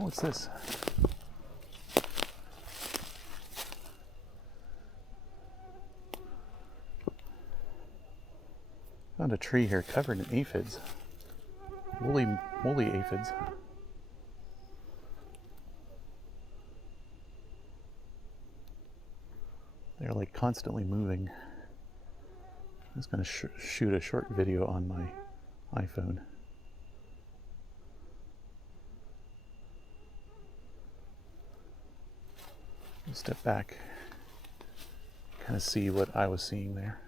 What's this? Found a tree here covered in aphids. Woolly aphids. They're like constantly moving. I'm just going to shoot a short video on my iPhone. I'll step back, kind of see what I was seeing there.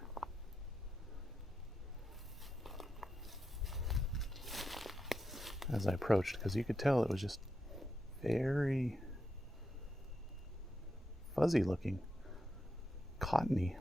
As I approached, because you could tell it was just very fuzzy looking, cottony.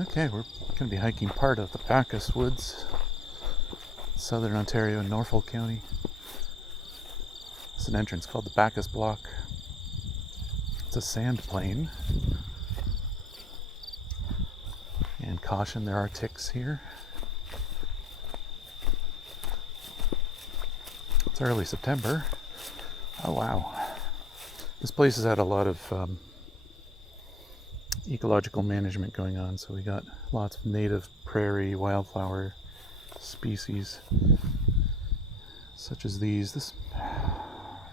Okay, we're going to be hiking part of the Backus Woods, southern Ontario in Norfolk County. It's an entrance called the Backus Block. It's a sand plain. And caution, there are ticks here. It's early September. Oh wow. This place has had a lot of ecological management going on, so we got lots of native prairie wildflower species such as these. This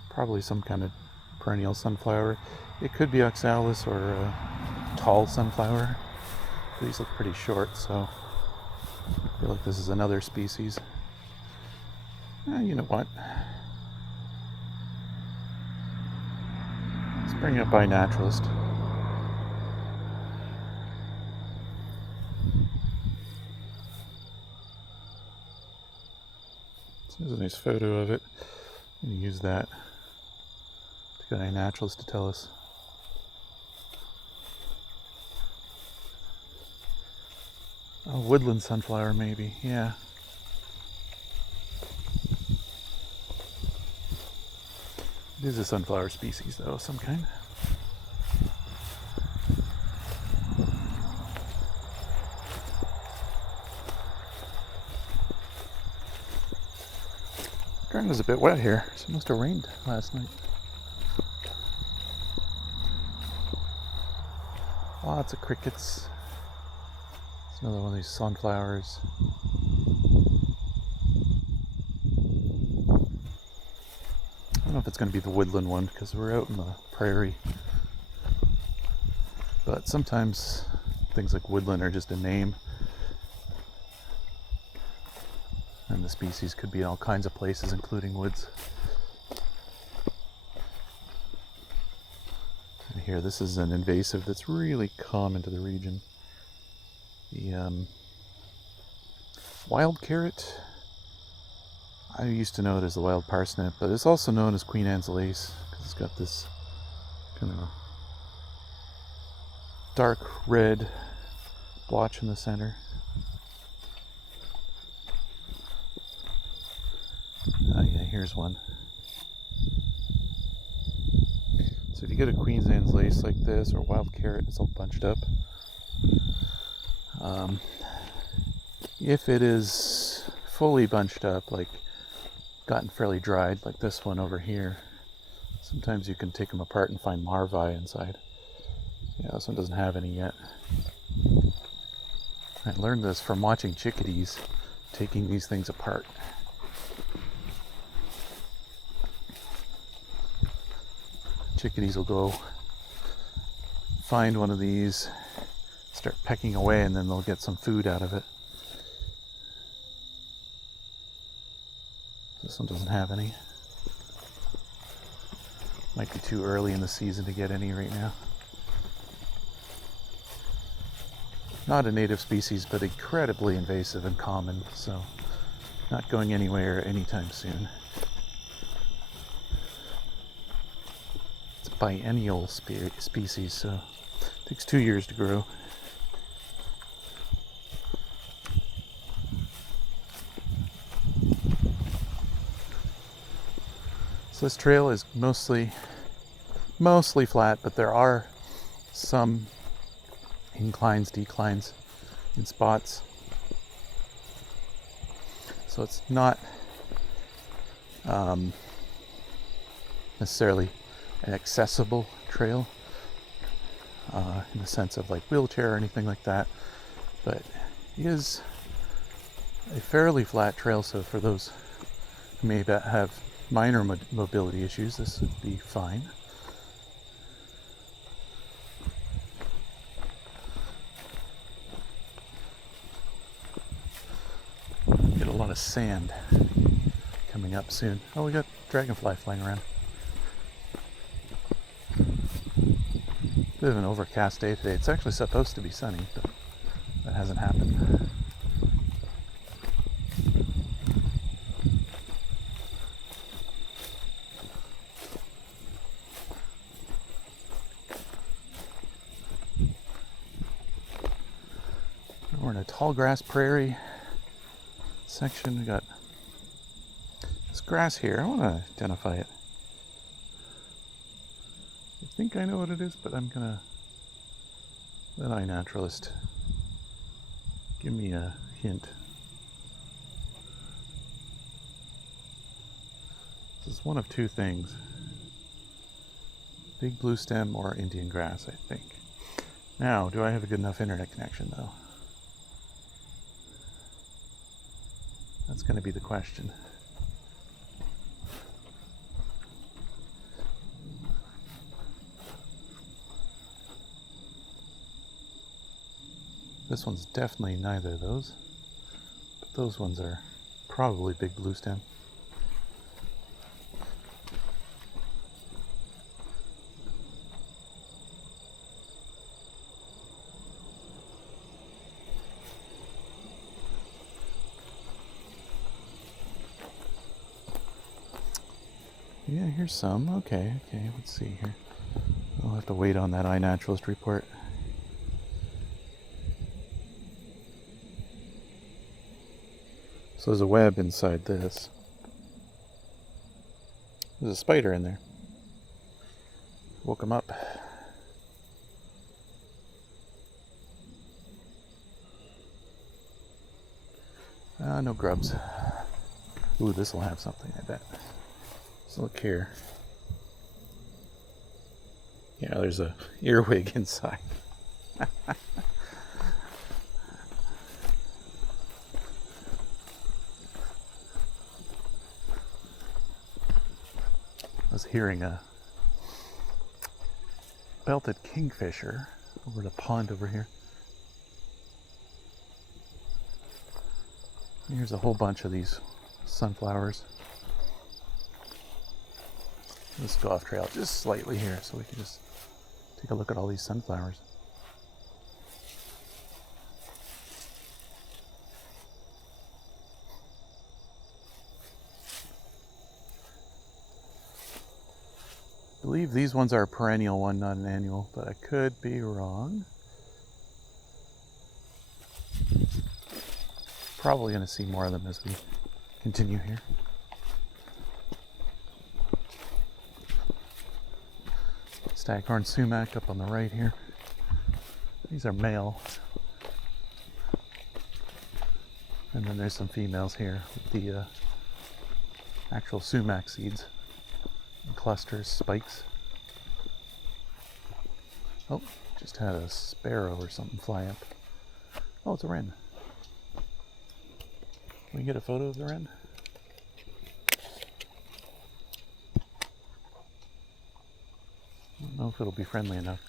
probably some kind of perennial sunflower. It could be oxalis or a tall sunflower. These look pretty short, so I feel like this is another species. You know what? Let's bring it by Naturalist. There's a nice photo of it. I'm going to use that to get a naturalist to tell us. Oh, woodland sunflower maybe, yeah. It is a sunflower species though, of some kind. The ground is a bit wet here, so it must have rained last night. Lots of crickets. It's another one of these sunflowers. I don't know if it's going to be the woodland one because we're out in the prairie. But sometimes things like woodland are just a name. And the species could be in all kinds of places, including woods. And here, this is an invasive that's really common to the region. The wild carrot. I used to know it as the wild parsnip, but it's also known as Queen Anne's lace because it's got this kind of dark red blotch in the center. Oh yeah, here's one. So if you get a Queen Anne's lace like this, or wild carrot, it's all bunched up. If it is fully bunched up, like gotten fairly dried, like this one over here, Sometimes you can take them apart and find larvae inside. Yeah, this one doesn't have any yet. I learned this from watching chickadees taking these things apart. Chickadees will go find one of these, start pecking away, and then they'll get some food out of it. This one doesn't have any. Might be too early in the season to get any right now. Not a native species, but incredibly invasive and common, so not going anywhere anytime soon. It's a biennial species, so it takes 2 years to grow. So this trail is mostly flat, but there are some inclines, declines in spots. So it's not necessarily an accessible trail in the sense of like wheelchair or anything like that, but it is a fairly flat trail, so for those who may have minor mobility issues, this would be fine. Get a lot of sand coming up soon. Oh, we got dragonfly flying around. Bit of an overcast day today. It's actually supposed to be sunny, but that hasn't happened. We're in a tall grass prairie section. We got this grass here. I want to identify it. I think I know what it is, but I'm gonna let iNaturalist give me a hint. This is one of two things: big bluestem or Indian grass, I think. Now, do I have a good enough internet connection though? That's going to be the question. This one's definitely neither of those, but those ones are probably big bluestem. Yeah, here's some. Okay, let's see here. I'll have to wait on that iNaturalist report. So there's a web inside this. There's a spider in there. Woke him up. No grubs. Ooh, this will have something, I bet. So look here. Yeah, there's a earwig inside. I was hearing a belted kingfisher over the pond over here. Here's a whole bunch of these sunflowers. Let's go off trail just slightly here so we can just take a look at all these sunflowers. I believe these ones are a perennial one, not an annual, but I could be wrong. Probably going to see more of them as we continue here. Staghorn sumac up on the right here. These are male. And then there's some females here with the actual sumac seeds. clusters, spikes. Oh, just had a sparrow or something fly up. Oh, it's a wren. Can we get a photo of the wren? I don't know if it'll be friendly enough.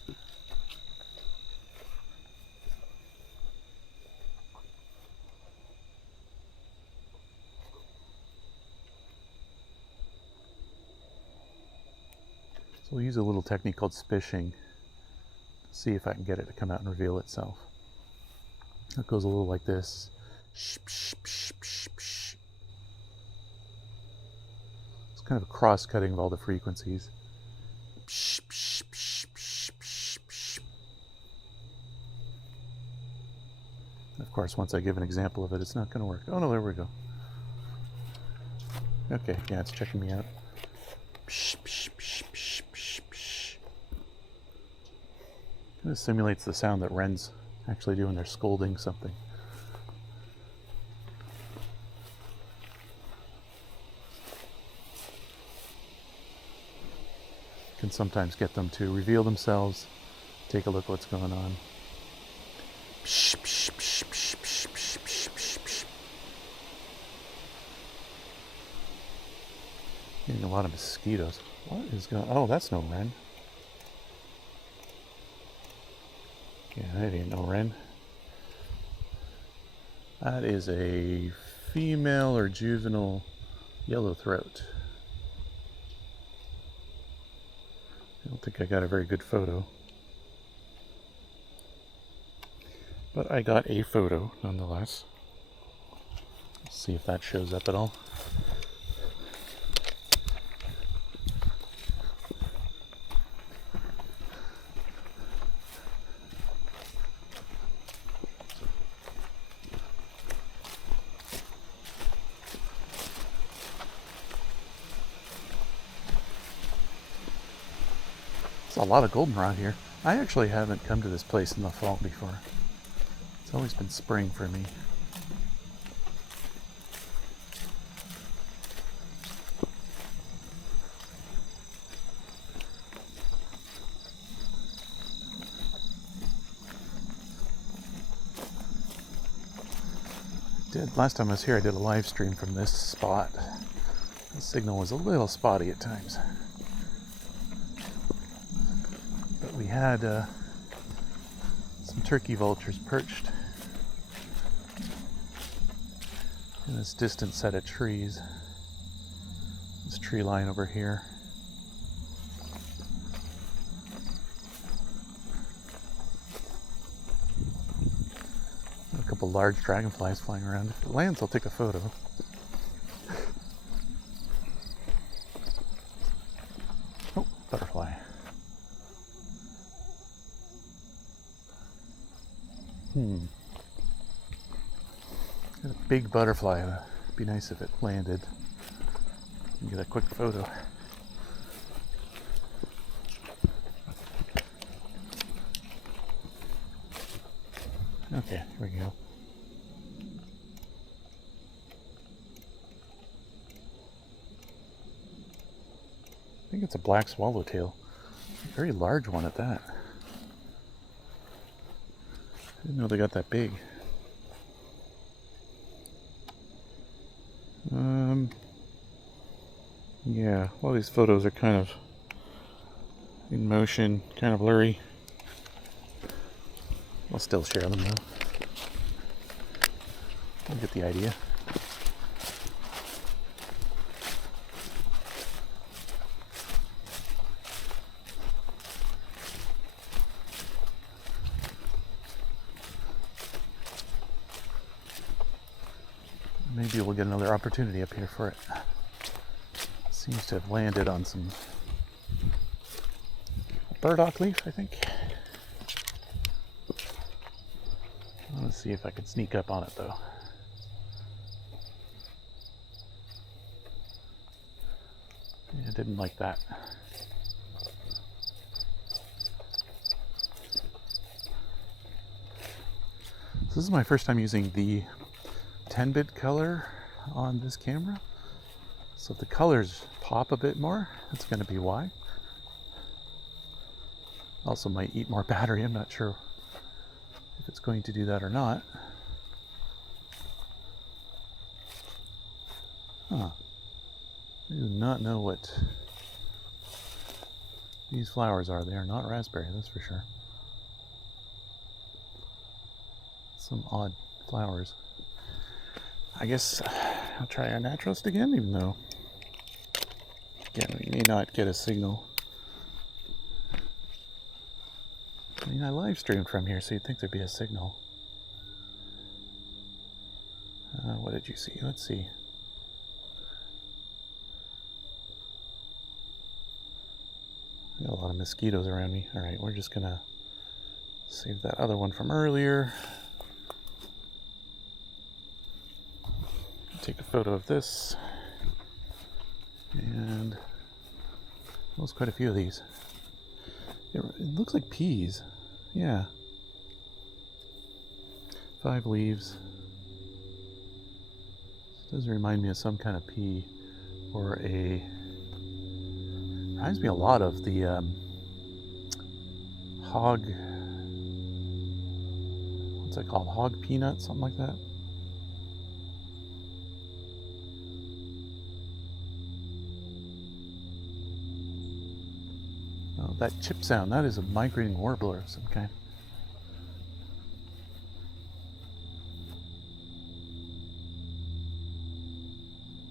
So we'll use a little technique called spishing. See if I can get it to come out and reveal itself. It goes a little like this. It's kind of a cross-cutting of all the frequencies. Of course, once I give an example of it, it's not going to work. Oh no, there we go. Okay, yeah, it's checking me out. Kind of simulates the sound that wrens actually do when they're scolding something. Can sometimes get them to reveal themselves, take a look what's going on. Getting a lot of mosquitoes. What is going on? Oh, that's no wren. Yeah, that ain't no wren. That is a female or juvenile yellowthroat. I don't think I got a very good photo. But I got a photo nonetheless. Let's see if that shows up at all. A lot of goldenrod here. I actually haven't come to this place in the fall before. It's always been spring for me. Last time I was here, I did a live stream from this spot. The signal was a little spotty at times. We had some turkey vultures perched in this distant set of trees. This tree line over here. A couple large dragonflies flying around. If it lands, I'll take a photo. Oh, butterfly. Got a big butterfly. It'd be nice if it landed. Get a quick photo. Okay, here we go. I think it's a black swallowtail. A very large one at that. Didn't know they got that big. Yeah, all these photos are kind of in motion, kind of blurry. I'll still share them though. I'll get the idea. Maybe we'll get another opportunity up here for it. Seems to have landed on some burdock leaf, I think. Let's see if I can sneak up on it though. Yeah, I didn't like that. So this is my first time using the 10-bit color on this camera. So if the colors pop a bit more. That's going to be why. Also might eat more battery. I'm not sure if it's going to do that or not. Huh. I do not know what these flowers are. They are not raspberry, that's for sure. Some odd flowers. I guess I'll try our Naturalist again, even though, again, we may not get a signal. I mean, I live streamed from here, so you'd think there'd be a signal. What did you see? Let's see. I got a lot of mosquitoes around me. Alright, we're just gonna save that other one from earlier. Take a photo of this. And there's quite a few of these. It looks like peas. Yeah. 5 leaves. This does remind me of some kind of pea or a... Reminds me a lot of the what's it called? Hog-Peanut, something like that. Oh, that chip sound, that is a migrating warbler of some kind.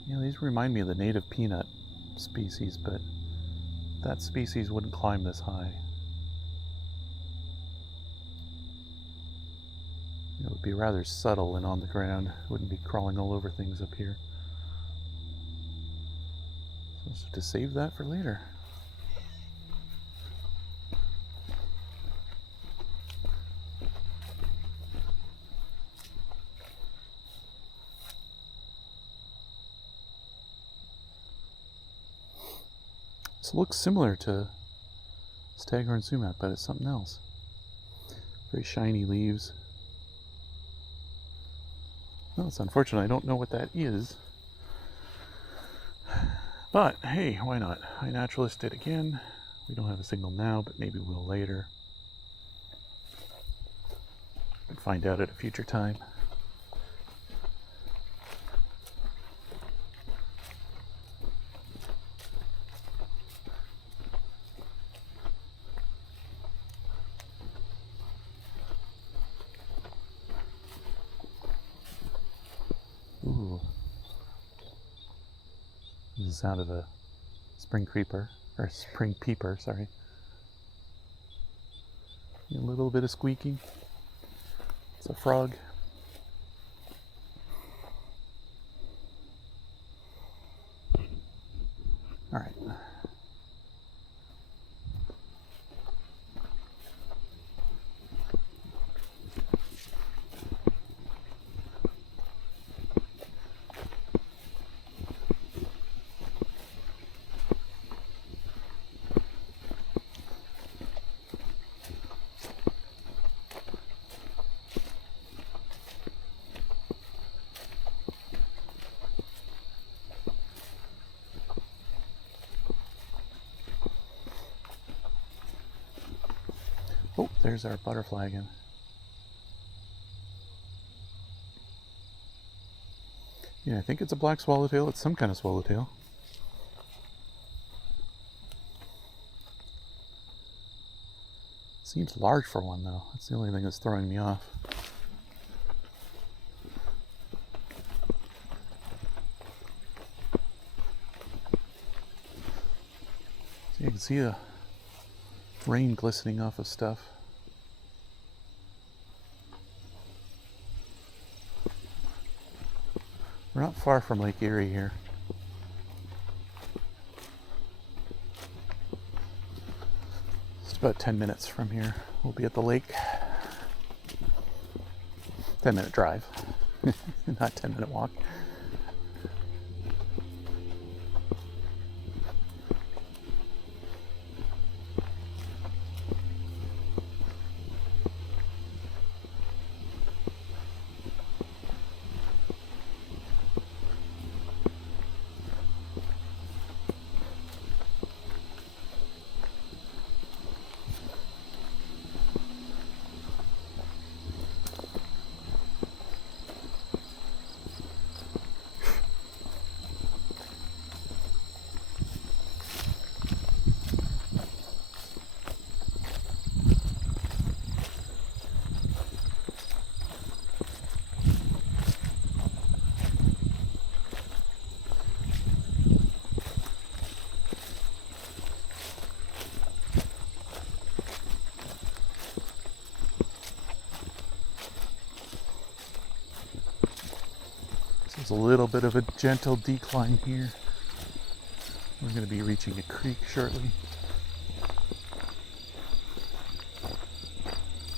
Yeah, these remind me of the native peanut species, but that species wouldn't climb this high. It would be rather subtle and on the ground. It wouldn't be crawling all over things up here. So just have to save that for later. This looks similar to Staghorn sumac, but it's something else. Very shiny leaves. Well, it's unfortunate I don't know what that is. But hey, why not? I Naturalist it again. We don't have a signal now, but maybe we'll later. We can find out at a future time. Ooh. This is the sound of a spring creeper, or spring peeper, sorry. A little bit of squeaking. It's a frog. All right. Oh, there's our butterfly again. Yeah, I think it's a black swallowtail. It's some kind of swallowtail. Seems large for one, though. That's the only thing that's throwing me off. So you can see the rain glistening off of stuff. We're not far from Lake Erie here. Just about 10 minutes from here. We'll be at the lake. 10-minute drive, not 10-minute walk. There's a little bit of a gentle decline here. We're going to be reaching a creek shortly.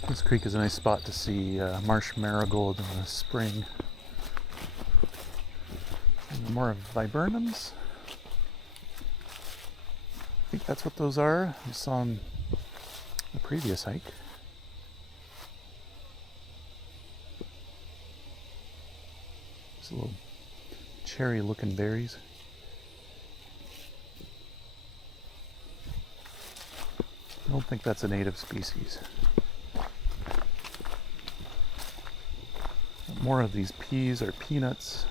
This creek is a nice spot to see marsh marigold in the spring. And more viburnums. I think that's what those are. I saw on the previous hike. Just little cherry-looking berries. I don't think that's a native species. More of these peas or peanuts.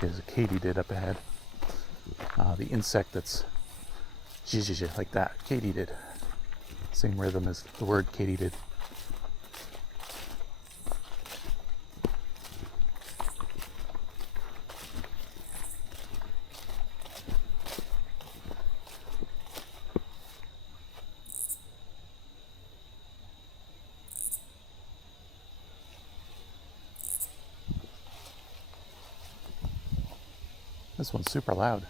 There's a Katydid up ahead. The insect that's like that. Katydid. Same rhythm as the word Katydid. This one's super loud.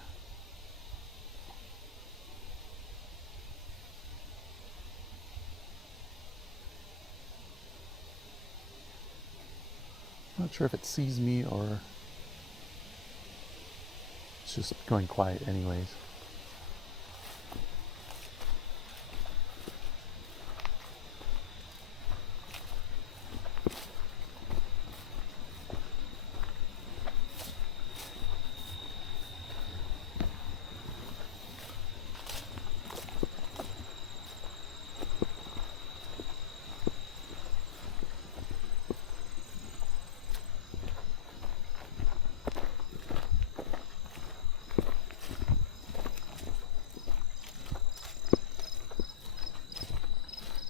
Not sure if it sees me or it's just going quiet anyways.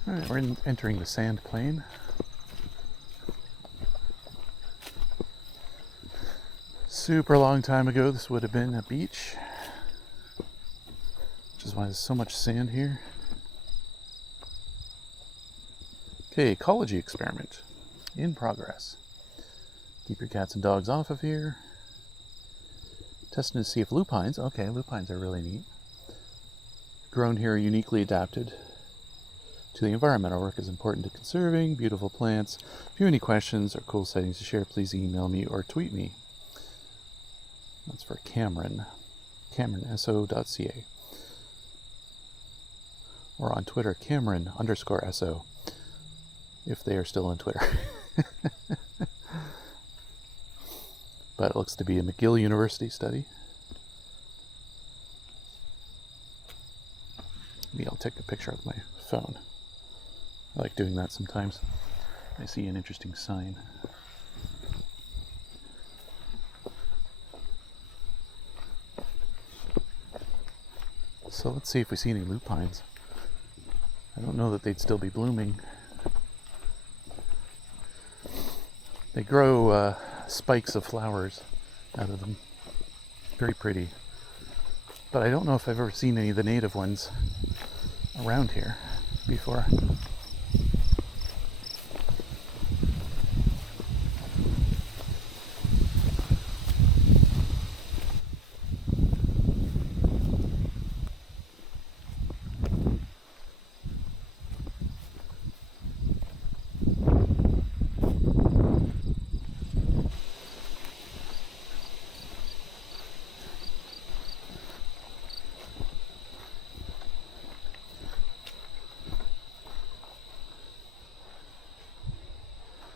Alright, we're entering the sand plain. Super long time ago, this would have been a beach, which is why there's so much sand here. Okay, ecology experiment in progress. Keep your cats and dogs off of here. Testing to see if lupines, okay, lupines are really neat. Grown here, uniquely adapted to the environment. Our work is important to conserving beautiful plants. If you have any questions or cool sightings to share, please email me or tweet me. That's for Cameron. CameronSO.ca. Or on Twitter, Cameron_SO. If they are still on Twitter. But it looks to be a McGill University study. Maybe I'll take a picture with my phone. I like doing that sometimes. I see an interesting sign. So let's see if we see any lupines. I don't know that they'd still be blooming. They grow spikes of flowers out of them. Very pretty. But I don't know if I've ever seen any of the native ones around here before.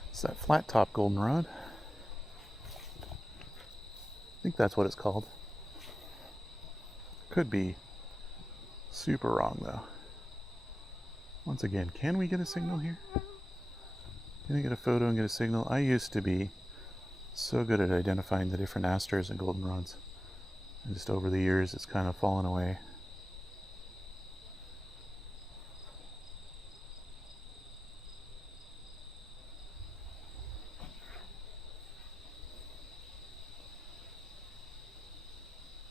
It's that flat top goldenrod. I think that's what it's called. Could be super wrong though. Once again, can we get a signal here? Can I get a photo and get a signal? I used to be so good at identifying the different asters and goldenrods. And just over the years, it's kind of fallen away.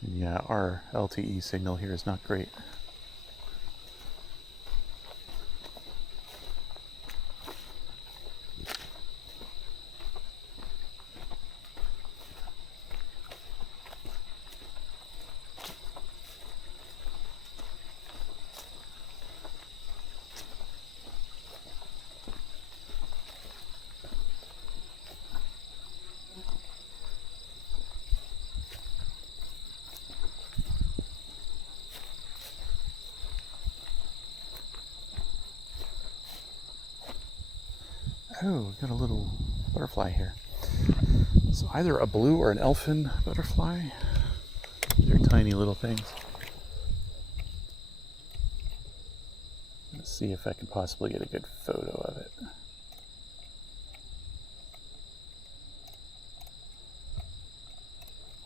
And yeah, our LTE signal here is not great. Oh, we got a little butterfly here. So either a blue or an elfin butterfly. They're tiny little things. Let's see if I can possibly get a good photo of it.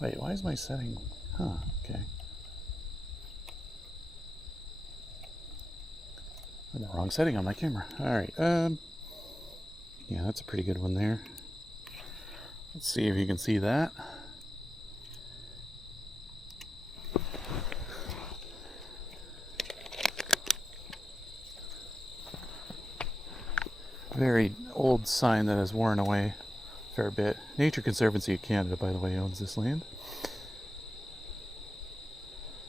Wait, why is my setting? Huh, okay. I'm in the wrong setting on my camera. Alright, yeah, that's a pretty good one there. Let's see if you can see that. Very old sign that has worn away a fair bit. Nature Conservancy of Canada, by the way, owns this land.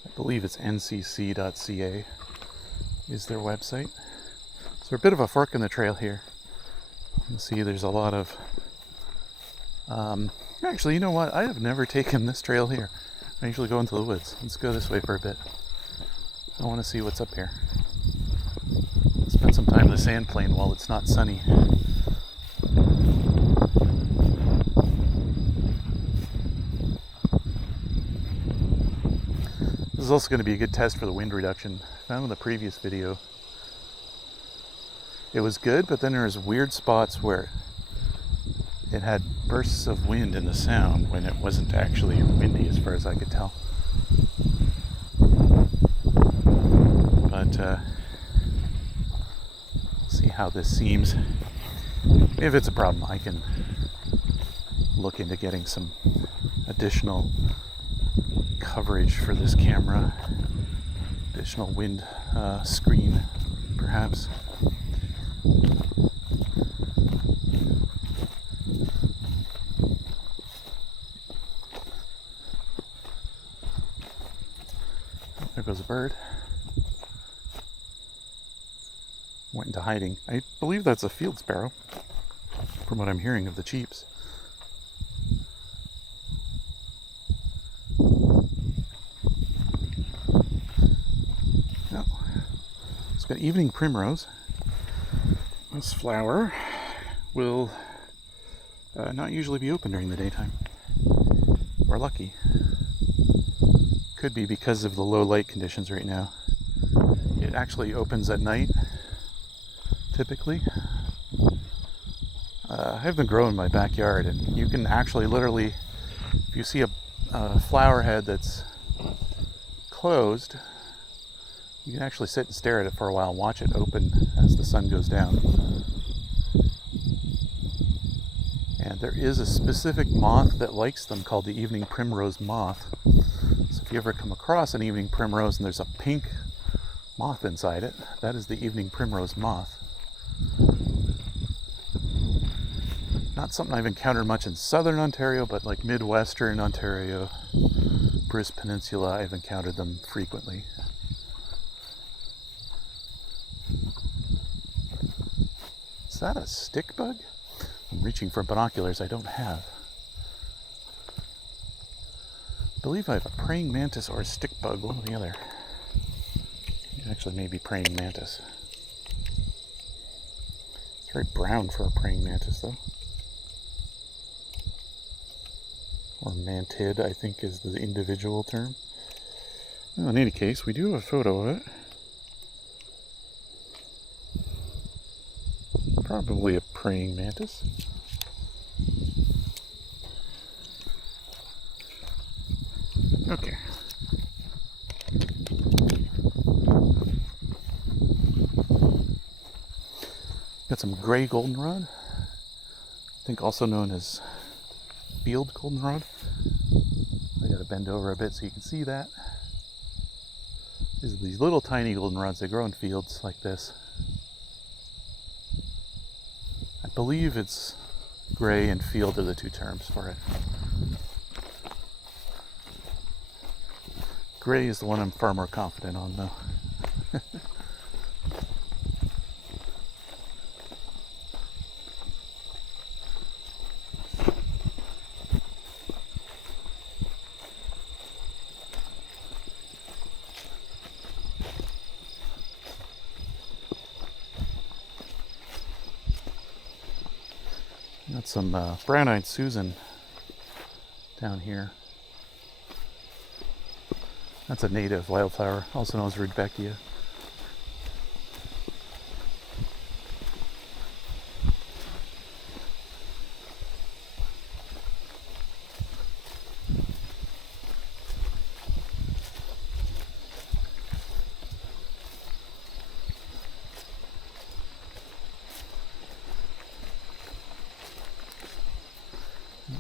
I believe it's ncc.ca is their website. So we're a bit of a fork in the trail here. You can see there's a lot of... actually, you know what? I have never taken this trail here. I usually go into the woods. Let's go this way for a bit. I want to see what's up here. Spend some time in the sand plain while it's not sunny. This is also going to be a good test for the wind reduction. I found in the previous video it was good, but then there's weird spots where it had bursts of wind in the sound when it wasn't actually windy, as far as I could tell. But see how this seems. If it's a problem, I can look into getting some additional coverage for this camera, additional wind screen perhaps. There goes a bird. Went into hiding. I believe that's a field sparrow, from what I'm hearing of the cheeps. Now, it's got evening primrose. This flower will not usually be open during the daytime. We're lucky. Could be because of the low light conditions right now. It actually opens at night, typically. I have them grow in my backyard, and you can actually literally, if you see a flower head that's closed, you can actually sit and stare at it for a while and watch it open as the sun goes down. And there is a specific moth that likes them called the evening primrose moth. So if you ever come across an evening primrose and there's a pink moth inside it, that is the evening primrose moth. Not something I've encountered much in southern Ontario, but like midwestern Ontario, Bruce Peninsula, I've encountered them frequently. Is that a stick bug? I'm reaching for binoculars I don't have. I believe I have a praying mantis or a stick bug, one or the other. Actually, maybe praying mantis. It's very brown for a praying mantis, though. Or mantid, I think, is the individual term. Well, in any case, we do have a photo of it. Probably a praying mantis. Okay. Got some gray goldenrod. I think also known as field goldenrod. I gotta bend over a bit so you can see that. These are these little tiny goldenrods. They grow in fields like this. I believe it's gray and field are the two terms for it. Gray is the one I'm far more confident on, though. Got some brown-eyed Susan down here. That's a native wildflower, also known as Rudbeckia.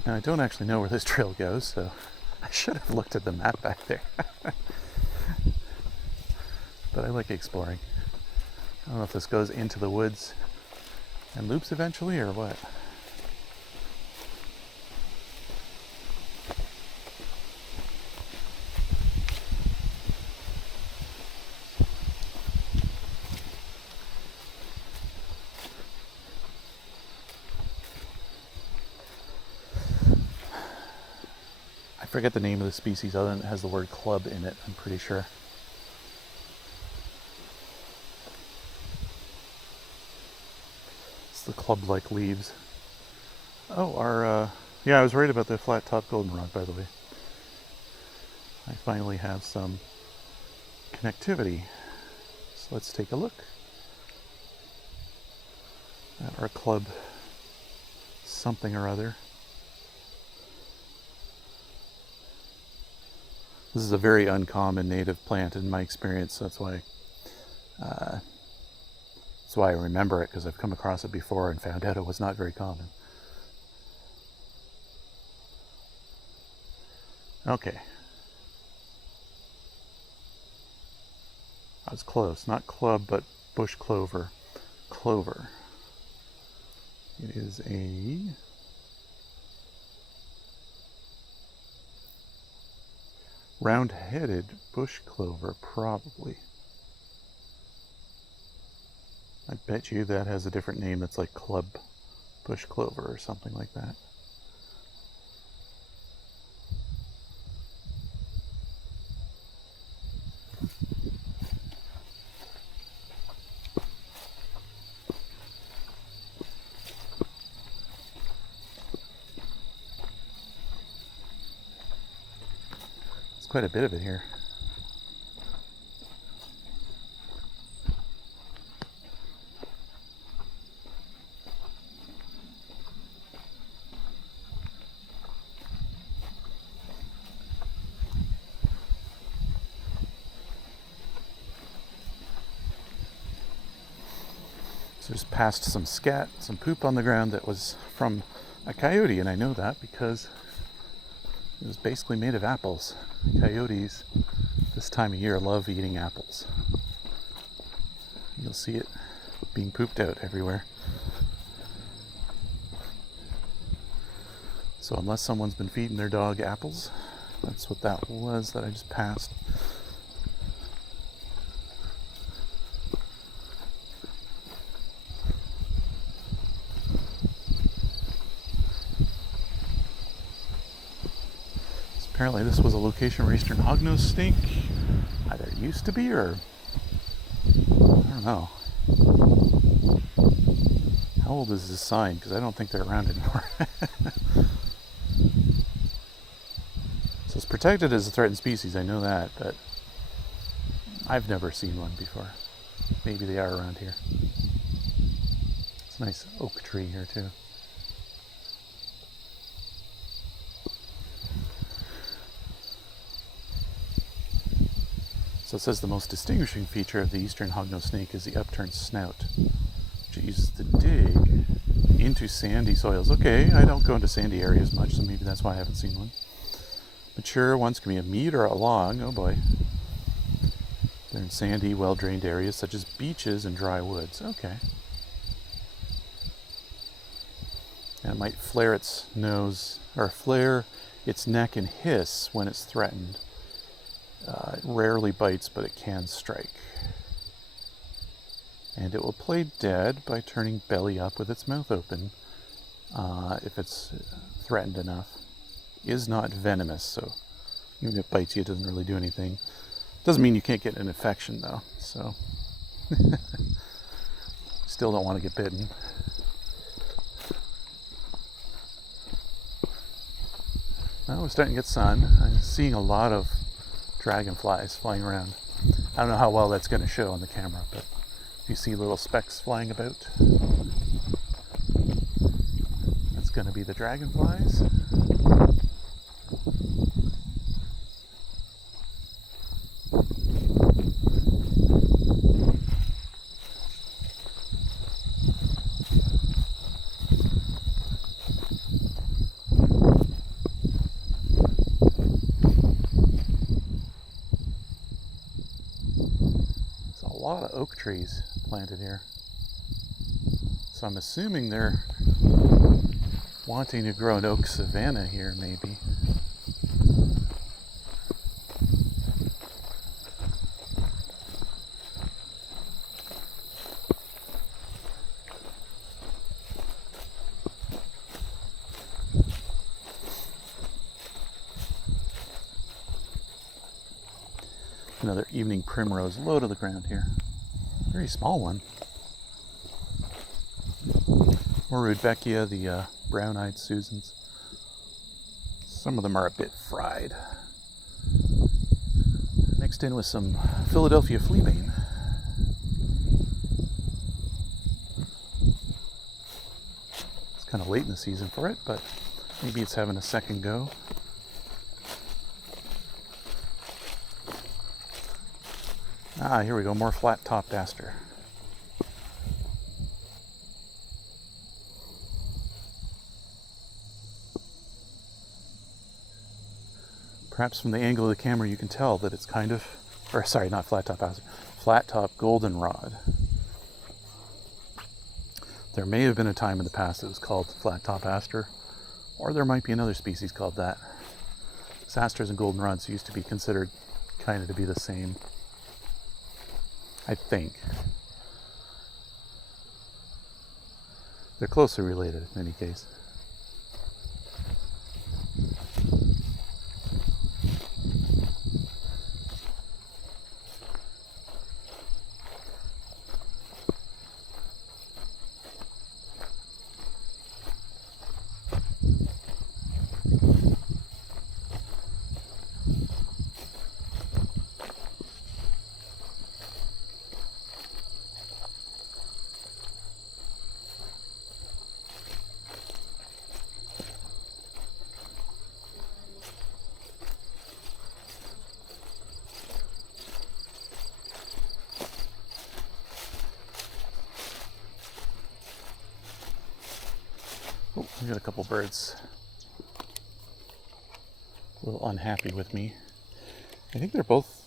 Now, I don't actually know where this trail goes, so I should have looked at the map back there. But I like exploring. I don't know if this goes into the woods and loops eventually or what. I forget the name of the species other than it has the word club in it, I'm pretty sure. It's the club-like leaves. Oh, yeah, I was worried about the flat-top goldenrod, by the way. I finally have some connectivity. So let's take a look at our club something or other. This is a very uncommon native plant in my experience. That's why I remember it, because I've come across it before and found out it was not very common. Okay. I was close. Not club, but bush clover. Clover. It is a round-headed bush clover, probably. I bet you that has a different name that's like club bush clover or something like that. There's quite a bit of it here. So just passed some scat, some poop on the ground that was from a coyote, and I know that because it was basically made of apples. Coyotes this time of year love eating apples. You'll see it being pooped out everywhere. So unless someone's been feeding their dog apples, that's what that was that I just passed. Apparently this was a location where eastern hognose snake either used to be or I don't know. How old is this sign? Because I don't think they're around anymore. So it's protected as a threatened species, I know that, but I've never seen one before. Maybe they are around here. It's a nice oak tree here too. So it says the most distinguishing feature of the eastern hognose snake is the upturned snout, which it uses to dig into sandy soils. Okay, I don't go into sandy areas much, so maybe that's why I haven't seen one. Mature ones can be a meter long. Oh boy. They're in sandy, well-drained areas such as beaches and dry woods. Okay. And it might flare its nose, or flare its neck and hiss when it's threatened. It rarely bites, but it can strike. And it will play dead by turning belly up with its mouth open if it's threatened enough. Is not venomous, so even if it bites you, it doesn't really do anything. Doesn't mean you can't get an infection, though, so still don't want to get bitten. Well, we're starting to get sun. I'm seeing a lot of dragonflies flying around. I don't know how well that's going to show on the camera, but you see little specks flying about. That's going to be the dragonflies. A lot of oak trees planted here, so I'm assuming they're wanting to grow an oak savanna here, maybe. Another evening primrose low to the ground here. Very small one. More Rudbeckia, the brown-eyed Susans. Some of them are a bit fried. Mixed in with some Philadelphia fleabane. It's kind of late in the season for it, but maybe it's having a second go. Ah, here we go, more flat-topped aster. Perhaps from the angle of the camera you can tell that it's kind of, or sorry, not flat-top aster, flat-top goldenrod. There may have been a time in the past it was called flat-top aster, or there might be another species called that. Asters and goldenrods used to be considered kind of to be the same. I think. They're closely related in any case. Oh, we got a couple birds a little unhappy with me. I think they're both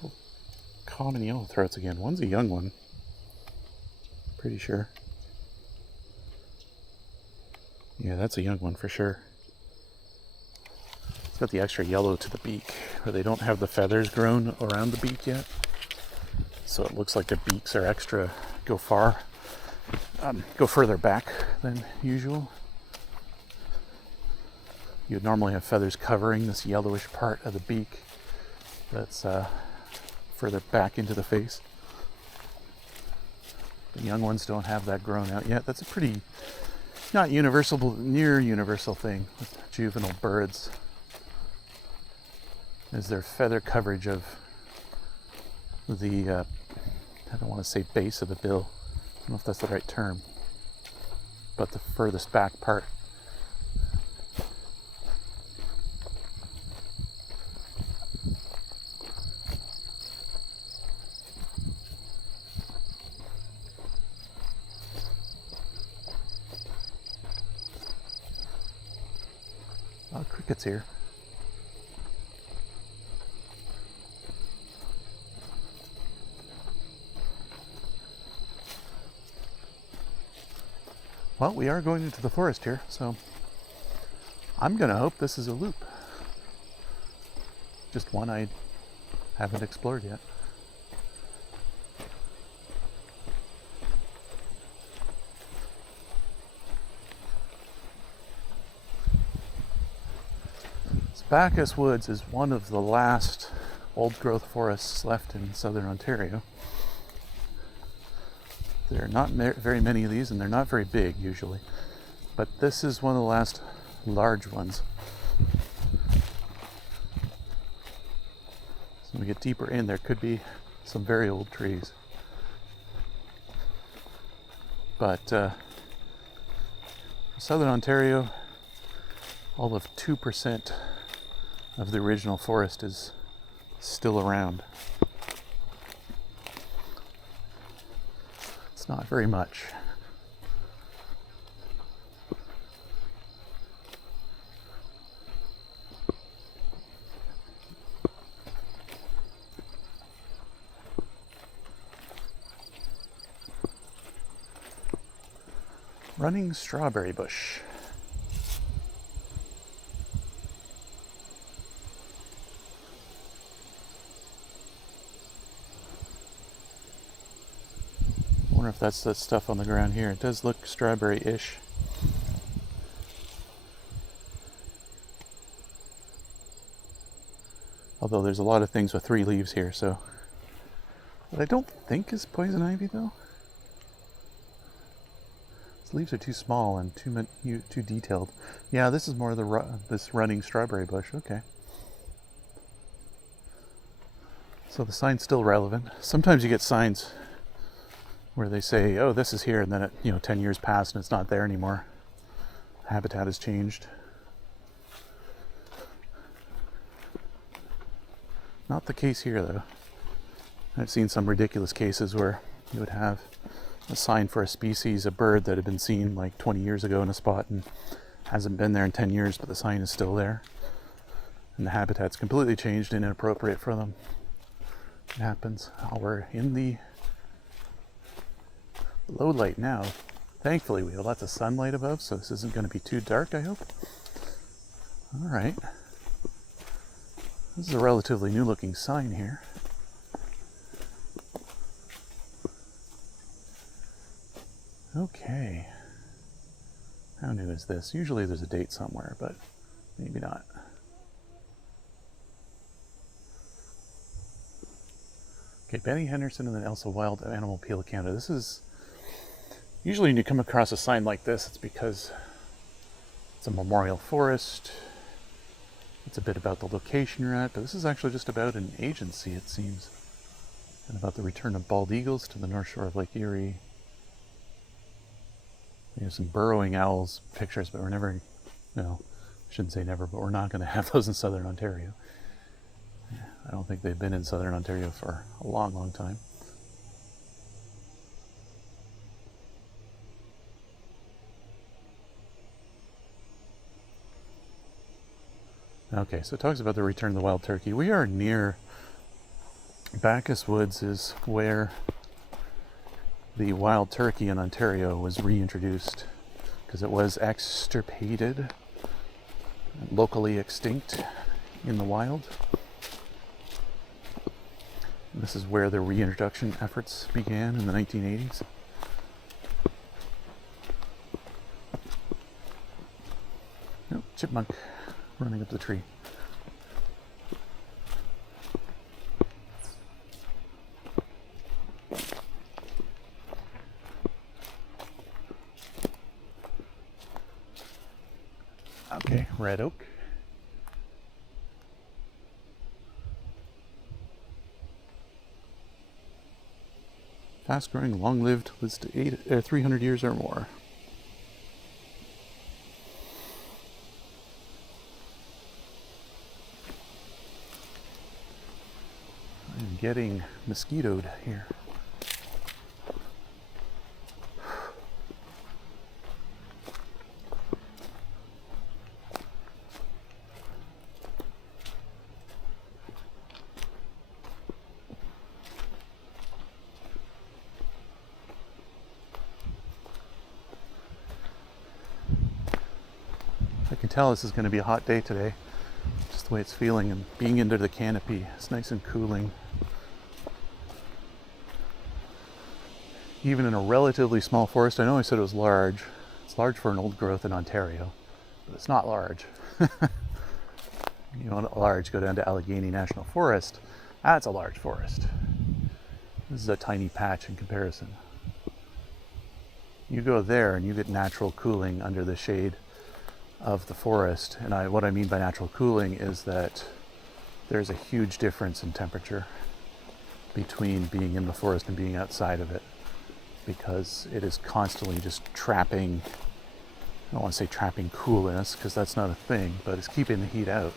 both common yellowthroats again. One's a young one, pretty sure. Yeah, that's a young one for sure. It's got the extra yellow to the beak, where they don't have the feathers grown around the beak yet. So it looks like the beaks are extra, go further back than usual. You'd normally have feathers covering this yellowish part of the beak that's further back into the face. The young ones don't have that grown out yet. That's a pretty, not universal, but near universal thing with juvenile birds, is their feather coverage of the, I don't want to say base of the bill, I don't know if that's the right term, but the furthest back part. A lot of crickets here. Well, we are going into the forest here, so I'm going to hope this is a loop. Just one I haven't explored yet. Backus Woods is one of the last old-growth forests left in southern Ontario. There are not very many of these, and they're not very big usually. But this is one of the last large ones. So when we get deeper in, there could be some very old trees. But Southern Ontario, all of 2% of the original forest is still around. It's not very much. Running strawberry bush. I wonder if that's that stuff on the ground here. It does look strawberry-ish. Although there's a lot of things with 3 leaves here, so. What I don't think is poison ivy, though. These leaves are too small and too detailed. Yeah, this is more of this running strawberry bush. Okay. So the sign's still relevant. Sometimes you get signs where they say, "Oh, this is here," and then 10 years pass and it's not there anymore. Habitat has changed. Not the case here, though. I've seen some ridiculous cases where you would have a sign for a species, a bird that had been seen like 20 years ago in a spot and hasn't been there in 10 years, but the sign is still there. And the habitat's completely changed and inappropriate for them. It happens. Oh, we're in the low light now. Thankfully, we have lots of sunlight above, so this isn't going to be too dark, I hope. All right. This is a relatively new looking sign here. Okay. How new is this? Usually there's a date somewhere, but maybe not. Okay, Benny Henderson and then Elsa Wild Animal Peel Canada. This is usually when you come across a sign like this, it's because it's a memorial forest. It's a bit about the location you're at, but this is actually just about an agency, it seems. And about the return of bald eagles to the north shore of Lake Erie. We have some burrowing owls pictures, but we're never, I shouldn't say never, but we're not going to have those in Southern Ontario. I don't think they've been in Southern Ontario for a long, long time. Okay, so it talks about the return of the wild turkey. We are near Backus Woods, is where the wild turkey in Ontario was reintroduced because it was extirpated, locally extinct in the wild. And this is where the reintroduction efforts began in the 1980s. Oh, chipmunk running up the tree. Okay, red oak. Fast-growing, long-lived, lives to 300 years or more. I'm getting mosquitoed here. I can tell this is going to be a hot day today, just the way it's feeling, and being under the canopy, it's nice and cooling. Even in a relatively small forest, I know I said it was large. It's large for an old growth in Ontario, but it's not large. You want large, go down to Allegheny National Forest. That's a large forest. This is a tiny patch in comparison. you go there and you get natural cooling under the shade of the forest. And what I mean by natural cooling is that there's a huge difference in temperature between being in the forest and being outside of it, because it is constantly just trapping, I don't want to say trapping coolness because that's not a thing, but it's keeping the heat out,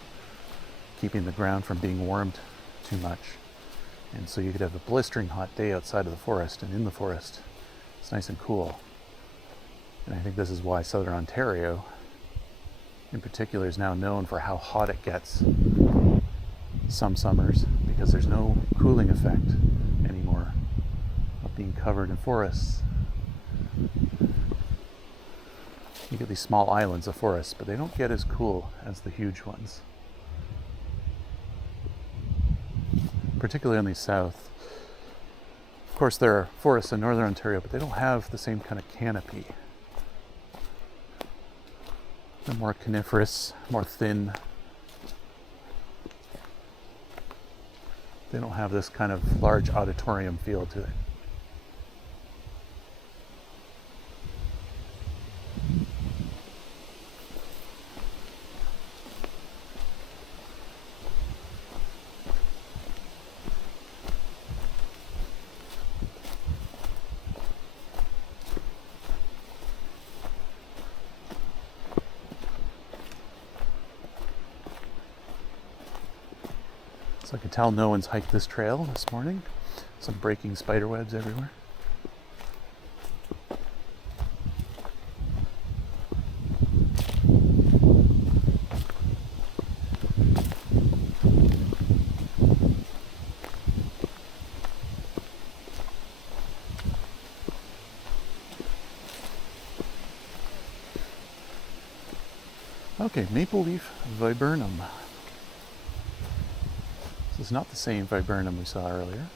keeping the ground from being warmed too much. And so you could have a blistering hot day outside of the forest, and in the forest it's nice and cool. And I think this is why southern Ontario in particular is now known for how hot it gets some summers, because there's no cooling effect anymore of being covered in forests. You get these small islands of forests, but they don't get as cool as the huge ones. Particularly on the south. Of course, there are forests in northern Ontario, but they don't have the same kind of canopy. They're more coniferous, more thin. They don't have this kind of large auditorium feel to it. So I can tell no one's hiked this trail this morning. Some breaking spider webs everywhere. Okay, maple leaf viburnum. This is not the same viburnum we saw earlier.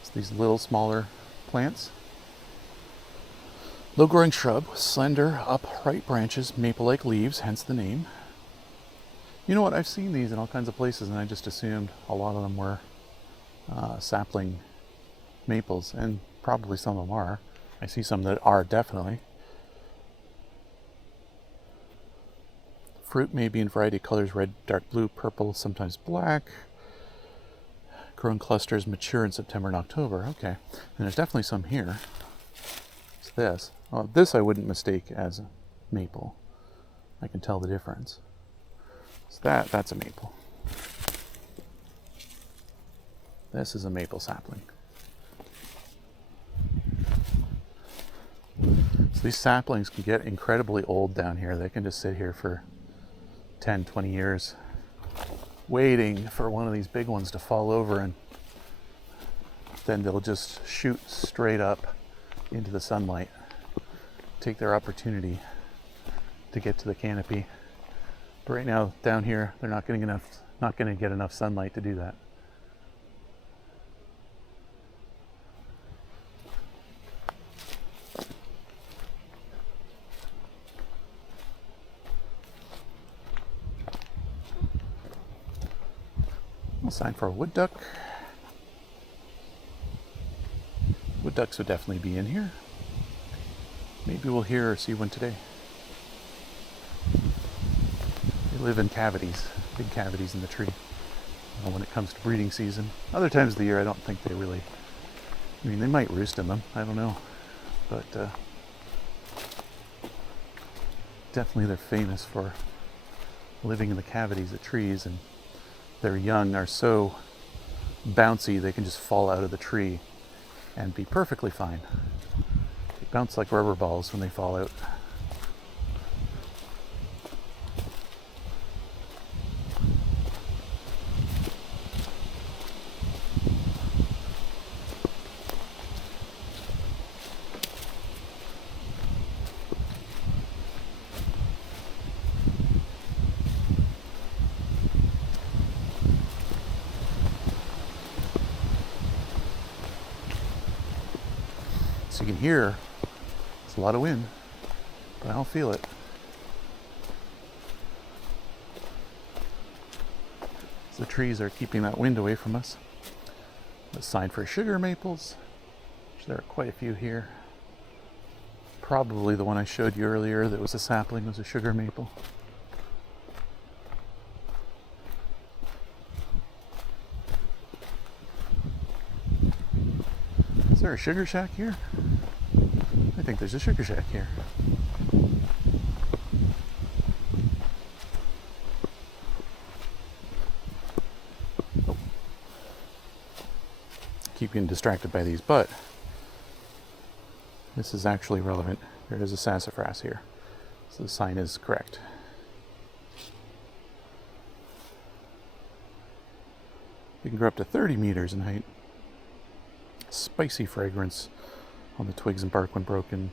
It's these little smaller plants. Low-growing shrub with slender, upright branches, maple-like leaves, hence the name. You know what, I've seen these in all kinds of places and I just assumed a lot of them were sapling maples, and probably some of them are. I see some that are definitely. Fruit may be in variety of colors, red, dark blue, purple, sometimes black. Grown clusters mature in September and October. Okay, and there's definitely some here. It's this. Well, this I wouldn't mistake as a maple. I can tell the difference. So that's a maple. This is a maple sapling. So these saplings can get incredibly old down here. They can just sit here for 10, 20 years waiting for one of these big ones to fall over, and then they'll just shoot straight up into the sunlight, take their opportunity to get to the canopy. But right now down here they're not going to get enough sunlight to do that. Sign for a wood duck. Wood ducks would definitely be in here. Maybe we'll hear or see one today. They live in cavities, big cavities in the tree. When it comes to breeding season. Other times of the year I don't think they really, I mean, they might roost in them, I don't know. But definitely they're famous for living in the cavities of trees, and their young are so bouncy they can just fall out of the tree and be perfectly fine. They bounce like rubber balls when they fall out. So you can hear it's a lot of wind, but I don't feel it. So the trees are keeping that wind away from us. A sign for sugar maples, which there are quite a few here. probably the one I showed you earlier that was a sapling, was a sugar maple. Is there a sugar shack here? I think there's a sugar shack here. Oh. Keep getting distracted by these, but this is actually relevant. There is a sassafras here, so the sign is correct. You can grow up to 30 meters in height. Spicy fragrance on the twigs and bark when broken.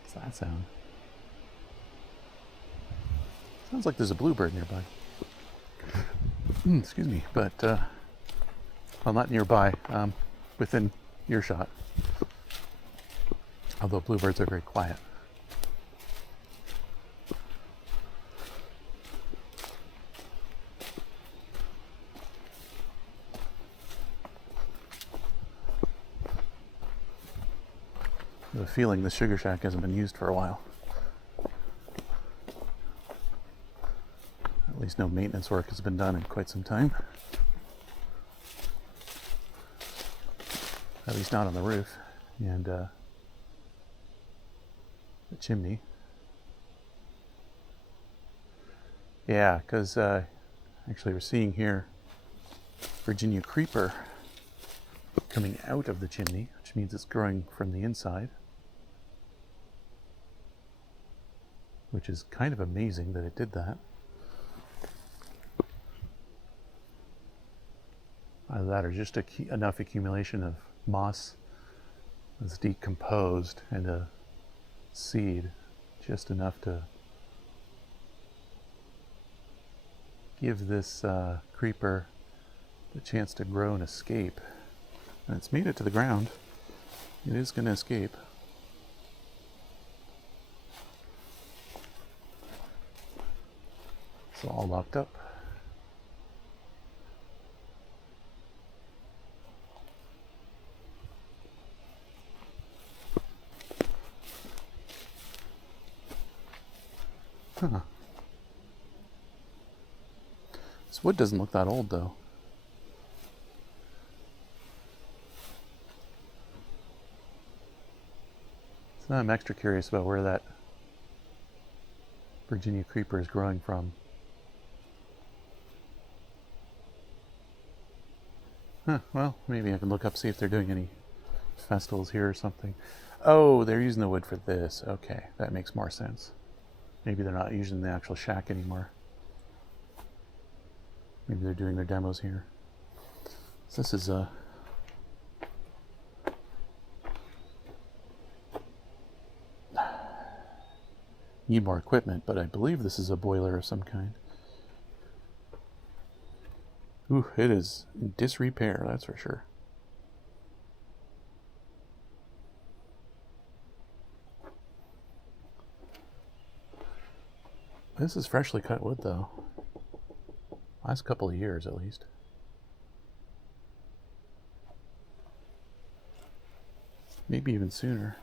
What's that sound? Sounds like there's a bluebird nearby. Excuse me, but well, not nearby, within earshot. Although bluebirds are very quiet. I have a feeling the sugar shack hasn't been used for a while. At least no maintenance work has been done in quite some time. At least not on the roof and the chimney. Yeah, because actually we're seeing here Virginia creeper coming out of the chimney, which means it's growing from the inside. Which is kind of amazing that it did that. Either that or just enough accumulation of moss that's decomposed and a seed, just enough to give this creeper the chance to grow and escape. And it's made it to the ground. It is going to escape. It's all locked up. Huh. This wood doesn't look that old, though. So now I'm extra curious about where that Virginia creeper is growing from. Huh, well, maybe I can look up, see if they're doing any festivals here or something. Oh, they're using the wood for this. Okay, that makes more sense. Maybe they're not using the actual shack anymore. Maybe they're doing their demos here. So this is a... Need more equipment, but I believe this is a boiler of some kind. Ooh, it is in disrepair, that's for sure. This is freshly cut wood, though. Last couple of years, at least. Maybe even sooner.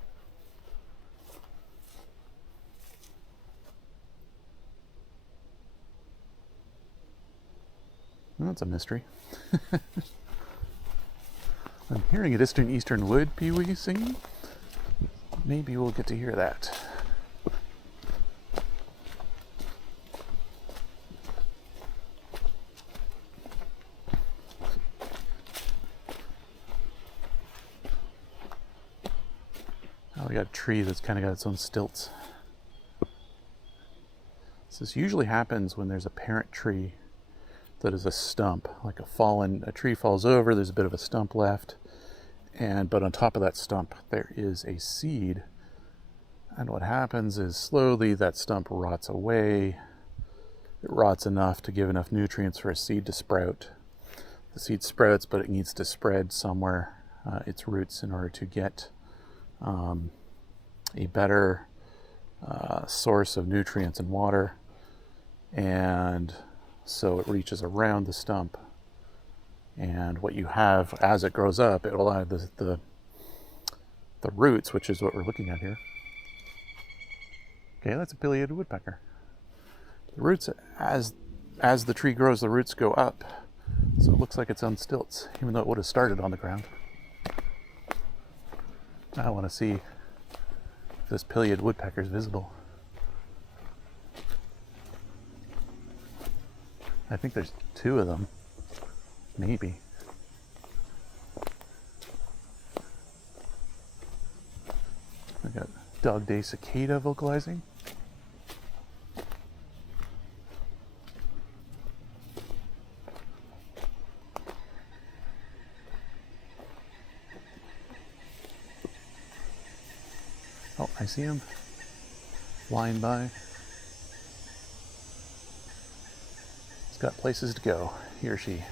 Well, that's a mystery. I'm hearing a distant eastern Wood-Pewee singing. Maybe we'll get to hear that. Oh, we got a tree that's kind of got its own stilts. So this usually happens when there's a parent tree that is a stump, like a tree falls over, there's a bit of a stump left, but on top of that stump there is a seed, and what happens is slowly that stump rots away. It rots enough to give enough nutrients for a seed to sprout. The seed sprouts, but it needs to spread somewhere its roots in order to get a better source of nutrients and water, and so it reaches around the stump, and what you have as it grows up, it will have the the roots, which is what we're looking at here. Okay, that's a pileated woodpecker. The roots, as the tree grows, the roots go up. So it looks like it's on stilts, even though it would have started on the ground. I want to see if this pileated woodpecker is visible. I think there's 2 of them, maybe. I got Dog Day Cicada vocalizing. Oh, I see him flying by. He's got places to go, he or she.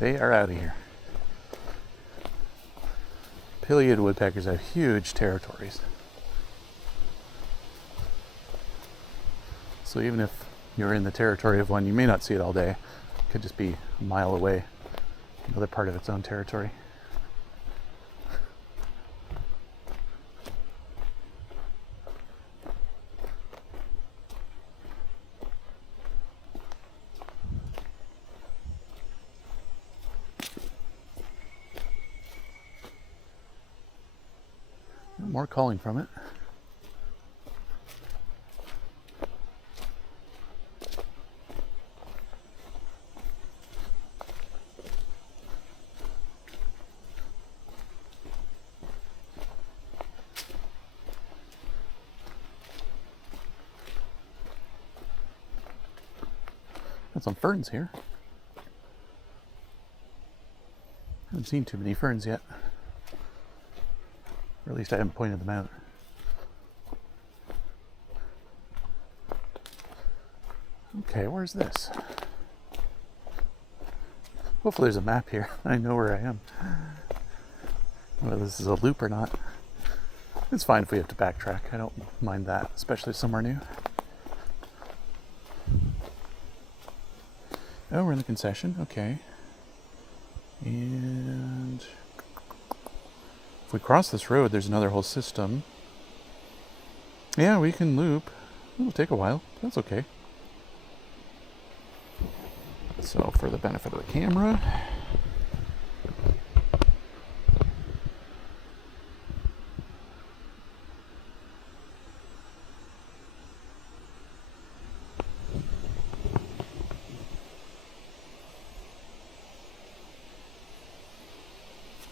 They are out of here. Pileated woodpeckers have huge territories. So even if you're in the territory of one, you may not see it all day. It could just be a mile away, another part of its own territory. More calling from it. Got some ferns here. Haven't seen too many ferns yet. Or at least I haven't pointed them out. Okay, where's this? Hopefully there's a map here. I know where I am. Whether this is a loop or not. It's fine if we have to backtrack. I don't mind that, especially somewhere new. Oh, we're in the concession. Okay. And if we cross this road, there's another whole system. Yeah, we can loop. It'll take a while. That's okay. So, for the benefit of the camera,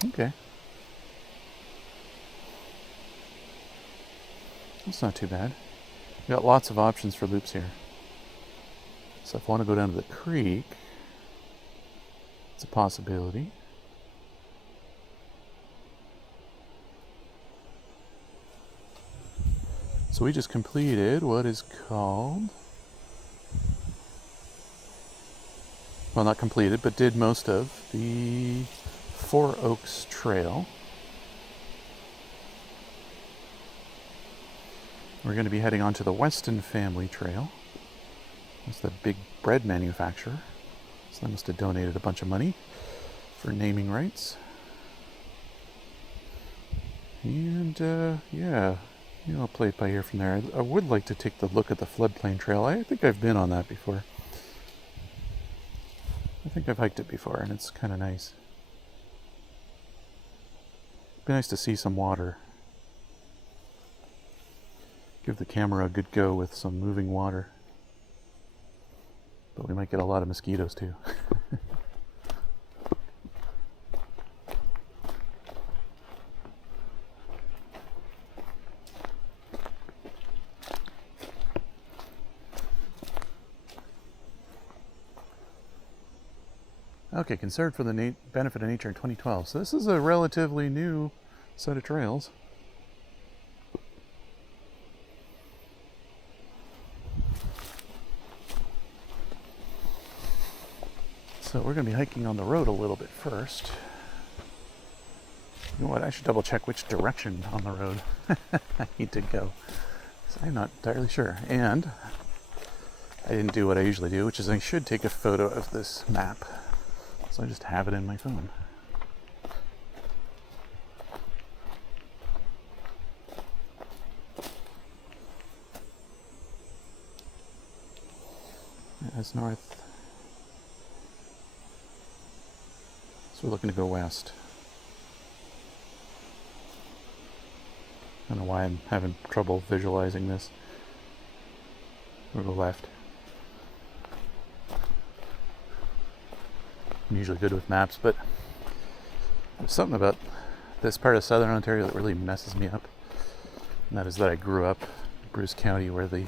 okay. That's not too bad. We got lots of options for loops here. So if I want to go down to the creek, it's a possibility. So we just completed what is called, well, not completed, but did most of the Four Oaks Trail. We're going to be heading on to the Weston family trail. That's the big bread manufacturer. So they must have donated a bunch of money for naming rights. And yeah, I'll play it by ear from there. I would like to take the look at the floodplain trail. I think I've been on that before. I think I've hiked it before, and it's kind of nice. It'd be nice to see some water. Give the camera a good go with some moving water. But we might get a lot of mosquitoes too. Okay, conserved for the benefit of nature in 2012. So this is a relatively new set of trails. So we're going to be hiking on the road a little bit first. You know what? I should double check which direction on the road I need to go. So I'm not entirely sure. And I didn't do what I usually do, which is I should take a photo of this map. So I just have it in my phone. as north. So we're looking to go west. I don't know why I'm having trouble visualizing this. We'll go left. I'm usually good with maps, but there's something about this part of southern Ontario that really messes me up. And that is that I grew up in Bruce County, where the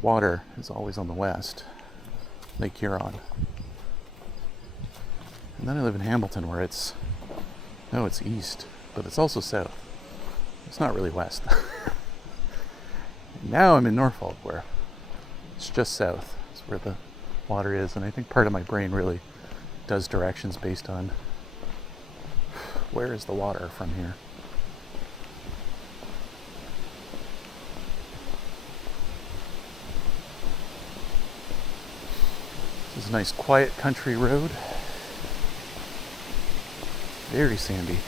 water is always on the west, Lake Huron. And then I live in Hamilton, where it's east, but it's also south. It's not really west. Now I'm in Norfolk, where it's just south. It's where the water is, and I think part of my brain really does directions based on where is the water from here. This is a nice quiet country road. Very sandy.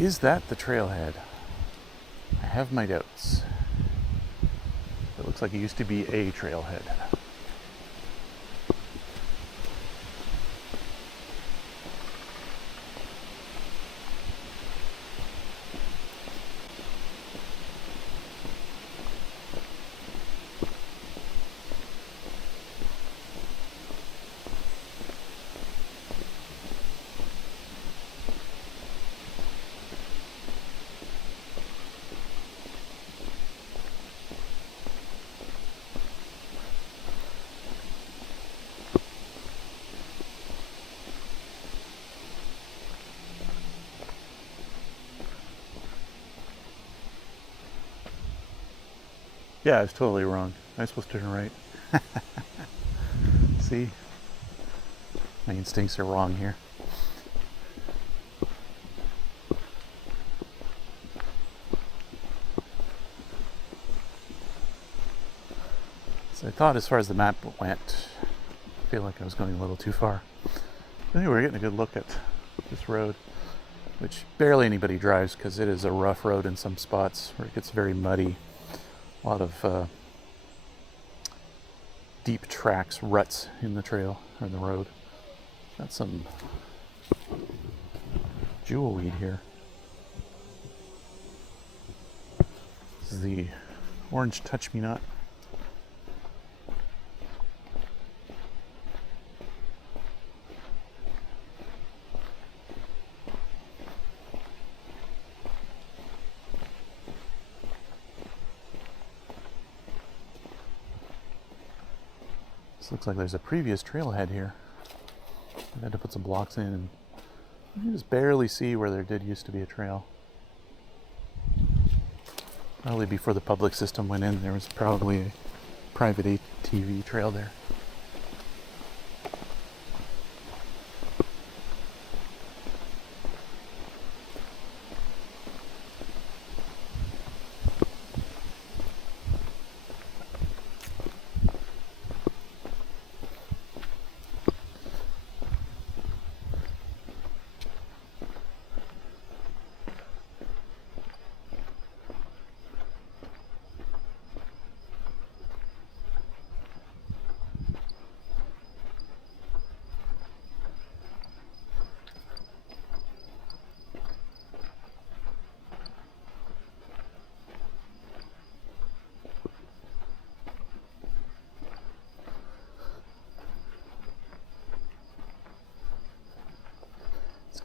Is that the trailhead? I have my doubts. It looks like it used to be a trailhead. Yeah, I was totally wrong. I was supposed to turn right. See? My instincts are wrong here. So I thought, as far as the map went, I feel like I was going a little too far. Anyway, we're getting a good look at this road, which barely anybody drives because it is a rough road in some spots where it gets very muddy. A lot of deep tracks, ruts in the trail, or in the road. Got some jewelweed here. This is the orange touch-me-not. Looks like there's a previous trailhead here. I had to put some blocks in, and you can just barely see where there did used to be a trail. Probably before the public system went in, there was probably a private ATV trail there.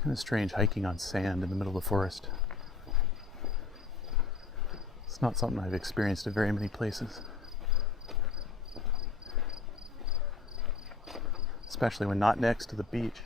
Kind of strange hiking on sand in the middle of the forest. It's not something I've experienced at very many places. Especially when not next to the beach.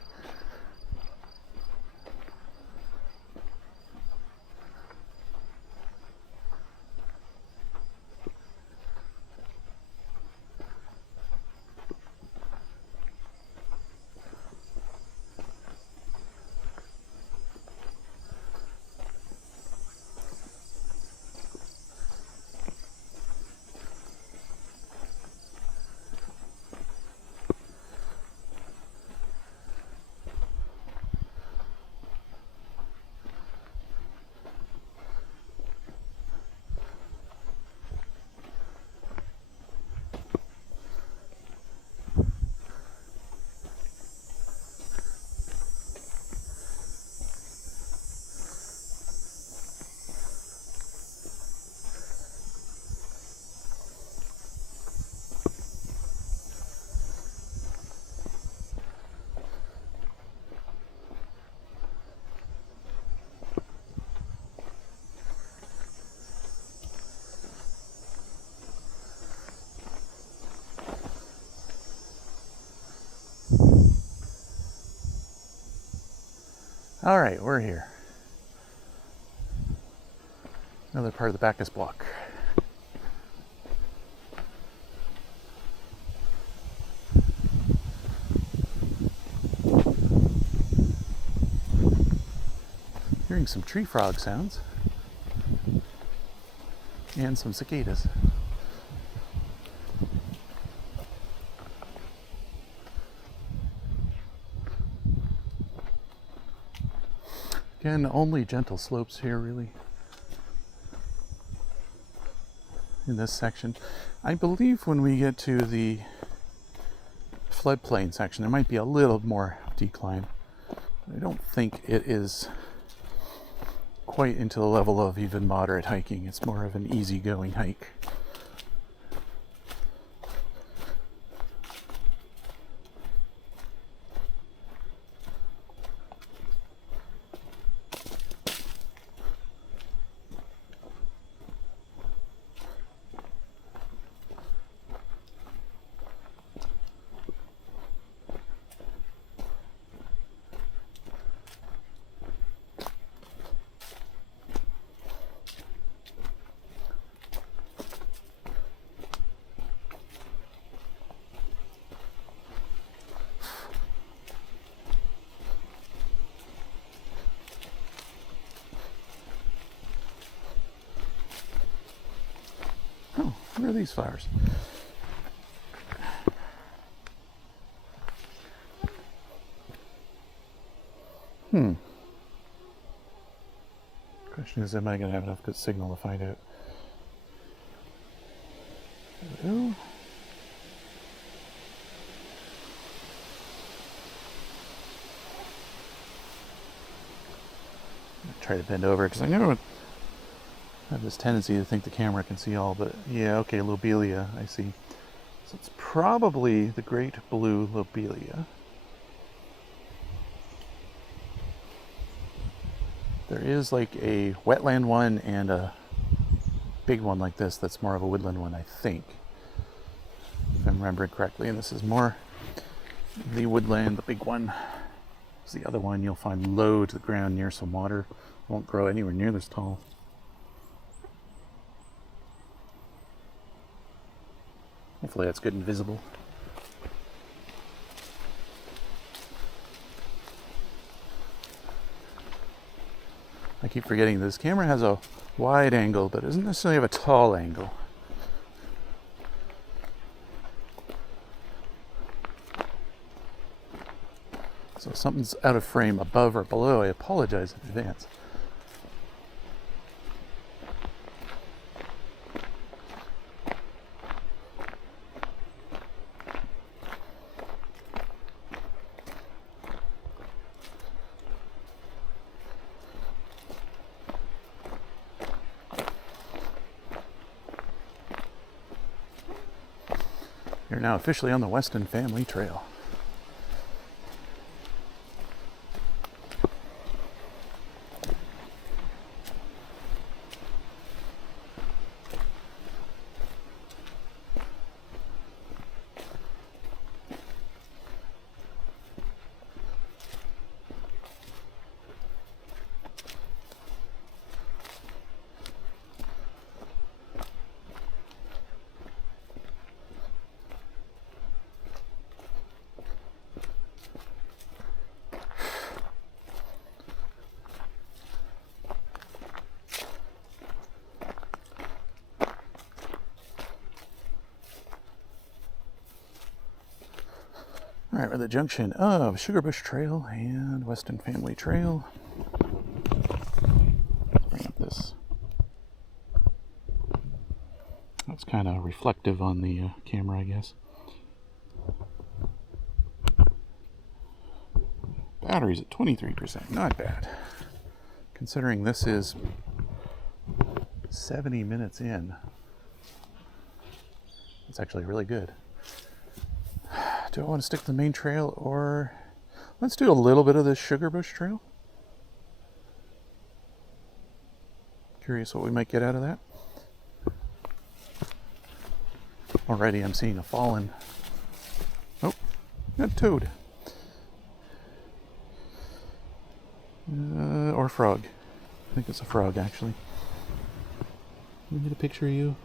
All right, we're here. Another part of the Backus block. Hearing some tree frog sounds and some cicadas. Again, only gentle slopes here, really, in this section. I believe when we get to the floodplain section, there might be a little more decline. I don't think it is quite into the level of even moderate hiking. It's more of an easygoing hike. Oh, what are these flowers? Question is, am I going to have enough good signal to find out? Hello? Try to bend over because I know I have this tendency to think the camera can see all, but yeah, okay, Lobelia, I see. So it's probably the great blue Lobelia. There is like a wetland one and a big one like this that's more of a woodland one, I think, if I'm remembering correctly. And this is more the woodland, the big one. It's the other one you'll find low to the ground near some water. Won't grow anywhere near this tall. Hopefully that's good and visible. I keep forgetting this camera has a wide angle, but it doesn't necessarily have a tall angle. So if something's out of frame above or below, I apologize in advance. You're now officially on the Weston family trail. All right, we're at the junction of Sugarbush Trail and Weston Family Trail. Let's bring up this. That's kind of reflective on the camera, I guess. Battery's at 23%, not bad. Considering this is 70 minutes in, it's actually really good. Do I want to stick to the main trail, or let's do a little bit of this Sugarbush Trail? Curious what we might get out of that. Already I'm seeing a fallen. Oh, got a toad. or frog. I think it's a frog, actually. Let me get a picture of you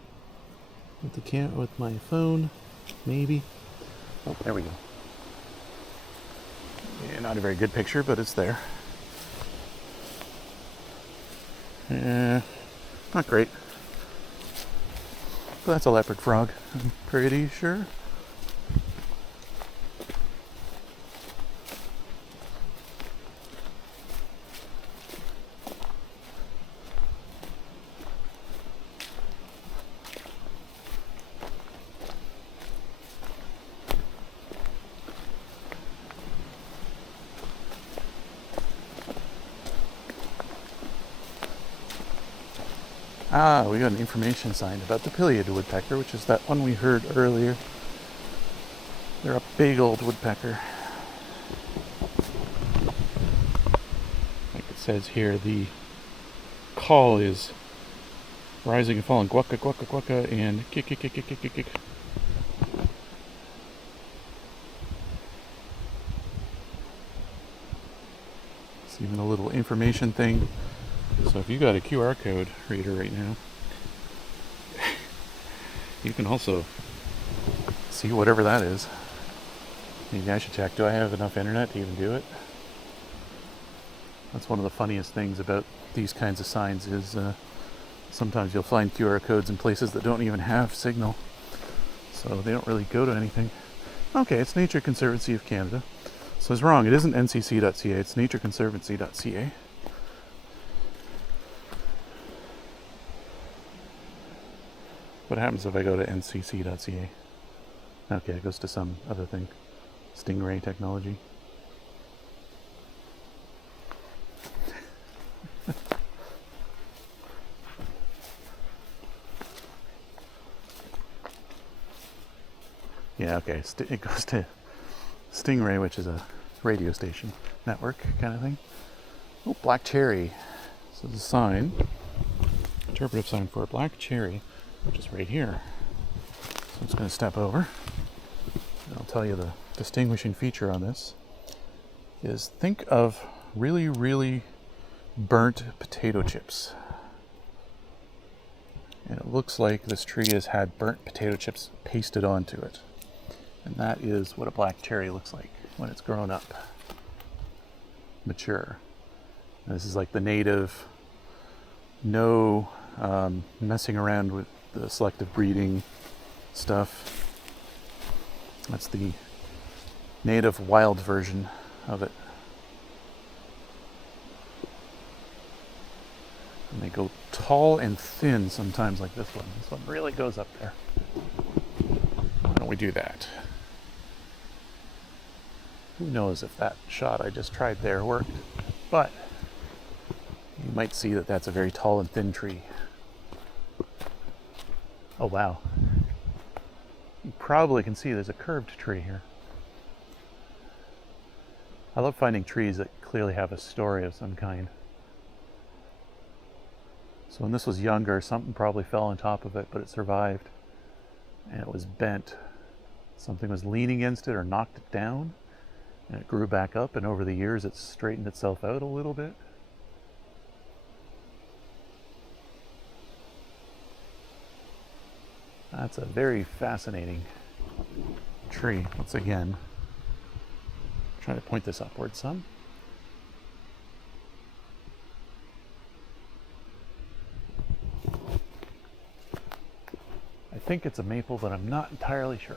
with with my phone, maybe. Oh, there we go. Yeah, not a very good picture, but it's there. Not great. But that's a leopard frog, I'm pretty sure. Ah, we got an information sign about the Pileated woodpecker, which is that one we heard earlier. They're a big old woodpecker. Like it says here, the call is rising and falling, guacka, guacka, guacka, and kick, kick, kick, kick, kick, kick, kick. It's even a little information thing. So if you got a QR code reader right now, you can also see whatever that is. Maybe I should check, do I have enough internet to even do it? That's one of the funniest things about these kinds of signs is sometimes you'll find QR codes in places that don't even have signal. So they don't really go to anything. Okay, it's Nature Conservancy of Canada. So it's wrong, it isn't ncc.ca, it's natureconservancy.ca. What happens if I go to ncc.ca? Okay, it goes to some other thing. Stingray technology. Yeah, okay. It goes to Stingray, which is a radio station network kind of thing. Oh, black cherry. So the sign, interpretive sign for a black cherry, which is right here. So I'm just going to step over. And I'll tell you the distinguishing feature on this is think of really, really burnt potato chips. And it looks like this tree has had burnt potato chips pasted onto it. And that is what a black cherry looks like when it's grown up, mature. And this is like the native, no messing around with the selective breeding stuff. That's the native wild version of it. And they go tall and thin sometimes, like this one. This one really goes up there. Why don't we do that? Who knows if that shot I just tried there worked, but you might see that that's a very tall and thin tree. Oh wow. You probably can see there's a curved tree here. I love finding trees that clearly have a story of some kind. So when this was younger, something probably fell on top of it, but it survived. And it was bent. Something was leaning against it or knocked it down. And it grew back up, and over the years it's straightened itself out a little bit. That's a very fascinating tree. Once again, try to point this upwards some. I think it's a maple, but I'm not entirely sure.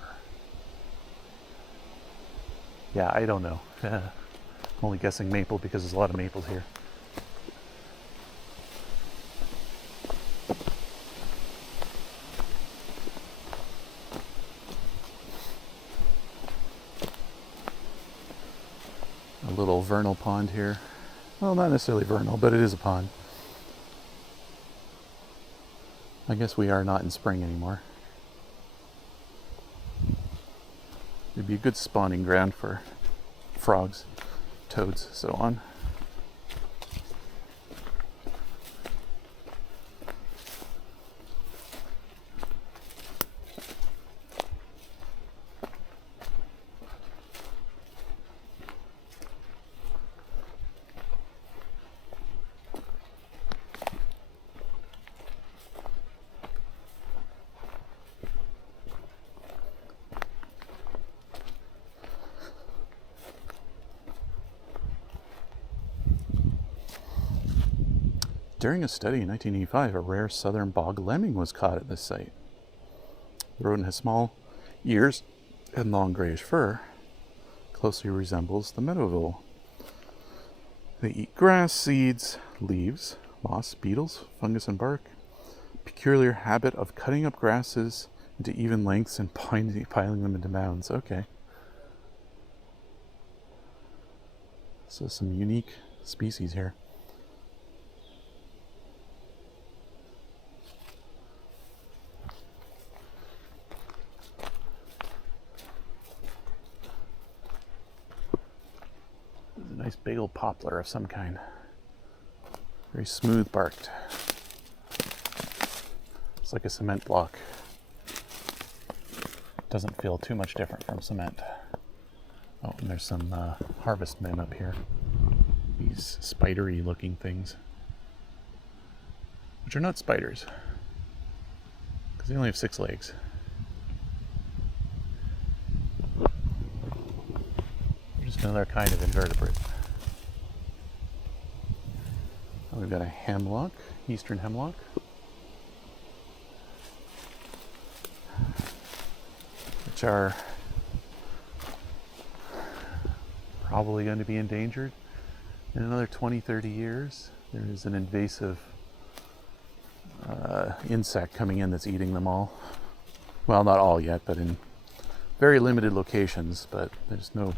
Yeah, I don't know. I'm only guessing maple because there's a lot of maples here. A little vernal pond here. Well, not necessarily vernal, but it is a pond. I guess we are not in spring anymore. It'd be a good spawning ground for frogs, toads, so on. During a study in 1985, a rare southern bog lemming was caught at this site. The rodent has small ears and long grayish fur. Closely resembles the meadow vole. They eat grass, seeds, leaves, moss, beetles, fungus, and bark. Peculiar habit of cutting up grasses into even lengths and piling them into mounds. Okay. So some unique species here. Nice big old poplar of some kind. Very smooth barked. It's like a cement block. Doesn't feel too much different from cement. Oh, and there's some harvest men up here. These spidery looking things. Which are not spiders. Because they only have 6 legs. Just another kind of invertebrate. We've got a hemlock, eastern hemlock. Which are probably going to be endangered in another 20-30 years. There is an invasive insect coming in that's eating them all. Well, not all yet, but in very limited locations, but there's no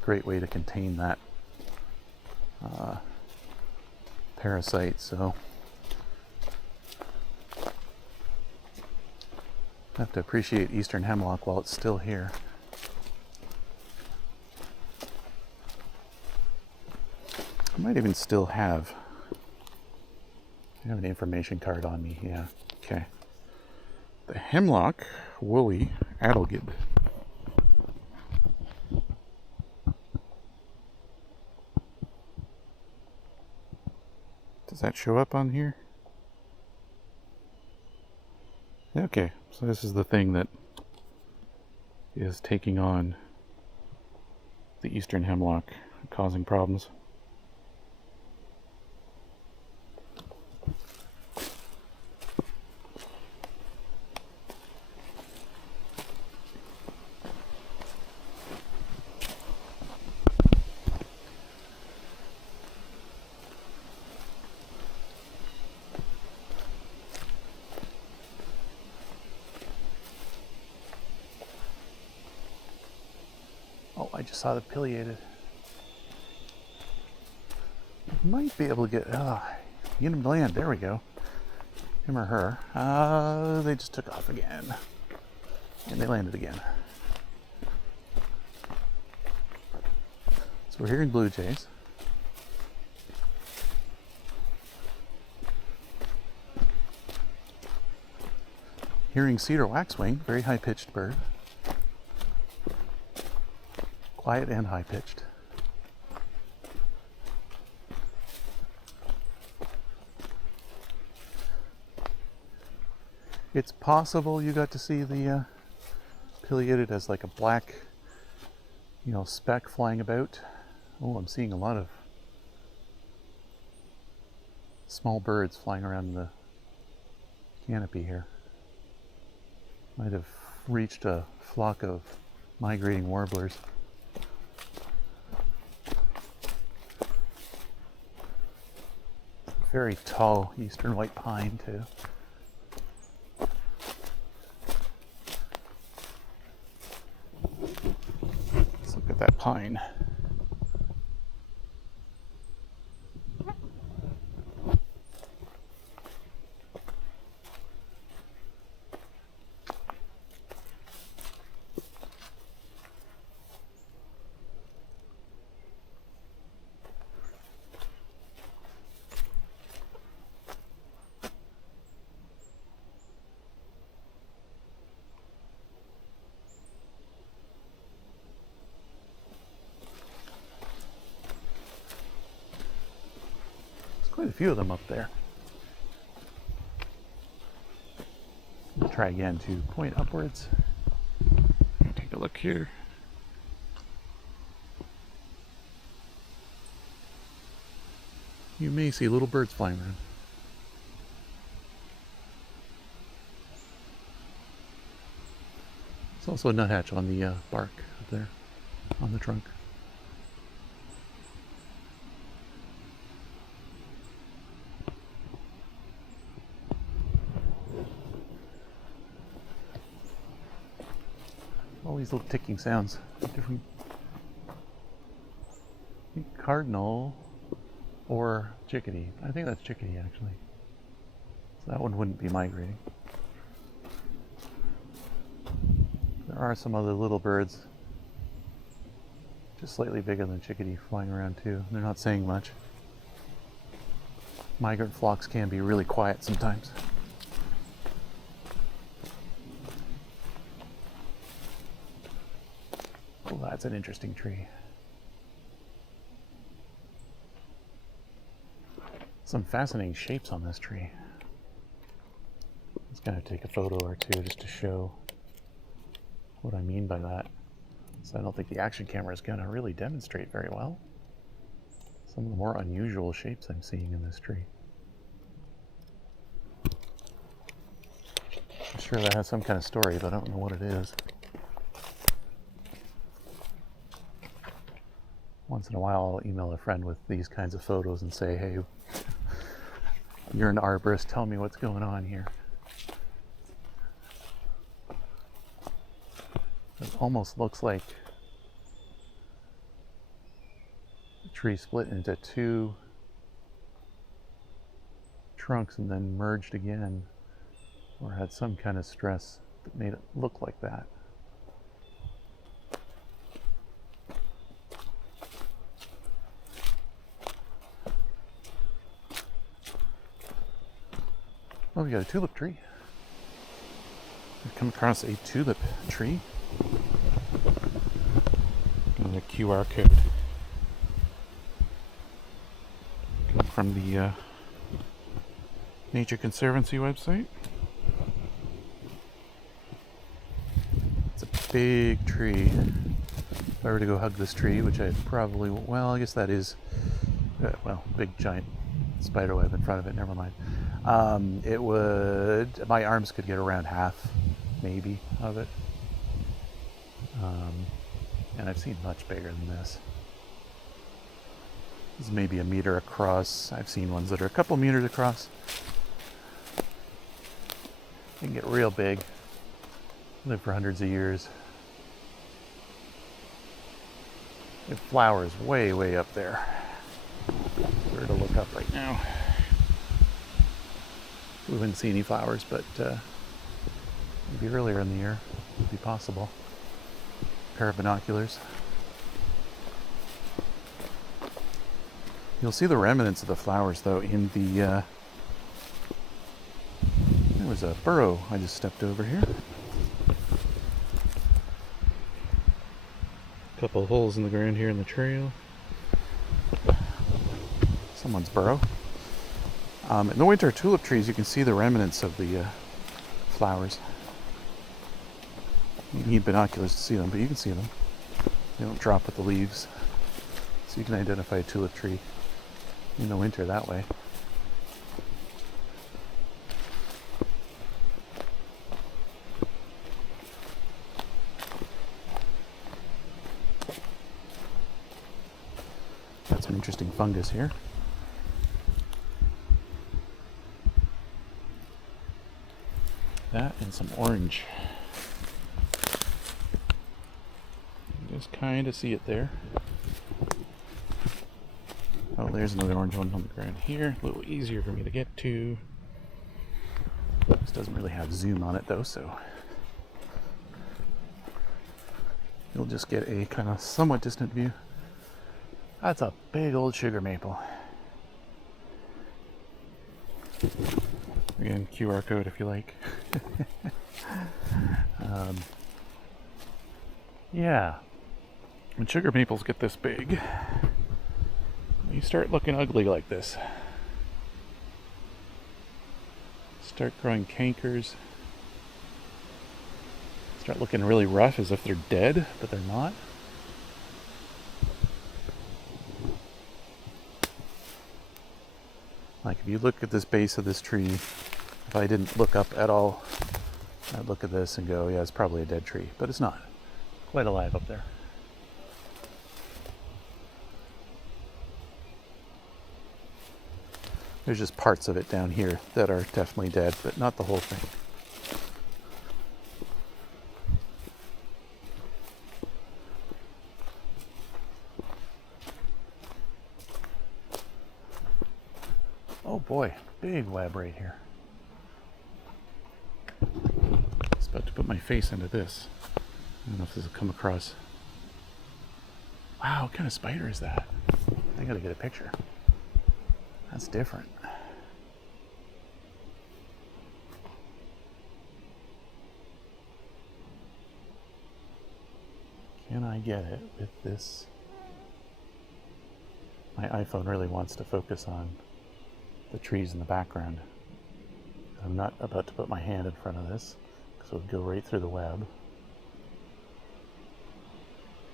great way to contain that parasite, so I have to appreciate eastern hemlock while it's still here. I might even still have an information card on me. Yeah, okay. The hemlock woolly adelgid. Does that show up on here? Okay, so this is the thing that is taking on the eastern hemlock, causing problems. I just saw the Pileated. Might be able to get him to land. There we go. Him or her. They just took off again. And they landed again. So we're hearing blue jays. Hearing cedar waxwing, very high-pitched bird. Quiet and high-pitched. It's possible you got to see the Pileated as like a black, speck flying about. Oh, I'm seeing a lot of small birds flying around the canopy here. Might have reached a flock of migrating warblers. Very tall eastern white pine too. Let's look at that pine. Quite a few of them up there. Let's try again to point upwards. Take a look here. You may see little birds flying around. There's also a nuthatch on the bark up there, on the trunk. All these little ticking sounds. Different. I think cardinal or chickadee. I think that's chickadee actually. So that one wouldn't be migrating. There are some other little birds, just slightly bigger than chickadee, flying around too. They're not saying much. Migrant flocks can be really quiet sometimes. Oh, that's an interesting tree. Some fascinating shapes on this tree. Let's kind of take a photo or two just to show what I mean by that. So I don't think the action camera is going to really demonstrate very well some of the more unusual shapes I'm seeing in this tree. I'm sure that has some kind of story, but I don't know what it is. Once in a while, I'll email a friend with these kinds of photos and say, hey, you're an arborist, tell me what's going on here. It almost looks like the tree split into two trunks and then merged again, or had some kind of stress that made it look like that. Oh, we got a tulip tree. I've come across a tulip tree. And a QR code. Come from the Nature Conservancy website. It's a big tree. If I were to go hug this tree, which I probably, well, I guess that is, big giant spiderweb in front of it, never mind. It would, my arms could get around half, maybe, of it. And I've seen much bigger than this. This is maybe a meter across. I've seen ones that are a couple meters across. They can get real big. Live for hundreds of years. It flowers way, way up there. If we were to look up right now, we wouldn't see any flowers, but maybe earlier in the year it would be possible. Pair of binoculars. You'll see the remnants of the flowers though in the there was a burrow I just stepped over here. A couple holes in the ground here in the trail. Someone's burrow. In the winter tulip trees you can see the remnants of the flowers. You need binoculars to see them, but you can see them. They don't drop with the leaves. So you can identify a tulip tree in the winter that way. Got some interesting fungus here. That and some orange. Just kind of see it there. Oh, there's another orange one on the ground here. A little easier for me to get to. This doesn't really have zoom on it though, so you'll just get a kind of somewhat distant view. That's a big old sugar maple. Again, QR code if you like. Yeah. When sugar maples get this big, you start looking ugly like this. Start growing cankers. Start looking really rough as if they're dead, but they're not. Like if you look at this base of this tree, if I didn't look up at all, I'd look at this and go, yeah, it's probably a dead tree, but it's not. Quite alive up there. There's just parts of it down here that are definitely dead, but not the whole thing. Oh boy, big web right here. I was about to put my face into this. I don't know if this will come across. Wow, what kind of spider is that? I gotta get a picture. That's different. Can I get it with this? My iPhone really wants to focus on the trees in the background. I'm not about to put my hand in front of this because it would go right through the web.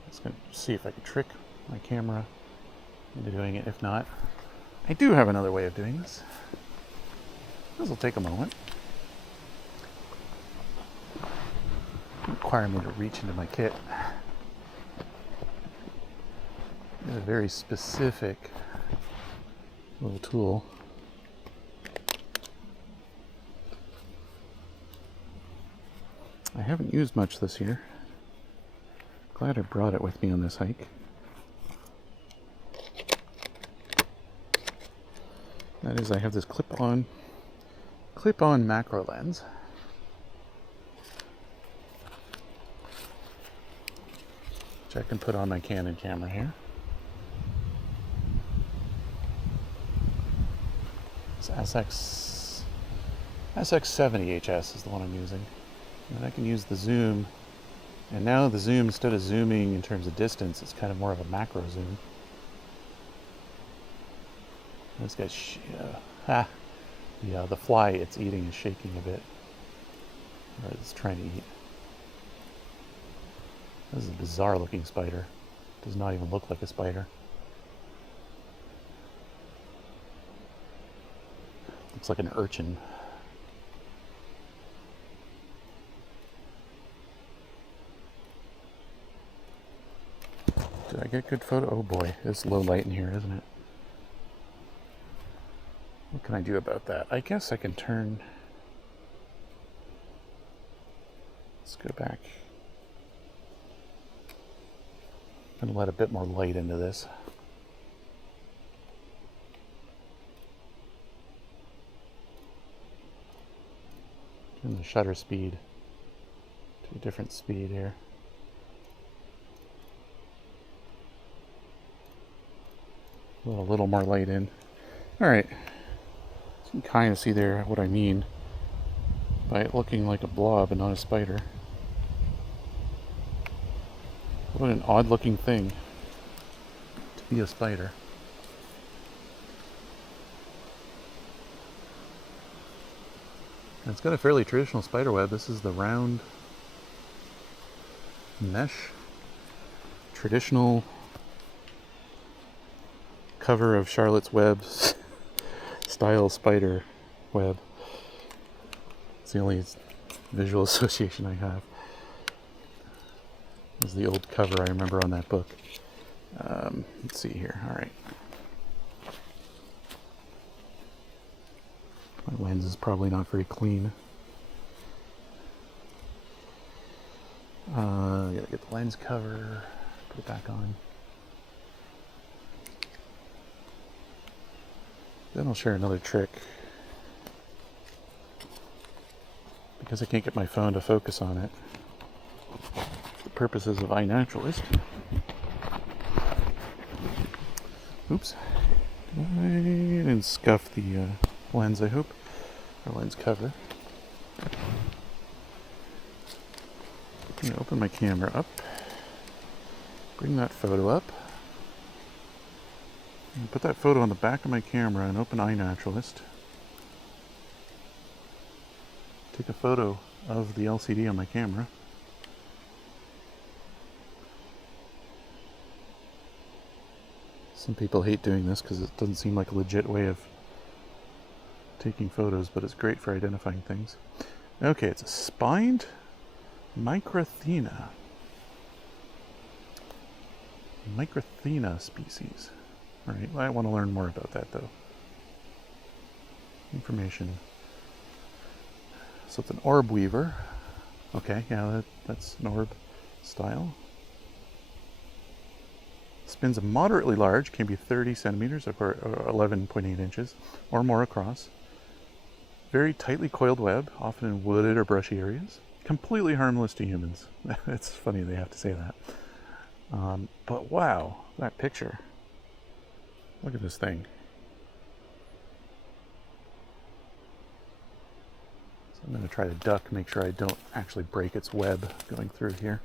I'm just going to see if I can trick my camera into doing it. If not, I do have another way of doing this. This will take a moment. It'll require me to reach into my kit. It's a very specific little tool. I haven't used much this year. Glad I brought it with me on this hike. That is, I have this clip-on macro lens. Which I can put on my Canon camera here. This SX70 HS is the one I'm using. And I can use the zoom. And now the zoom, instead of zooming in terms of distance, it's kind of more of a macro zoom. This guy's the fly it's eating is shaking a bit, or it's trying to eat. This is a bizarre looking spider. Does not even look like a spider. Looks like an urchin. Did I get a good photo? Oh boy, it's low light in here, isn't it? What can I do about that? I guess I can turn... Let's go back. I'm going to let a bit more light into this. Turn the shutter speed to a different speed here. A little more light in. Alright. You can kind of see there what I mean by it looking like a blob and not a spider. What an odd looking thing to be a spider. And it's got a fairly traditional spider web. This is the round mesh. Traditional cover of Charlotte's Web's style spider web. It's the only visual association I have. Is the old cover I remember on that book. Let's see here. All right. My lens is probably not very clean. Gotta get the lens cover, put it back on. Then I'll share another trick. Because I can't get my phone to focus on it. For the purposes of iNaturalist. Oops. I didn't scuff the lens, I hope. Or lens cover. I'm going to open my camera up. Bring that photo up. And put that photo on the back of my camera and open iNaturalist. Take a photo of the LCD on my camera. Some people hate doing this because it doesn't seem like a legit way of taking photos, but it's great for identifying things. Okay, it's a spined Micrathena. Micrathena species. Alright, I want to learn more about that though. Information. So it's an orb weaver. Okay, yeah, that's an orb style. Spins a moderately large, can be 30 centimeters or 11.8 inches or more across. Very tightly coiled web, often in wooded or brushy areas. Completely harmless to humans. It's funny they have to say that. But wow, that picture. Look at this thing. So I'm going to try to duck, make sure I don't actually break its web going through here.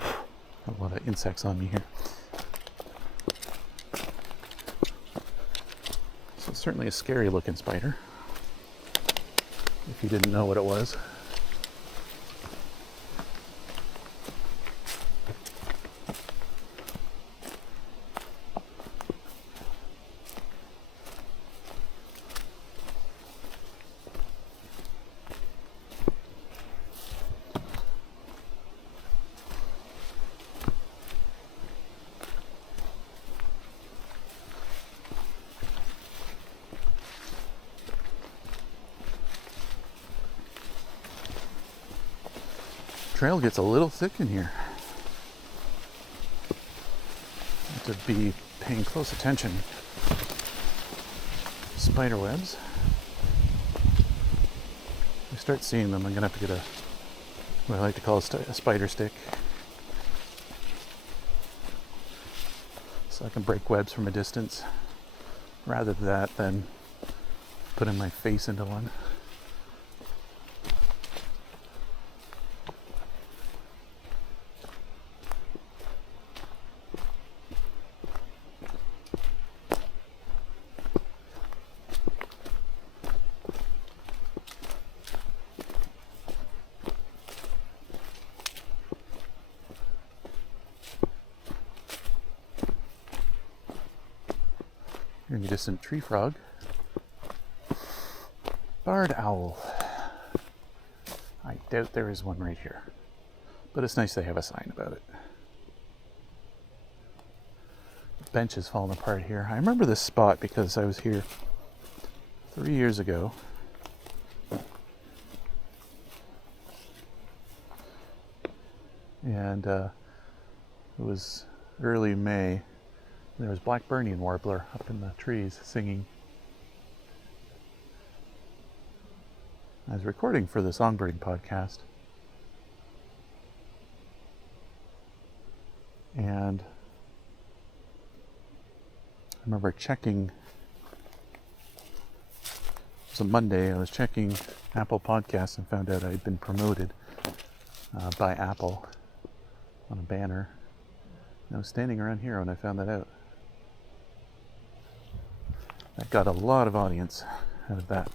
A lot of insects on me here. So it's certainly a scary looking spider, if you didn't know what it was. Trail gets a little thick in here. Have to be paying close attention. Spider webs. If I start seeing them, I'm gonna have to get what I like to call a spider stick, so I can break webs from a distance, rather than putting my face into one. Hearing a distant tree frog. Barred owl. I doubt there is one right here, but it's nice they have a sign about it. The bench is falling apart here. I remember this spot because I was here 3 years ago. And it was early May. There was Blackburnian warbler up in the trees singing. I was recording for the Songbirding Podcast. And I remember checking, it was a Monday, I was checking Apple Podcasts and found out I had been promoted by Apple on a banner. And I was standing around here when I found that out. I got a lot of audience out of that.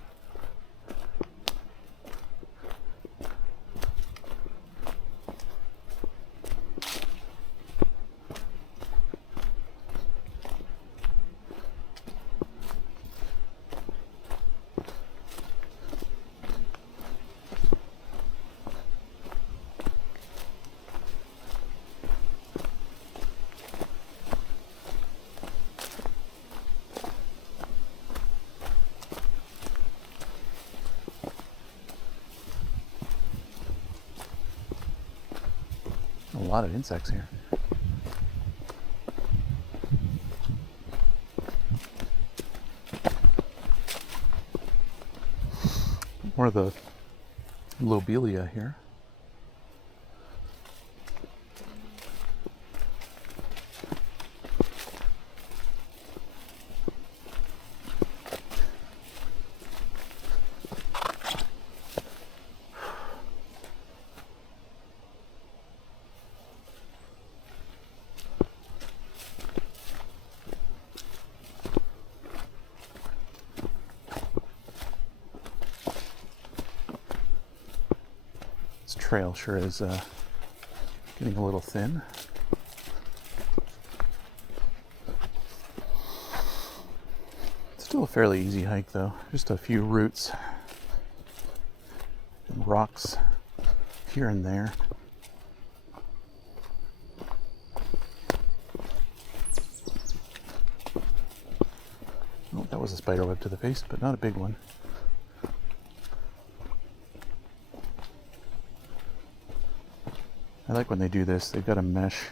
A lot of insects here. More of the Lobelia here. Trail sure is getting a little thin. fairly easy hike though. Just a few roots and rocks here and there. Oh, that was a spider web to the face, but not a big one. I like when they do this. They've got a mesh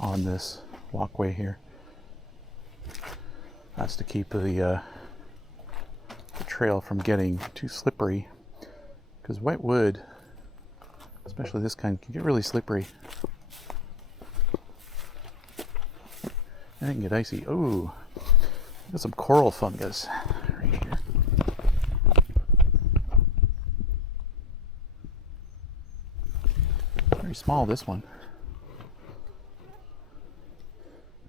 on this walkway here. That's to keep the trail from getting too slippery, because white wood, especially this kind, can get really slippery. And it can get icy. Oh, got some coral fungus right here. Very small, this one.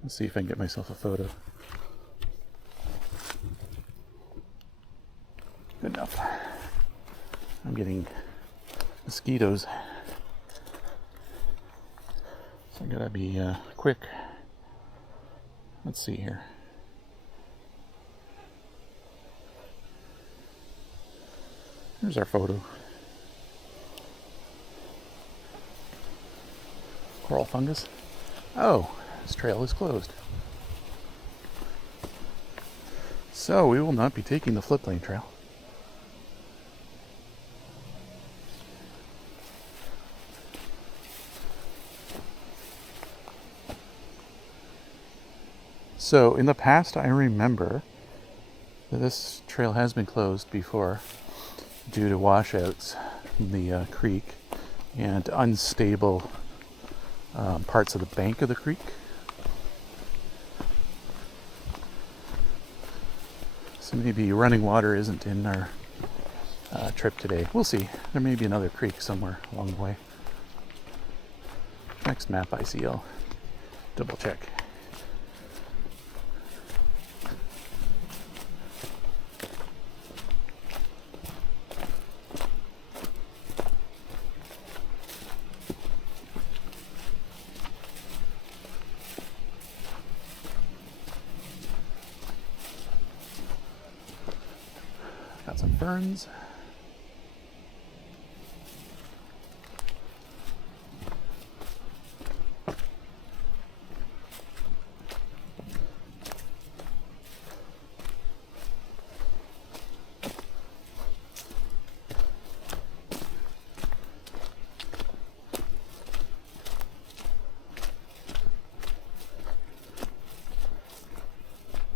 Let's see if I can get myself a photo. Good enough. I'm getting mosquitoes, so I gotta be quick. Let's see here. Here's our photo. Coral fungus. Oh, this trail is closed. So we will not be taking the floodplain trail. So in the past, I remember that this trail has been closed before due to washouts in the creek and unstable parts of the bank of the creek. So maybe running water isn't in our trip today. We'll see. There may be another creek somewhere along the way. Next map I see, I'll double check. Got some ferns.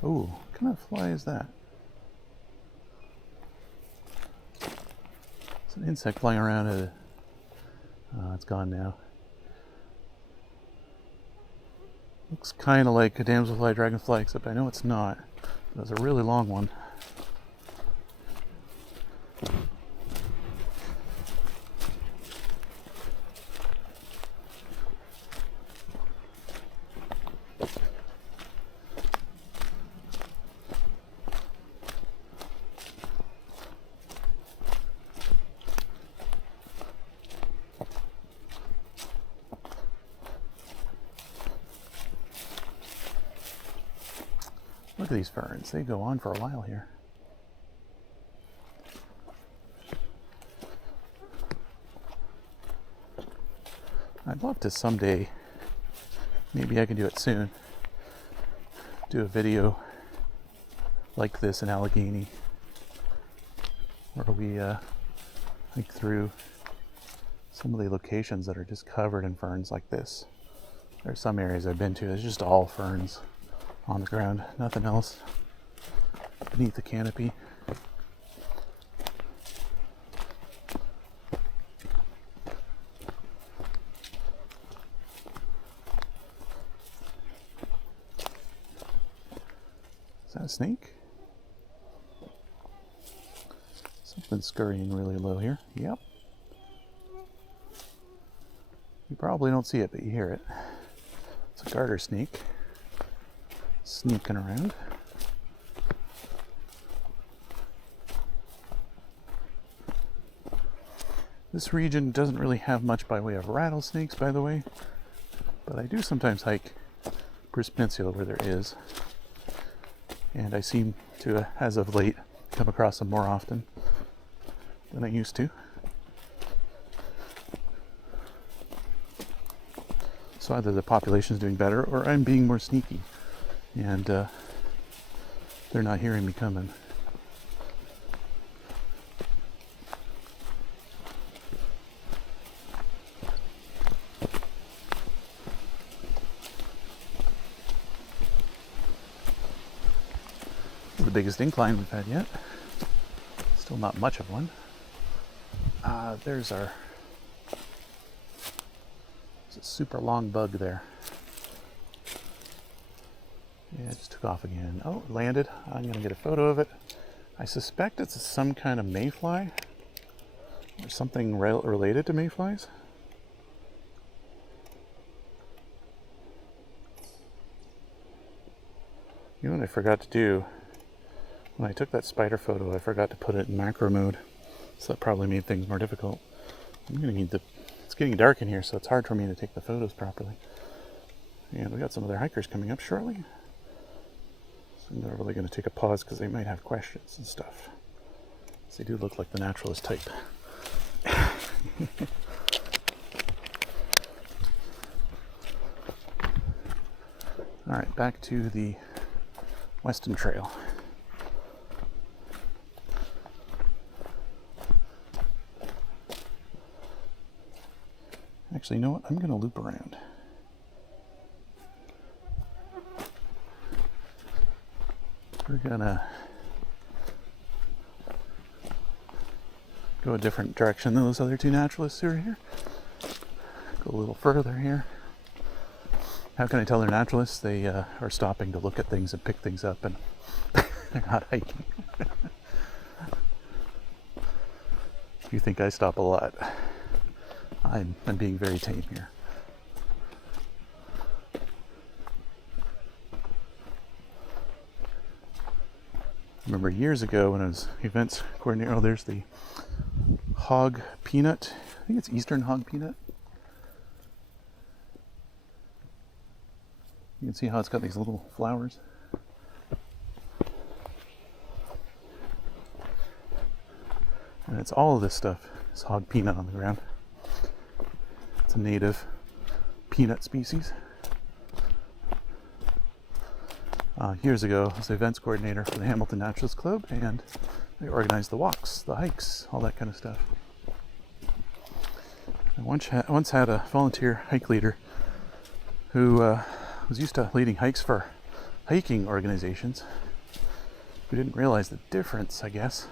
Oh, what kind of fly is that? It's an insect flying around. It's gone now. Looks kind of like a damselfly dragonfly, except I know it's not. It's a really long one. Look at these ferns. They go on for a while here. I'd love to someday, maybe I can do it soon, do a video like this in Allegheny, where we hike through some of the locations that are just covered in ferns like this. There's some areas I've been to, it's just all ferns on the ground, nothing else beneath the canopy. Is that a snake? Something scurrying really low here. Yep. You probably don't see it, but you hear it. It's a garter snake sneaking around. This region doesn't really have much by way of rattlesnakes, by the way, but I do sometimes hike Bruce Peninsula where there is, and I seem to, as of late, come across them more often than I used to. So either the population's doing better or I'm being more sneaky and they're not hearing me coming. The biggest incline we've had yet. Still not much of one. There's a super long bug there. Yeah, it just took off again. Oh, it landed. I'm going to get a photo of it. I suspect it's some kind of mayfly or something related to mayflies. You know what I forgot to do? When I took that spider photo, I forgot to put it in macro mode. So that probably made things more difficult. I'm going to need it's getting dark in here, so it's hard for me to take the photos properly. And we got some other hikers coming up shortly. So I'm not really going to take a pause because they might have questions and stuff. So they do look like the naturalist type. Alright, back to the Weston Trail. Actually, you know what? I'm going to loop around. We're going to go a different direction than those other two naturalists who are here. Go a little further here. How can I tell they're naturalists? They are stopping to look at things and pick things up, and they're not hiking. You think I stop a lot. I'm being very tame here. I remember years ago when I was events coordinator, there's the Hog-Peanut. I think it's Eastern Hog-Peanut. You can see how it's got these little flowers. And it's all of this stuff. It's Hog-Peanut on the ground. It's a native peanut species. Years ago, I was the events coordinator for the Hamilton Naturalist Club, and I organized the walks, the hikes, all that kind of stuff. I once had a volunteer hike leader who was used to leading hikes for hiking organizations, who didn't realize the difference, I guess,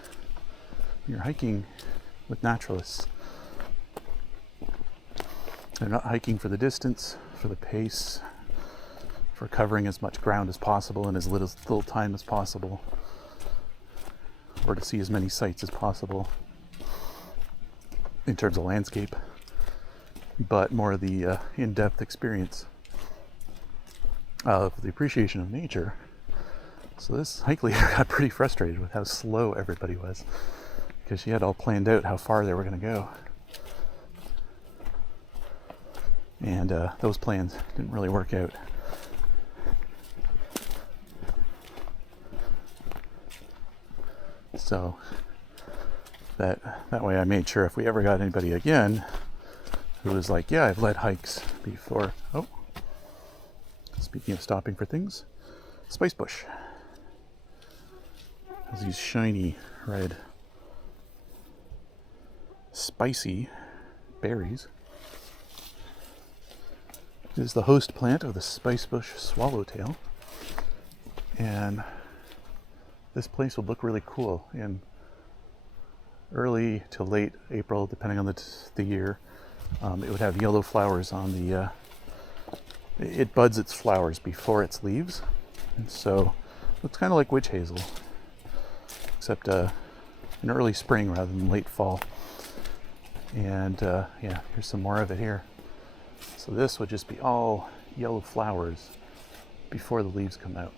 when you're hiking with naturalists. They're not hiking for the distance, for the pace, for covering as much ground as possible in as little time as possible, or to see as many sights as possible in terms of landscape, but more the in-depth experience of the appreciation of nature. So this hike leader got pretty frustrated with how slow everybody was, because she had all planned out how far they were going to go. And those plans didn't really work out. So that way I made sure if we ever got anybody again who was like, yeah, I've led hikes before. Oh, speaking of stopping for things, spice bush has these shiny red spicy berries. It is the host plant of the spice bush swallowtail, and this place would look really cool in early to late April, depending on the year. It would have yellow flowers on the, it buds its flowers before its leaves. And so it looks kind of like witch hazel, except in early spring rather than late fall. And yeah, here's some more of it here. So this would just be all yellow flowers before the leaves come out.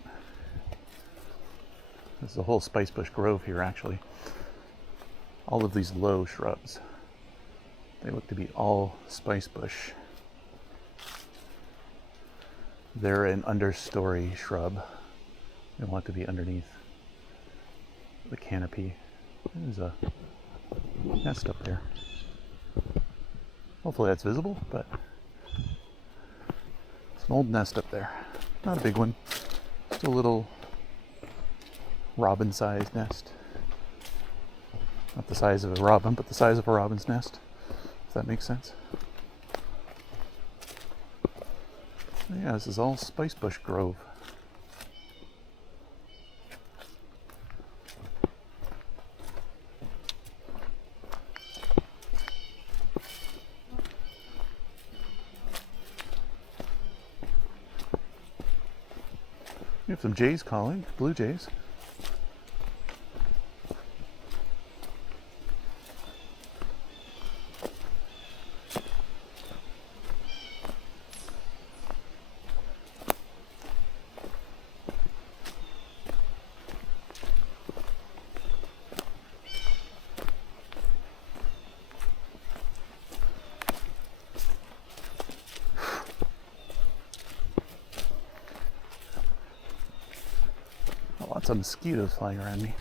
This is a whole spice bush grove here, actually. All of these low shrubs, they look to be all spice bush. They're an understory shrub. They want to be underneath. the canopy. There's a nest up there. Hopefully that's visible, but it's an old nest up there. Not a big one. Just a little robin-sized nest. Not the size of a robin, but the size of a robin's nest, if that makes sense. Yeah, this is all spicebush grove. We have some jays calling, blue jays. Lots of mosquitoes flying around me.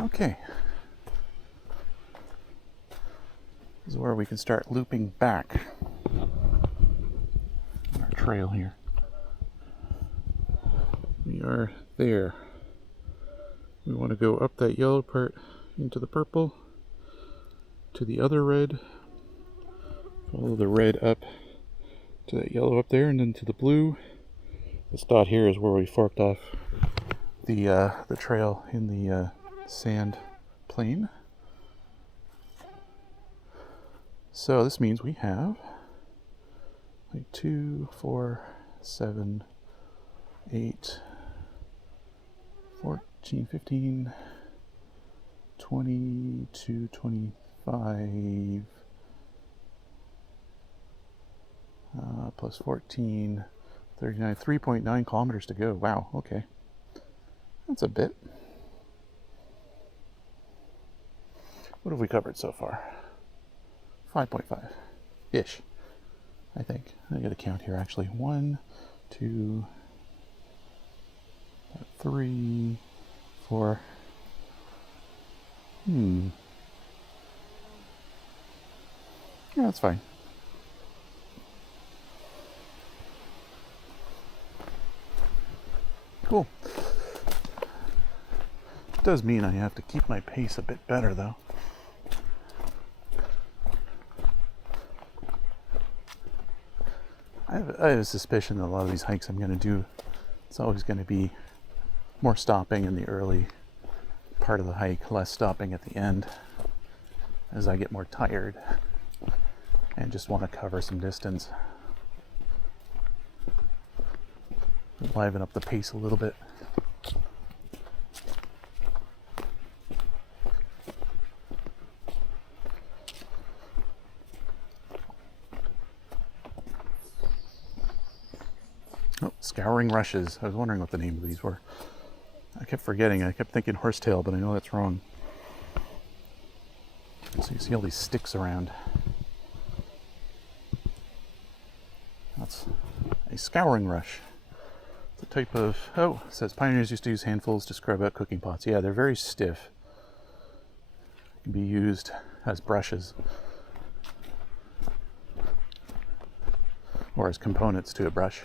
Okay, this is where we can start looping back on our trail here. We are there. We want to go up that yellow part into the purple, to the other red, follow the red up to that yellow up there, and then to the blue. This dot here is where we forked off the trail in the sand plain. So this means we have like 2, 4, 7, 8, 14, 15, 22, 25, plus 14, 39, 3.9 kilometers to go. Wow, okay. That's a bit. What have we covered so far? 5.5-ish, I think. I got to count here actually. 1, 2, 3, 4. Yeah, that's fine. Cool. It does mean I have to keep my pace a bit better though. I have a suspicion that a lot of these hikes I'm going to do, it's always going to be more stopping in the early part of the hike, less stopping at the end as I get more tired and just want to cover some distance. Liven up the pace a little bit. Oh, Scouring-rushes. I was wondering what the name of these were. I kept forgetting. I kept thinking horsetail, but I know that's wrong. So you see all these sticks around. That's a scouring-rush. It's a type of... Oh, it says pioneers used to use handfuls to scrub out cooking pots. Yeah, they're very stiff. can be used as brushes or as components to a brush.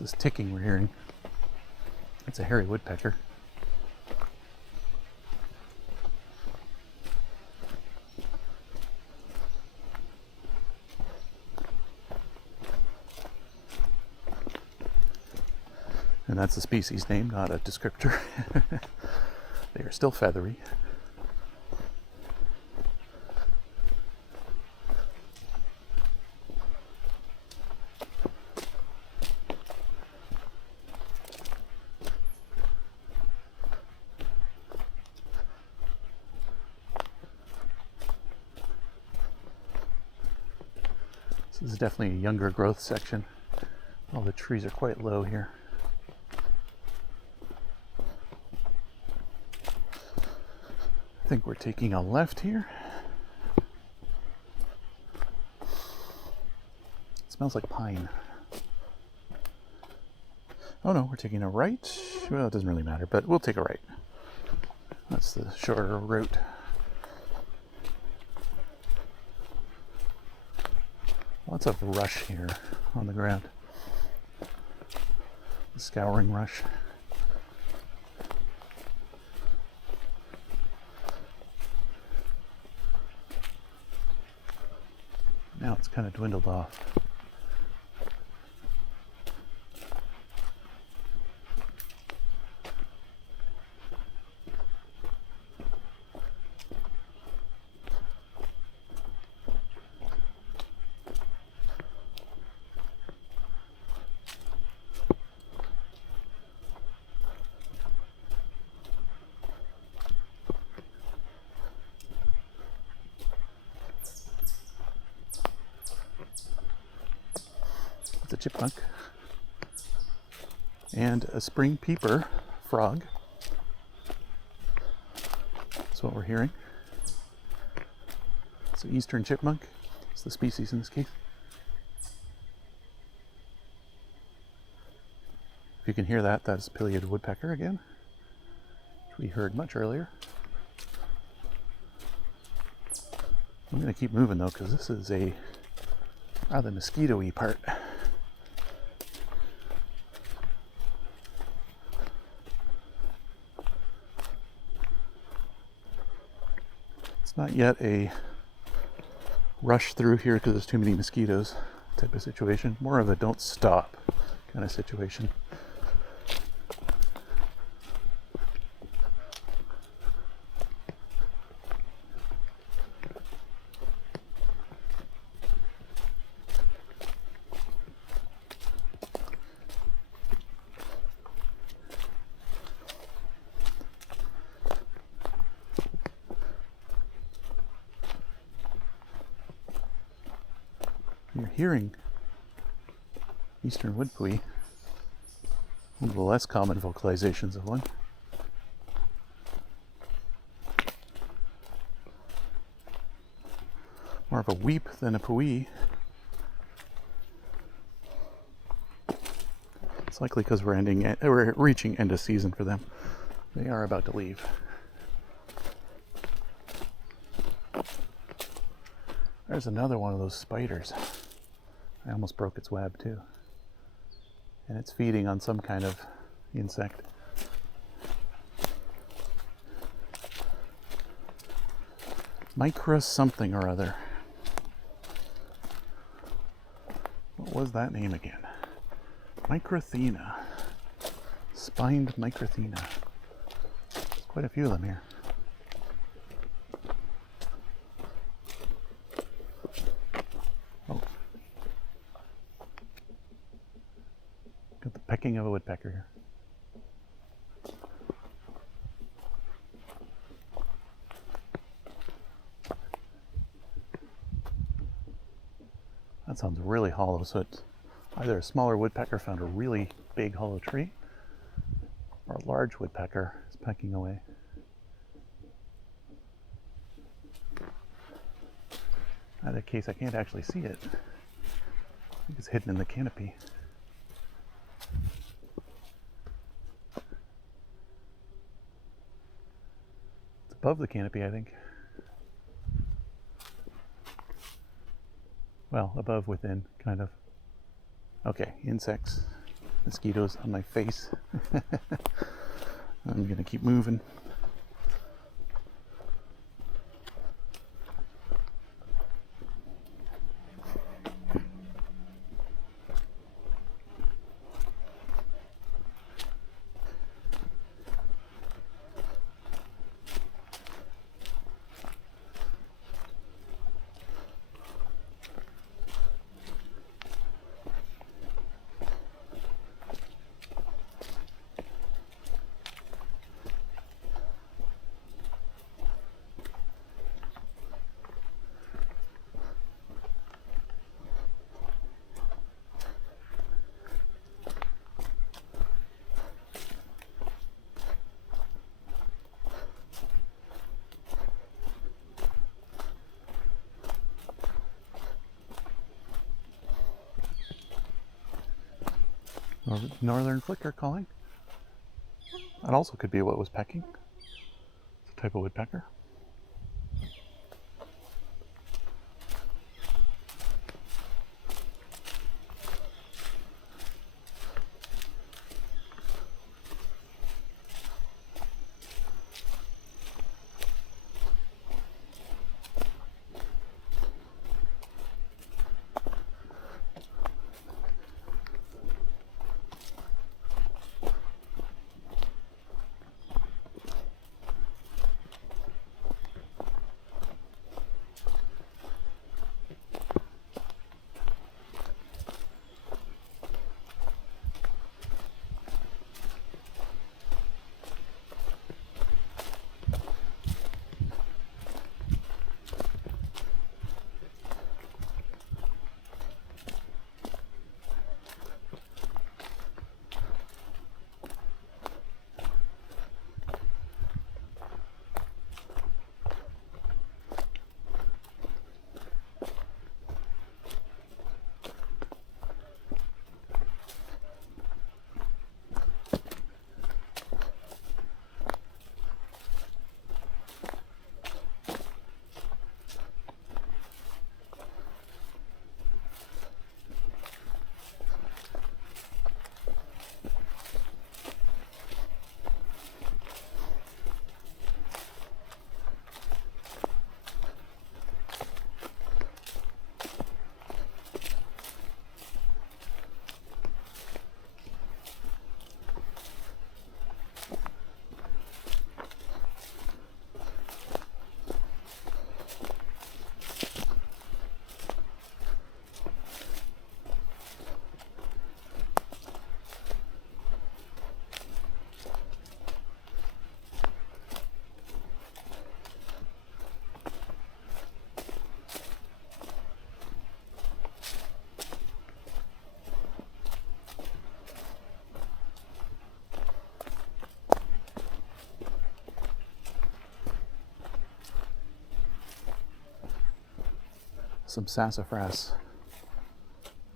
This ticking we're hearing. It's a hairy woodpecker. And that's a species name, not a descriptor. They are still feathery. This is definitely a younger growth section. All the trees are quite low here. I think we're taking a left here. It smells like pine. Oh no, we're taking a right. Well, it doesn't really matter, but we'll take a right. That's the shorter route. Lots of rush here on the ground. The Scouring-rush. Now it's kind of dwindled off. A chipmunk and a spring peeper frog. That's what we're hearing. It's an eastern chipmunk. It's the species in this case. If you can hear that, that's Pileated woodpecker again, which we heard much earlier. I'm going to keep moving though, because this is a rather mosquito-y part. Not yet a rush through here because there's too many mosquitoes type of situation. More of a don't stop kind of situation. You're hearing eastern Wood-Pewee, one of the less common vocalizations of one. More of a weep than a pewee. It's likely because we're reaching end of season for them. They are about to leave. There's another one of those spiders. I almost broke its web too. And it's feeding on some kind of insect. Micra something or other. What was that name again? Micrathena. Spined Micrathena. There's quite a few of them here. Got the pecking of a woodpecker here. That sounds really hollow, so it's either a smaller woodpecker found a really big hollow tree, or a large woodpecker is pecking away. In either case, I can't actually see it. I think it's hidden in the canopy. It's above the canopy, I think. Well, above, within, kind of. Okay, insects, mosquitoes on my face. I'm gonna keep moving. Northern flicker calling. That also could be what was pecking. It's a type of woodpecker. Some sassafras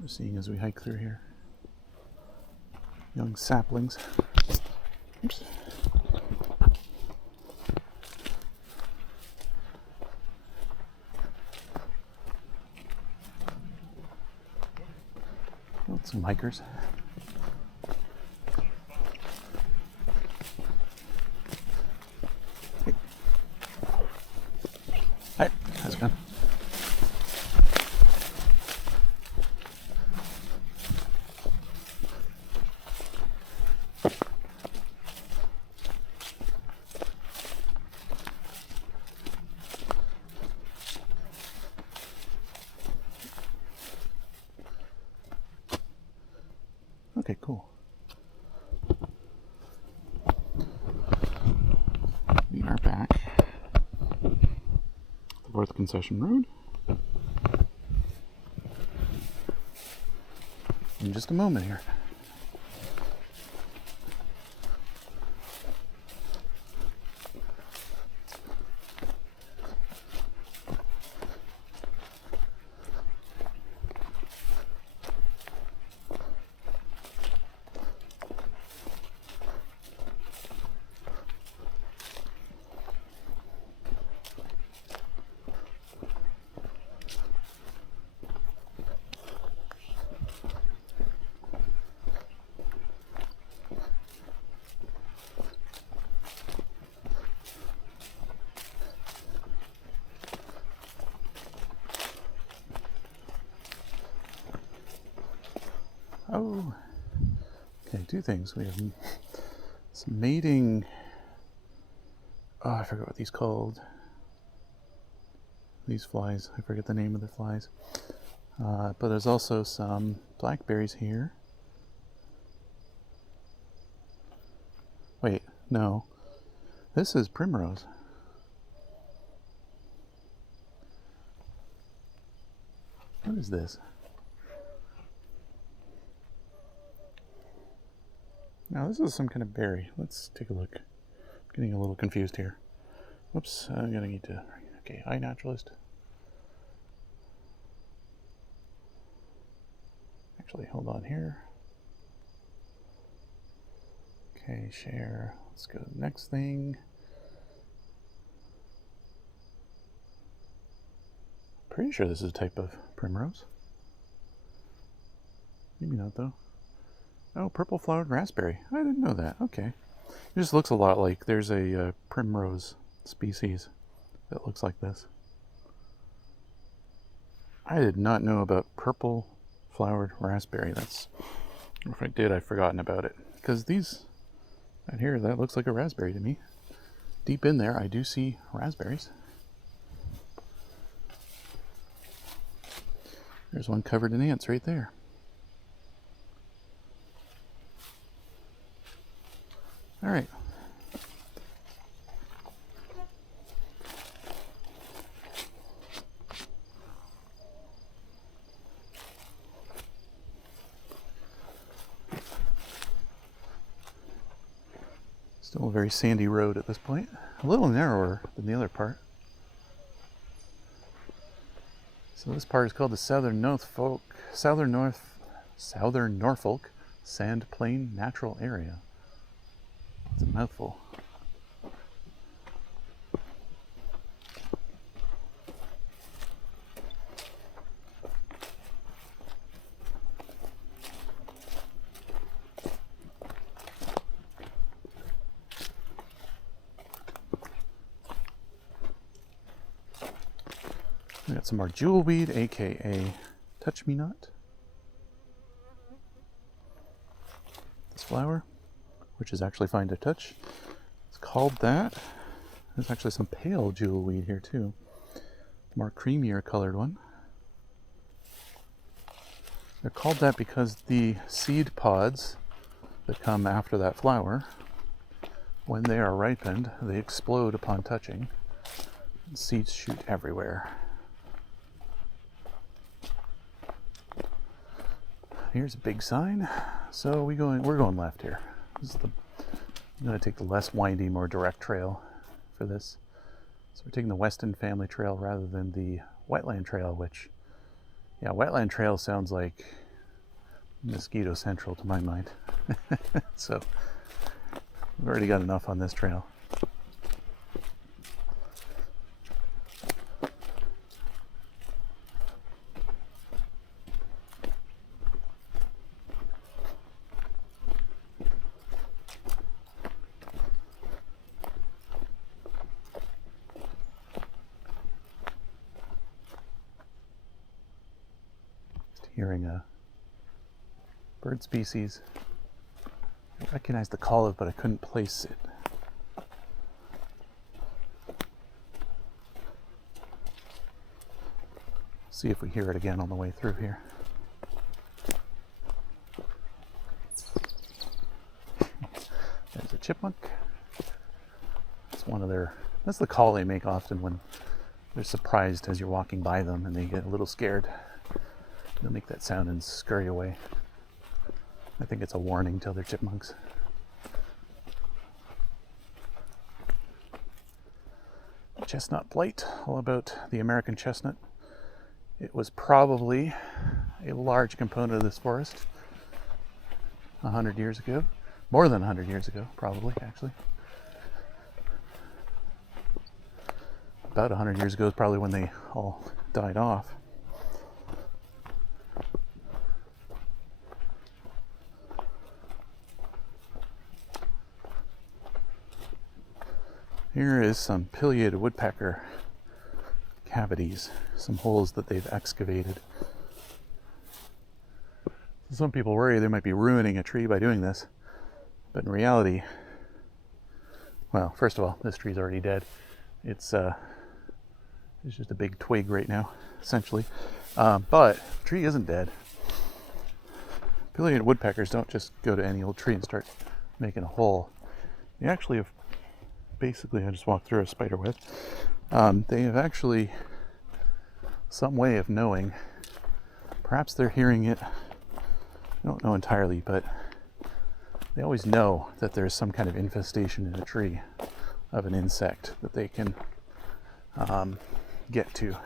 we're seeing as we hike through here. Young saplings. Oops. Oh, some hikers. Hey. Hi, how's it going? Okay, cool. We are back at the 4th Concession Road. just a moment here. Oh, okay, two things. We have some mating. Oh, I forgot what these called. These flies. I forget the name of the flies. But there's also some blackberries here. Wait, no. This is primrose. What is this? Now this is some kind of berry. Let's take a look. I'm getting a little confused here. Whoops, I'm gonna need to... Okay, hi Naturalist. Actually, hold on here. Okay, share. Let's go to the next thing. Pretty sure this is a type of primrose. Maybe not though. Oh, purple flowered raspberry. I didn't know that. Okay. It just looks a lot like there's a primrose species that looks like this. I did not know about purple flowered raspberry. That's, if I did, I've forgotten about it. Because these, right here, that looks like a raspberry to me. Deep in there, I do see raspberries. There's one covered in ants right there. All right. Still a very sandy road at this point. A little narrower than the other part. So this part is called the Southern Norfolk Sand Plain Natural Area. It's a mouthful. We got some more jewelweed, aka touch-me-not. This flower, which is actually fine to touch. It's called that. There's actually some pale jewelweed here too. More creamier colored one. They're called that because the seed pods that come after that flower, when they are ripened, they explode upon touching. And seeds shoot everywhere. Here's a big sign. So we're going left here. This is I'm going to take the less windy, more direct trail for this. So we're taking the Weston family trail rather than the wetland trail, which, yeah, wetland trail sounds like Mosquito Central to my mind. So we've already got enough on this trail. Hearing a bird species. I recognized the call of, but I couldn't place it. See if we hear it again on the way through here. There's a chipmunk. It's one of their, that's the call they make often when they're surprised as you're walking by them and they get a little scared. They'll make that sound and scurry away. I think it's a warning to other chipmunks. Chestnut blight, all about the American chestnut. It was probably a large component of this forest 100 years ago. More than 100 years ago, probably, actually. About 100 years ago is probably when they all died off. Here is some Pileated woodpecker cavities, some holes that they've excavated. Some people worry they might be ruining a tree by doing this, but in reality, well, first of all, this tree's already dead. It's just a big twig right now, essentially. But the tree isn't dead. Pileated woodpeckers don't just go to any old tree and start making a hole. They actually have, basically, I just walked through a spider web. They have actually some way of knowing. Perhaps they're hearing it. I don't know entirely, but they always know that there's some kind of infestation in a tree of an insect that they can get to.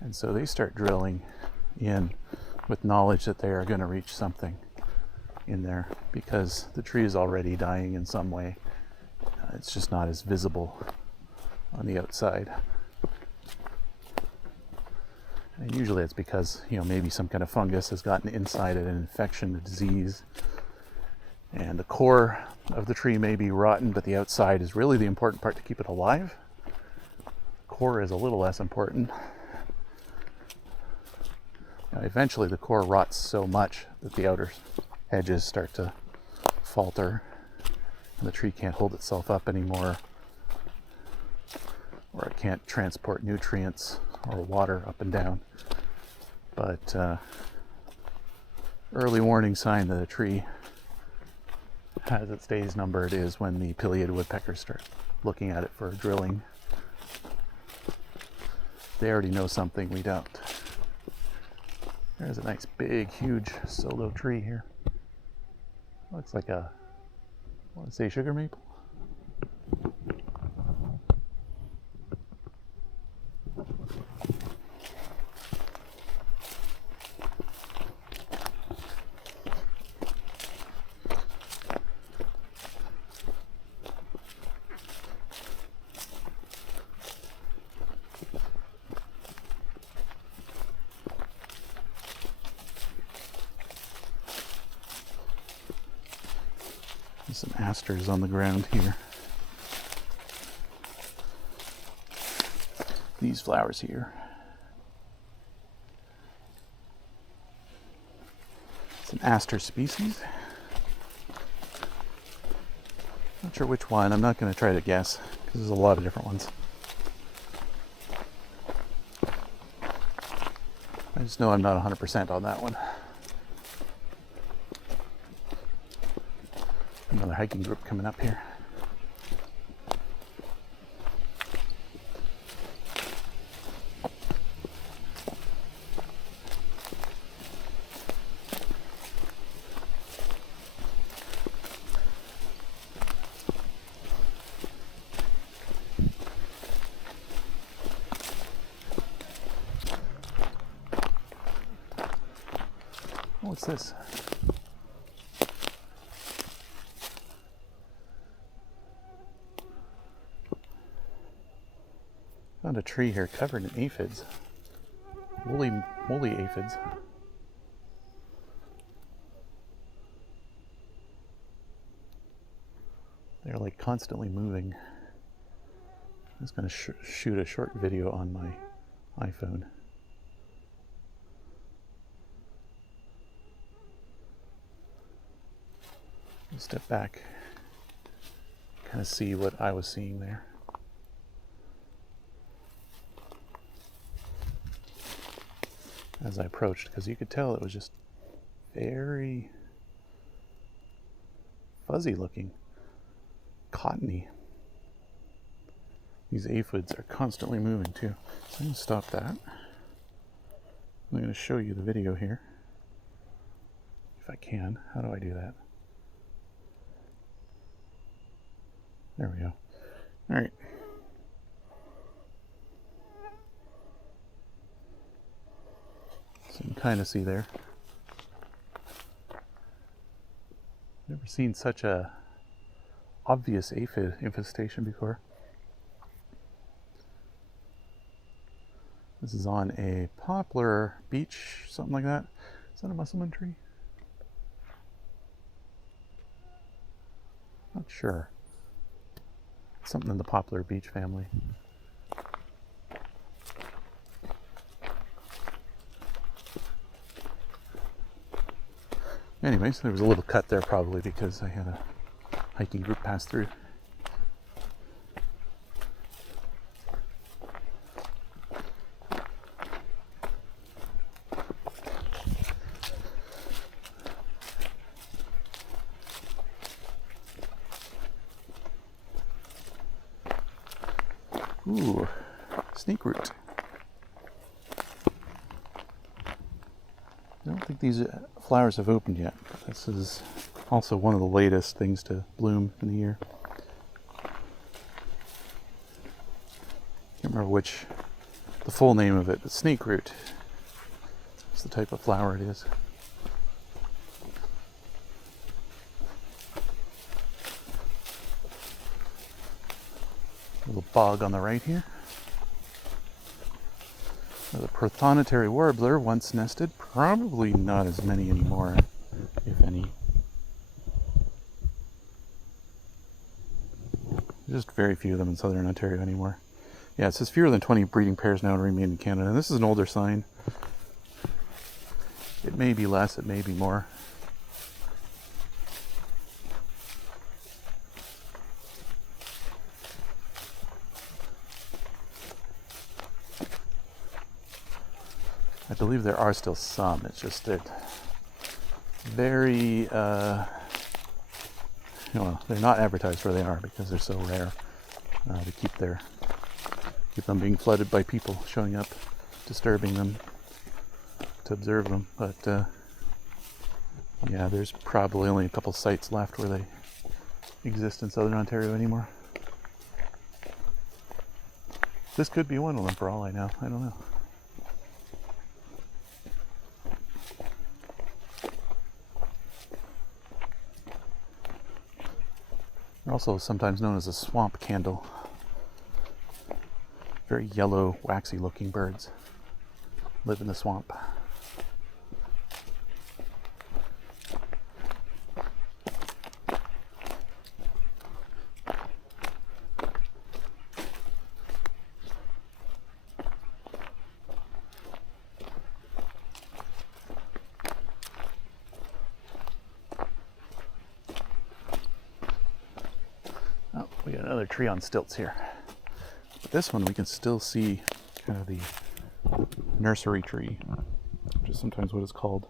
And so they start drilling in with knowledge that they are going to reach something in there because the tree is already dying in some way. It's just not as visible on the outside. And usually it's because, maybe some kind of fungus has gotten inside it, an infection, a disease. And the core of the tree may be rotten, but the outside is really the important part to keep it alive. Core is a little less important. Now, eventually the core rots so much that the outer edges start to falter and the tree can't hold itself up anymore, or it can't transport nutrients or water up and down. But early warning sign that a tree has its days numbered is when the pileated woodpeckers start looking at it for drilling. They already know something we don't. There's a nice big huge solo tree here. Looks like I want to say sugar maple. Some asters on the ground here. These flowers here. It's an aster species. Not sure which one. I'm not going to try to guess because there's a lot of different ones. I just know I'm not 100% on that one. Another hiking group coming up here. Oh, what's this? Found a tree here covered in aphids. Woolly aphids. They're like constantly moving. I'm just going to shoot a short video on my iPhone. I'll step back, kind of see what I was seeing there. As I approached, because you could tell it was just very fuzzy looking, cottony. These aphids are constantly moving too. So I'm going to stop that. I'm going to show you the video here. if I can. How do I do that? There we go. All right. So you can kind of see there. Never seen such a obvious aphid infestation before. This is on a poplar beech, something like that. Is that a musselman tree? Not sure. Something in the poplar beech family. Anyways, there was a little cut there probably because I had a hiking group pass through. Ooh, snake root. I don't think these flowers have opened yet. This is also one of the latest things to bloom in the year. Can't remember the full name of it, but snake root is the type of flower it is. A little bog on the right here. The prothonotary warbler once nested, probably not as many anymore, if any. Just very few of them in southern Ontario anymore. Yeah, it says fewer than 20 breeding pairs now remain in Canada. And this is an older sign. It may be less, it may be more. I believe there are still some. It's just that very, they're not advertised where they are because they're so rare to keep them being flooded by people showing up, disturbing them, to observe them. But yeah, there's probably only a couple sites left where they exist in southern Ontario anymore. This could be one of them for all I know. I don't know. They're also sometimes known as a swamp candle. Very yellow, waxy looking birds. Live in the swamp. We got another tree on stilts here. But this one we can still see kind of the nursery tree, which is sometimes what it's called.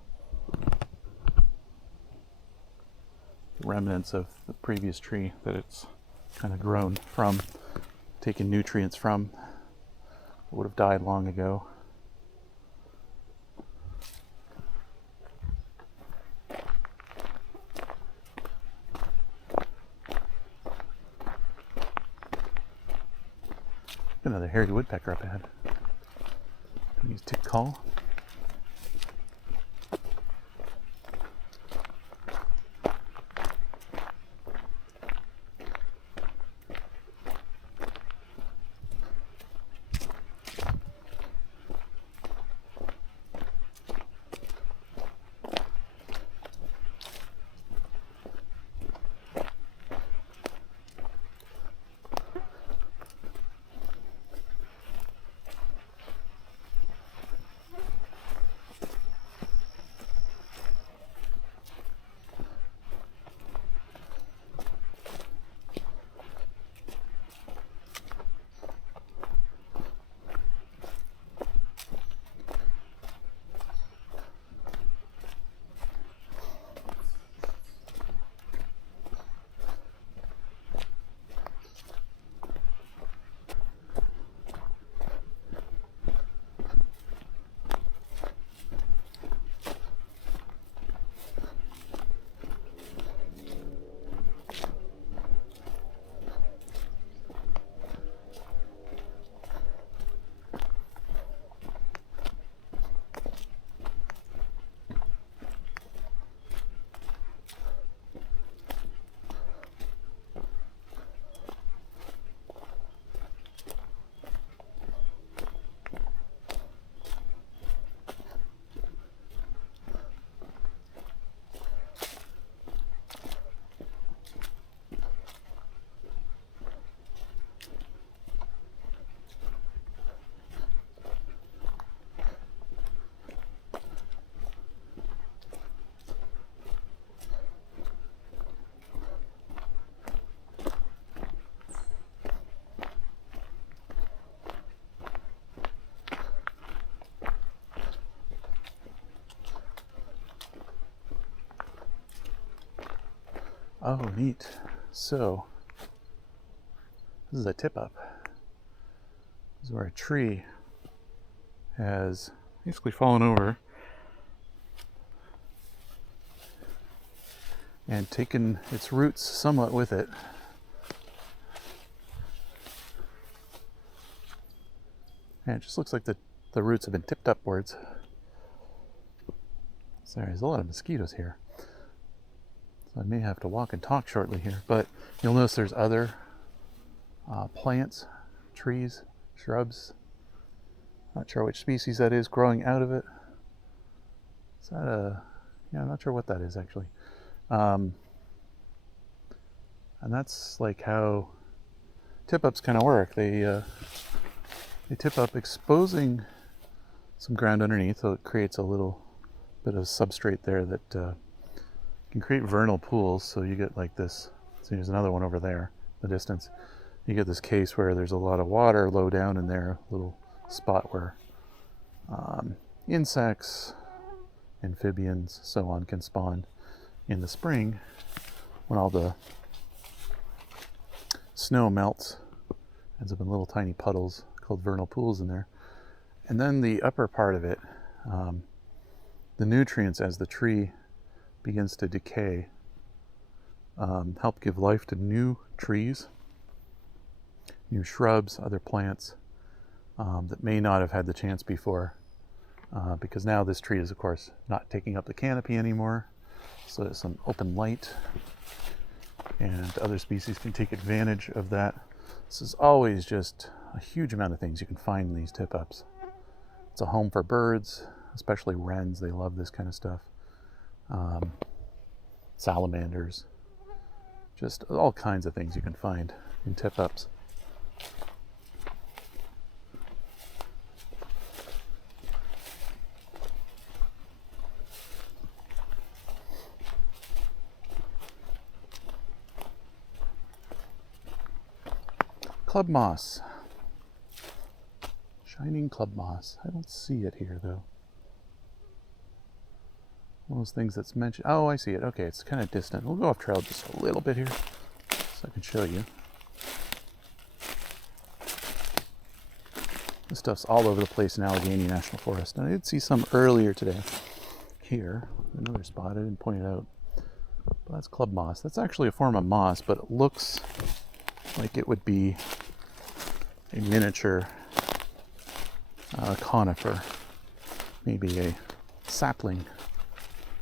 The remnants of the previous tree that it's kind of grown from, taken nutrients from, would have died long ago. Another hairy woodpecker up ahead. Use tick call. Oh, neat. So, this is a tip-up. This is where a tree has basically fallen over and taken its roots somewhat with it. And it just looks like the roots have been tipped upwards. Sorry, there's a lot of mosquitoes here. So I may have to walk and talk shortly here. But you'll notice there's other plants, trees, shrubs. Not sure which species that is growing out of it. Is that a... yeah, I'm not sure what that is actually. And that's like how tip-ups kind of work. They tip up exposing some ground underneath, so it creates a little bit of substrate there that can create vernal pools. So you get like this. So there's another one over there, the distance. You get this case where there's a lot of water low down in there, a little spot where insects, amphibians, so on can spawn in the spring when all the snow melts, ends up in little tiny puddles called vernal pools in there. And then the upper part of it, the nutrients as the tree begins to decay, help give life to new trees, new shrubs, other plants that may not have had the chance before, because now this tree is of course not taking up the canopy anymore, so there's some open light and other species can take advantage of that. This is always just a huge amount of things you can find in these tip-ups. It's a home for birds, especially wrens. They love this kind of stuff. Salamanders, just all kinds of things you can find in tip-ups. Club moss. Shining club moss. I don't see it here though. One of those things that's mentioned. Oh, I see it. Okay, it's kind of distant. We'll go off trail just a little bit here so I can show you. This stuff's all over the place in Allegheny National Forest. And I did see some earlier today. Here, another spot. I didn't point it out. But that's club moss. That's actually a form of moss, but it looks like it would be a miniature conifer, maybe a sapling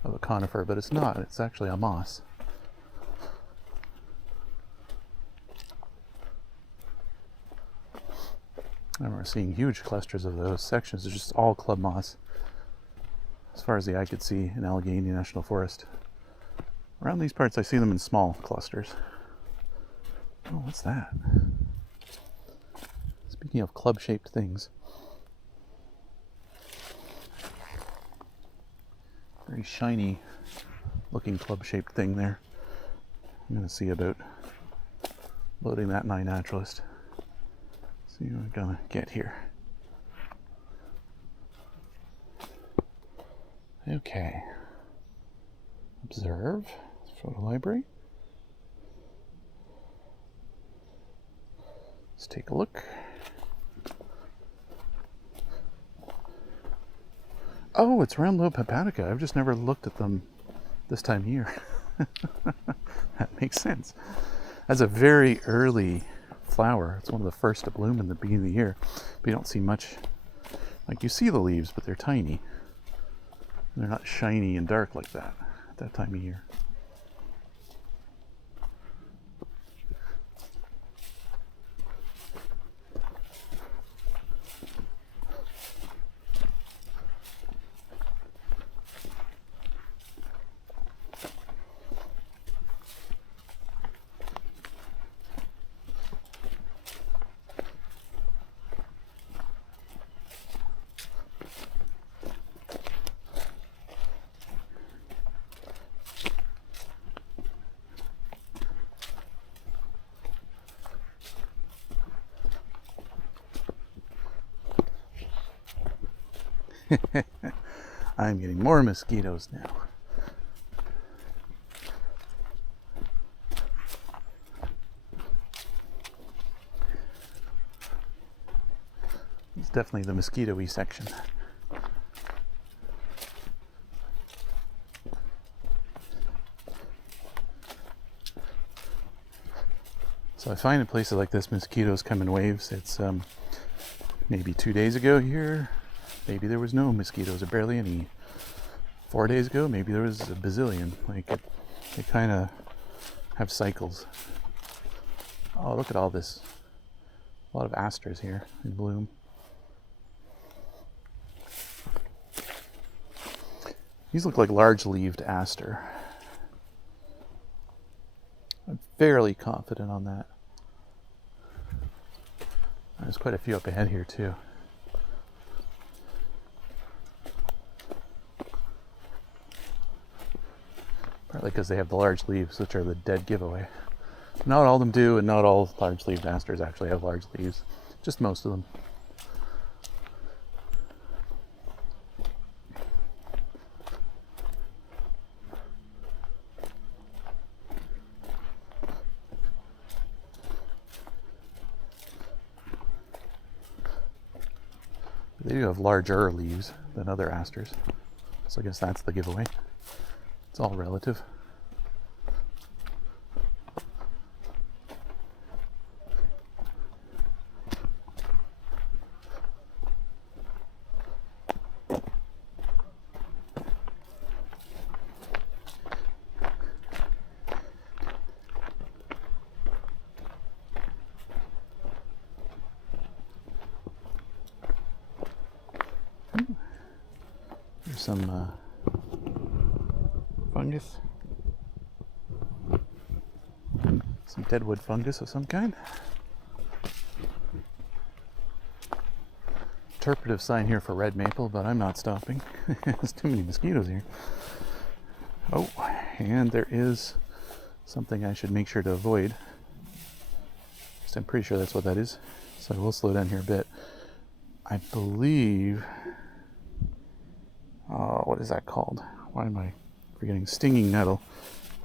of a conifer, but it's not. It's actually a moss. And we're seeing huge clusters of those sections. It's just all club moss, as far as the eye could see in Allegheny National Forest. Around these parts, I see them in small clusters. Oh, what's that? Speaking of club-shaped things. Very shiny looking club-shaped thing there. I'm going to see about loading that in iNaturalist. See what we're going to get here. Okay. Observe. Photo library. Let's take a look. Oh, it's round-lobed hepatica. I've just never looked at them this time of year. That makes sense. That's a very early flower. It's one of the first to bloom in the beginning of the year. But you don't see much. Like, you see the leaves, but they're tiny. They're not shiny and dark like that at that time of year. I'm getting more mosquitoes now. definitely the mosquito-y section. So I find in places like this, mosquitoes come in waves. It's maybe 2 days ago here, maybe there was no mosquitoes or barely any. 4 days ago, maybe there was a bazillion. Like, they kind of have cycles. Oh, look at all this. A lot of asters here in bloom. These look like large-leaved aster. I'm fairly confident on that. There's quite a few up ahead here too. Partly because they have the large leaves, which are the dead giveaway. Not all of them do, and not all large-leaved asters actually have large leaves. Just most of them. They do have larger leaves than other asters, so I guess that's the giveaway. It's all relative. There's some fungus. Some deadwood fungus of some kind. Interpretive sign here for red maple, but I'm not stopping. There's too many mosquitoes here. Oh, and there is something I should make sure to avoid. I'm pretty sure that's what that is. So I will slow down here a bit. I believe... what is that called? Why am I forgetting? Stinging nettle.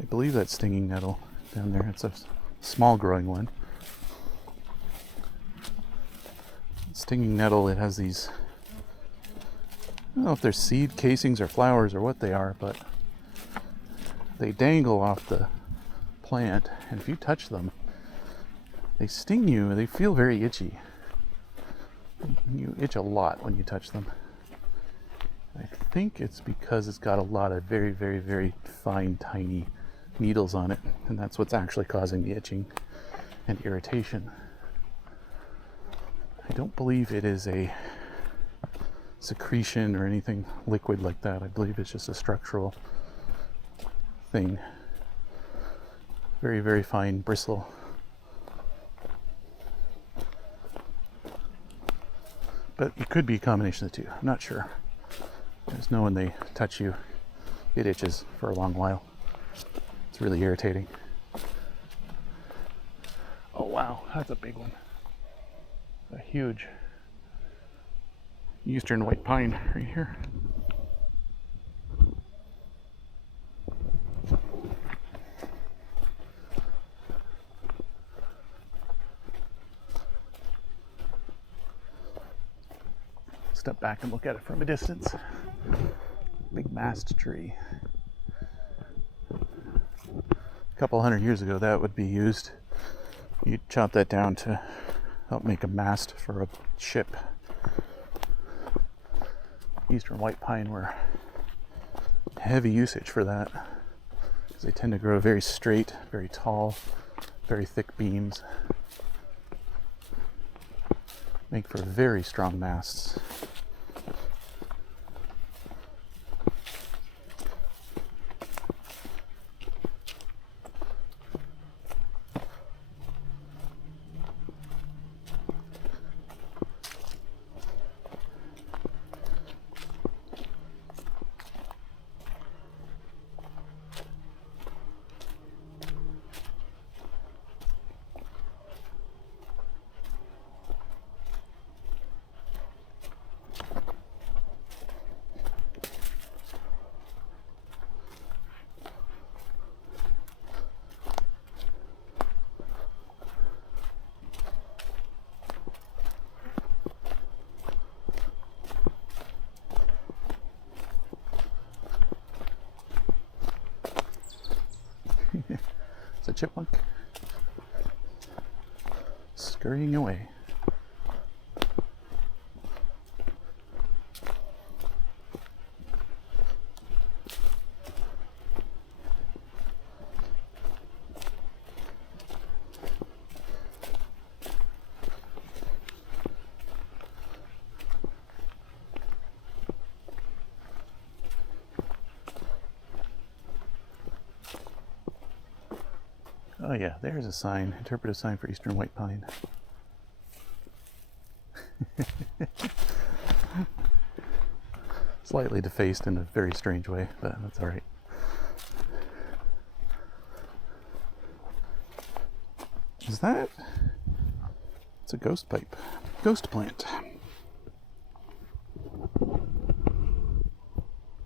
I believe that's stinging nettle down there. It's a small growing one. Stinging nettle, it has these... I don't know if they're seed casings or flowers or what they are, but they dangle off the plant, and if you touch them, they sting you. They feel very itchy. You itch a lot when you touch them. I think it's because it's got a lot of very, very, very fine, tiny needles on it, and that's what's actually causing the itching and irritation. I don't believe it is a secretion or anything liquid like that. I believe it's just a structural thing. Very, very fine bristle. But it could be a combination of the two. I'm not sure. I just know when they touch you, it itches for a long while. It's really irritating. Oh wow, that's a big one. A huge eastern white pine right here. Step back and look at it from a distance. Big mast tree. A couple hundred years ago that would be used. You'd chop that down to help make a mast for a ship. Eastern white pine were heavy usage for that because they tend to grow very straight, very tall, very thick beams. Make for very strong masts. chipmunk scurrying away. Oh yeah, there's a sign, interpretive sign for eastern white pine. Slightly defaced in a very strange way, but that's alright. Is that? It's a ghost pipe. Ghost plant.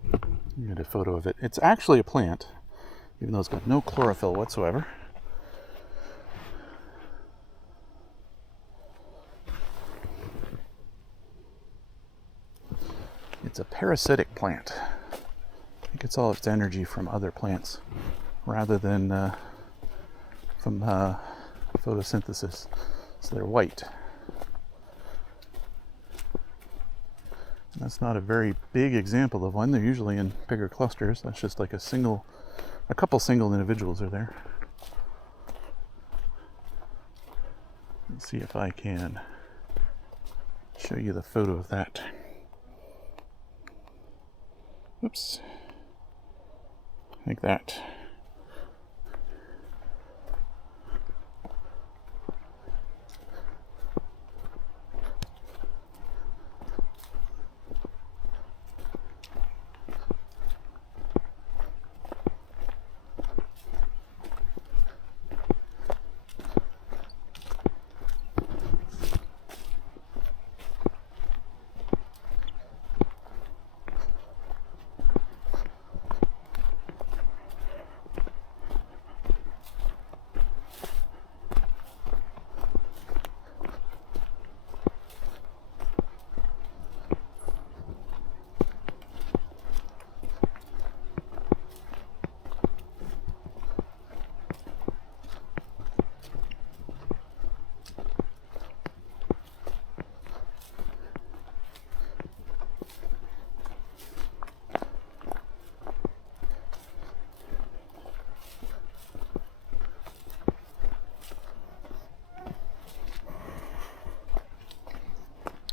I got a photo of it. It's actually a plant, even though it's got no chlorophyll whatsoever. It's a parasitic plant. It gets all its energy from other plants rather than from photosynthesis. So they're white. And that's not a very big example of one. They're usually in bigger clusters. That's just like a couple single individuals are there. Let's see if I can show you the photo of that. Oops. Like that.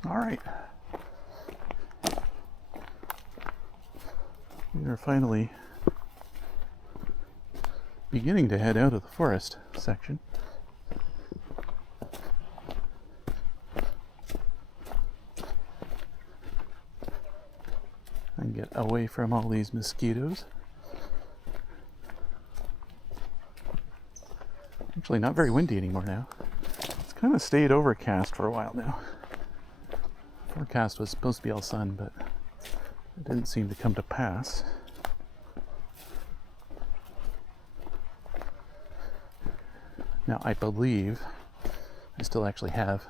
All right. We are finally beginning to head out of the forest section. And get away from all these mosquitoes. Actually, not very windy anymore now. It's kind of stayed overcast for a while now. Forecast was supposed to be all sun, but it didn't seem to come to pass. Now, I believe I still actually have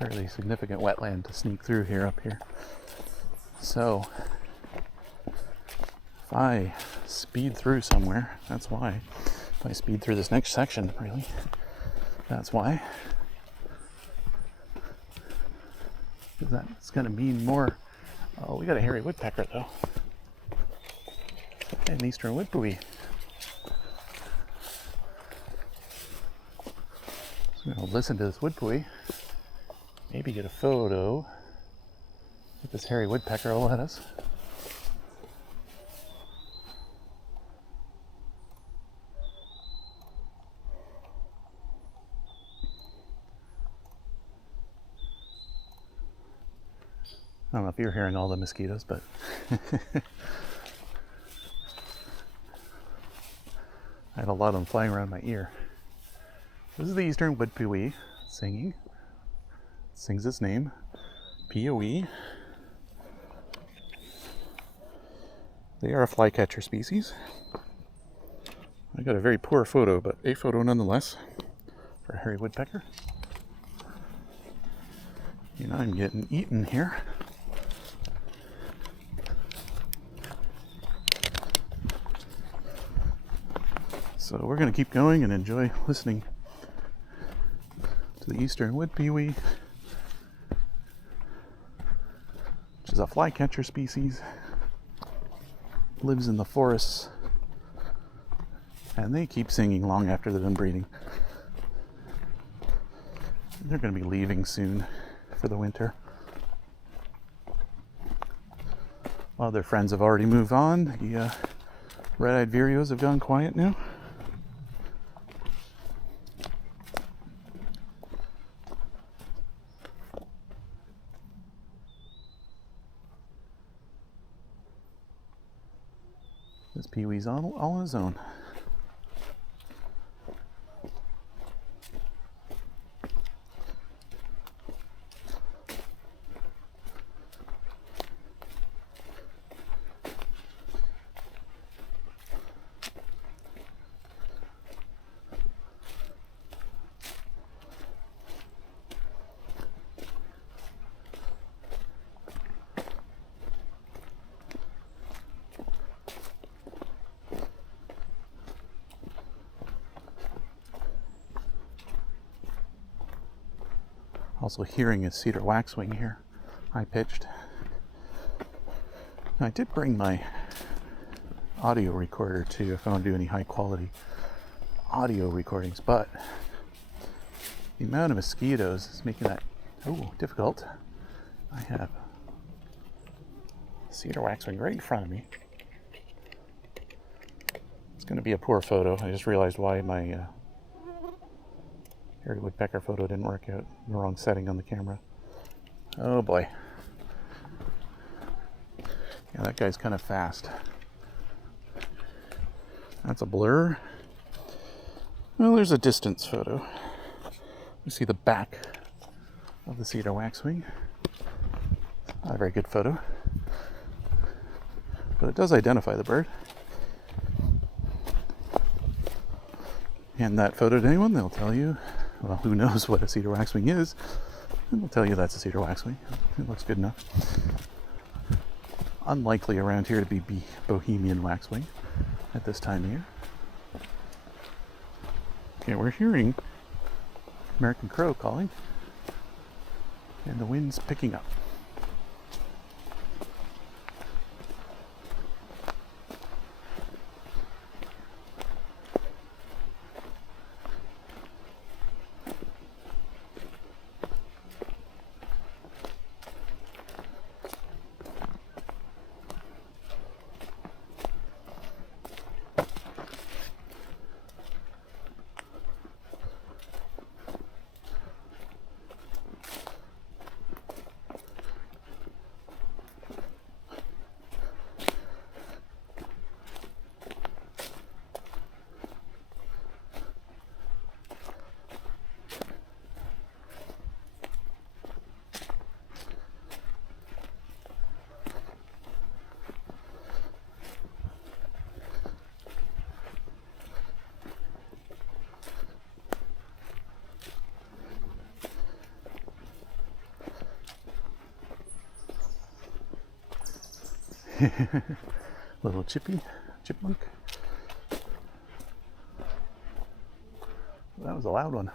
fairly significant wetland to sneak through here up here. So, if I speed through somewhere, that's why. If I speed through this next section, really, that's why. That's going to mean more. Oh, we got a hairy woodpecker though, and eastern Wood-Pewee. So I'm going to listen to this Wood-Pewee, maybe get a photo if this hairy woodpecker will let us. I don't know if you're hearing all the mosquitoes, but I have a lot of them flying around my ear. This is the eastern Wood-Pewee singing. It sings its name, Pewee. They are a flycatcher species. I got a very poor photo, but a photo nonetheless for a hairy woodpecker. And I'm getting eaten here. So we're going to keep going and enjoy listening to the eastern Wood-Pewee, which is a flycatcher species. Lives in the forests, and they keep singing long after they've been breeding. They're going to be leaving soon for the winter. A lot of their friends have already moved on. The red-eyed vireos have gone quiet now. This Peewee's all on his own. Also hearing a cedar waxwing here, high-pitched. I did bring my audio recorder too if I want to do any high-quality audio recordings, but the amount of mosquitoes is making that difficult. I have a cedar waxwing right in front of me. It's going to be a poor photo. I just realized why my Woodpecker photo didn't work out. In the wrong setting on the camera. Oh boy. Yeah, that guy's kind of fast. That's a blur. Well, there's a distance photo. You see the back of the cedar waxwing. Not a very good photo, but it does identify the bird. Hand that photo to anyone, they'll tell you. Well, who knows what a cedar waxwing is, and they'll tell you that's a cedar waxwing. It looks good enough. Unlikely around here to be Bohemian waxwing at this time of year. Okay, we're hearing American crow calling, and the wind's picking up. Little chipmunk. That was a loud one.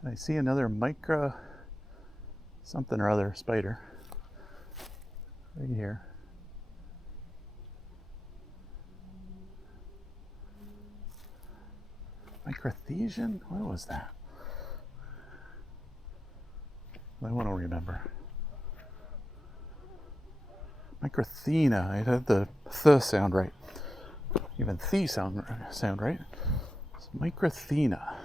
And I see another something or other spider right here. Micrathena? What was that? I want to remember. Micrathena. I had the th sound right. Even the sound right. It's Micrathena.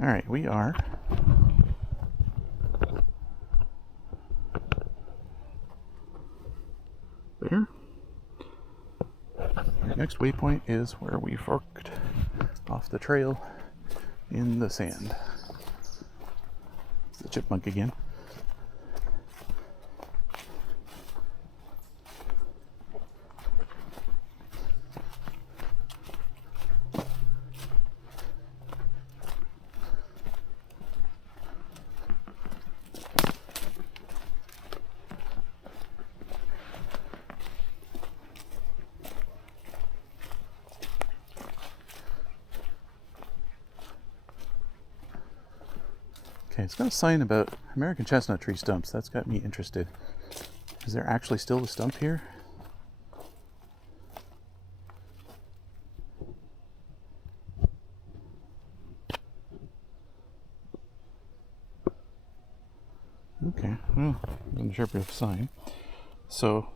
All right, we are there. Our next waypoint is where we forked off the trail in the sand. It's the chipmunk again. Okay, it's got a sign about American chestnut tree stumps. That's got me interested. Is there actually still a stump here? Okay, well, I'm sure if sign. So,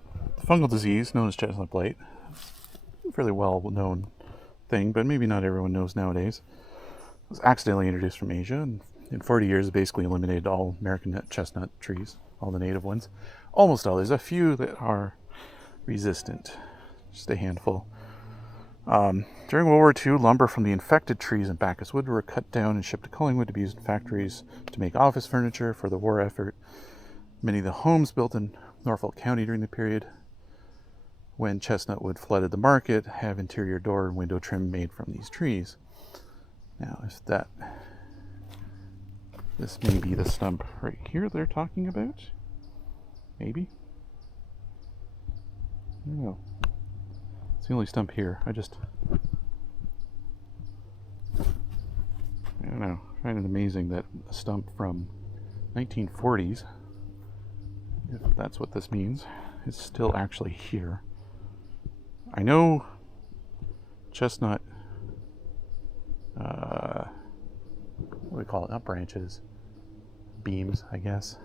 fungal disease known as chestnut blight, a fairly well-known thing, but maybe not everyone knows nowadays. It was accidentally introduced from Asia, and in 40 years, it basically eliminated all American chestnut trees, all the native ones. Almost all. There's a few that are resistant, just a handful. During World War II, lumber from the infected trees in Backus Woods were cut down and shipped to Collingwood to be used in factories to make office furniture for the war effort. Many of the homes built in Norfolk County during the period when chestnut wood flooded the market have interior door and window trim made from these trees. Now, this may be the stump right here they're talking about. Maybe. I don't know. It's the only stump here. I don't know. I find it amazing that a stump from 1940s, if that's what this means, is still actually here. I know chestnut, what do we call it? Not branches, beams, I guess,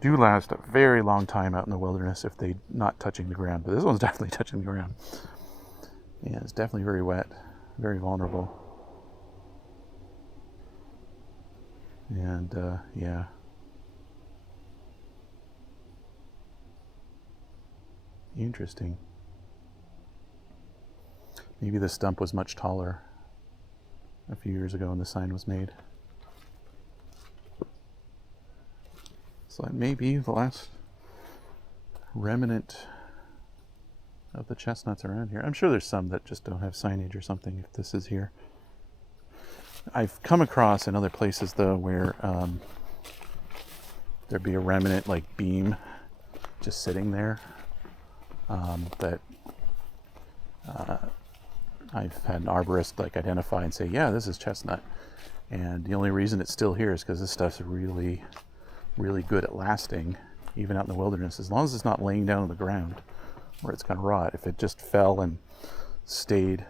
do last a very long time out in the wilderness if they're not touching the ground. But this one's definitely touching the ground. Yeah, it's definitely very wet, very vulnerable. And, yeah. Interesting. Maybe the stump was much taller a few years ago when the sign was made. So that may be the last remnant of the chestnuts around here. I'm sure there's some that just don't have signage or something if this is here. I've come across in other places though where there'd be a remnant like beam just sitting there that I've had an arborist like identify and say, yeah, this is chestnut. And the only reason it's still here is because this stuff's really, really good at lasting, even out in the wilderness, as long as it's not laying down on the ground where it's going to rot. If it just fell and stayed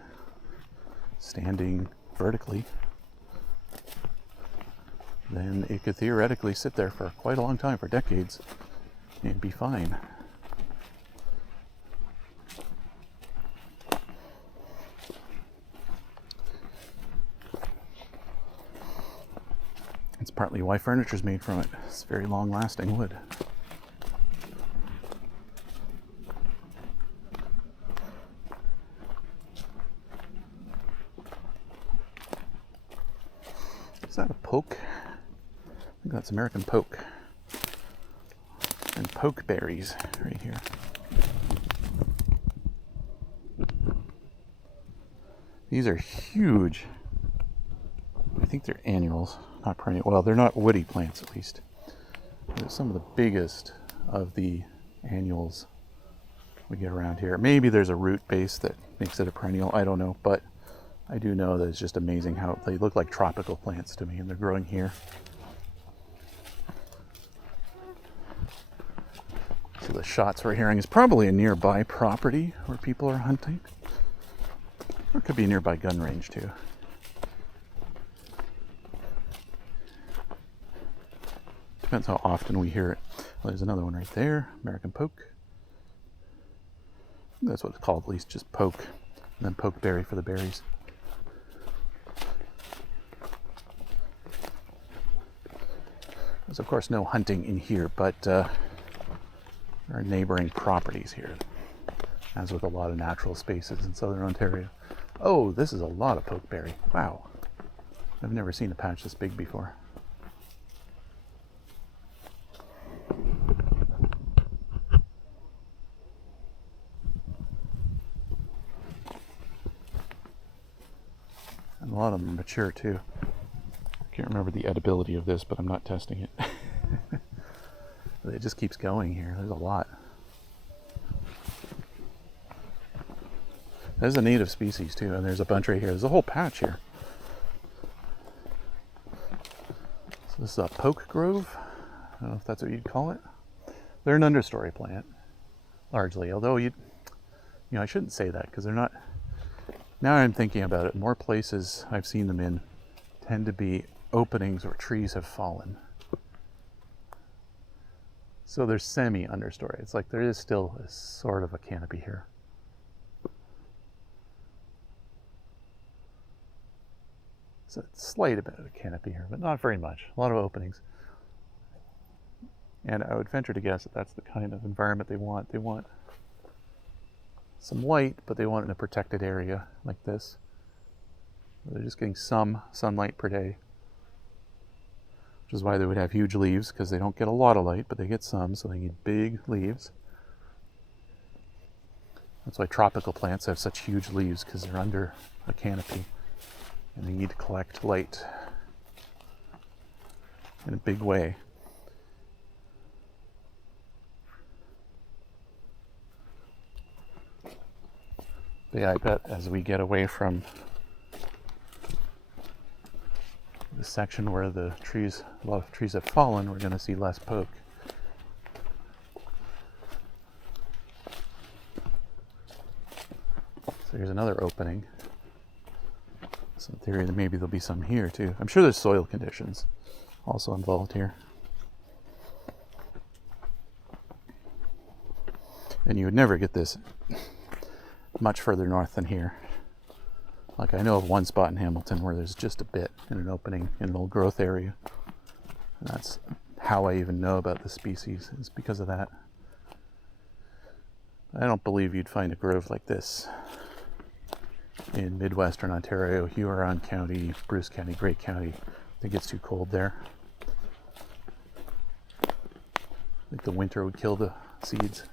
standing vertically, then it could theoretically sit there for quite a long time, for decades, and be fine. It's partly why furniture is made from it. It's very long-lasting wood. Is that a poke? I think that's American poke. And pokeberries right here. These are huge. I think they're annuals, not perennial. Well, they're not woody plants, at least. They're some of the biggest of the annuals we get around here. Maybe there's a root base that makes it a perennial. I don't know, but I do know that it's just amazing how they look like tropical plants to me, and they're growing here. So the shots we're hearing is probably a nearby property where people are hunting. Or it could be a nearby gun range too. Depends how often we hear it. Well, there's another one right there, American poke. That's what it's called, at least, just poke. And then pokeberry for the berries. There's of course no hunting in here, but there are neighboring properties here, as with a lot of natural spaces in southern Ontario. Oh, this is a lot of pokeberry. Wow. I've never seen a patch this big before. And a lot of them are mature too. I can't remember the edibility of this, but I'm not testing it. It just keeps going here. There's a lot. There's a native species too, and there's a bunch right here. There's a whole patch here. So This is a poke grove. I don't know if that's what you'd call it. They're an understory plant, largely. Although I shouldn't say that because they're not. Now I'm thinking about it. More places I've seen them in tend to be openings where trees have fallen. So they're semi-understory. It's like there is still a sort of a canopy here. It's a slight bit of a canopy here, but not very much. A lot of openings. And I would venture to guess that that's the kind of environment they want. They want some light, but they want it in a protected area like this. They're just getting some sunlight per day, which is why they would have huge leaves, because they don't get a lot of light, but they get some, so they need big leaves. That's why tropical plants have such huge leaves, because they're under a canopy and they need to collect light in a big way. But yeah, I bet as we get away from the section where a lot of trees have fallen, we're going to see less poke. So here's another opening. So in theory, maybe there'll be some here too. I'm sure there's soil conditions also involved here. And you would never get this much further north than here. Like I know of one spot in Hamilton where there's just a bit in an opening in an old growth area. And that's how I even know about the species, is because of that. I don't believe you'd find a grove like this in Midwestern Ontario, Huron County, Bruce County, Grey County. I think it's too cold there. I think the winter would kill the seeds.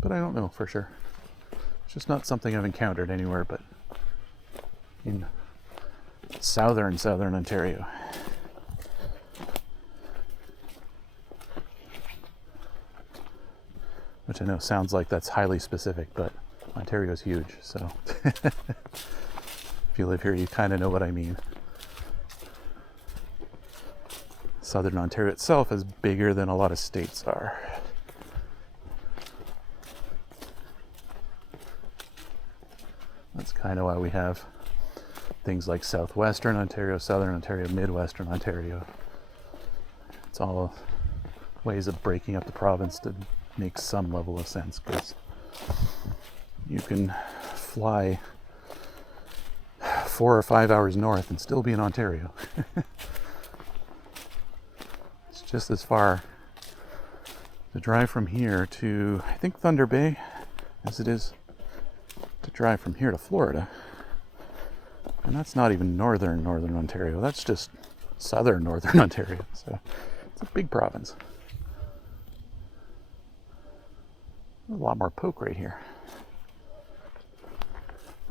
But I don't know for sure. It's just not something I've encountered anywhere but in southern Ontario. Which I know sounds like that's highly specific, but Ontario's huge, so if you live here, you kind of know what I mean. Southern Ontario itself is bigger than a lot of states are. That's kind of why we have things like Southwestern Ontario, Southern Ontario, Midwestern Ontario. It's all ways of breaking up the province to make some level of sense, because you can fly 4 or 5 hours north and still be in Ontario. It's just as far to drive from here to, I think, Thunder Bay as it is to drive from here to Florida. And that's not even northern Ontario. That's just southern northern Ontario. So it's a big province. There's a lot more poke right here.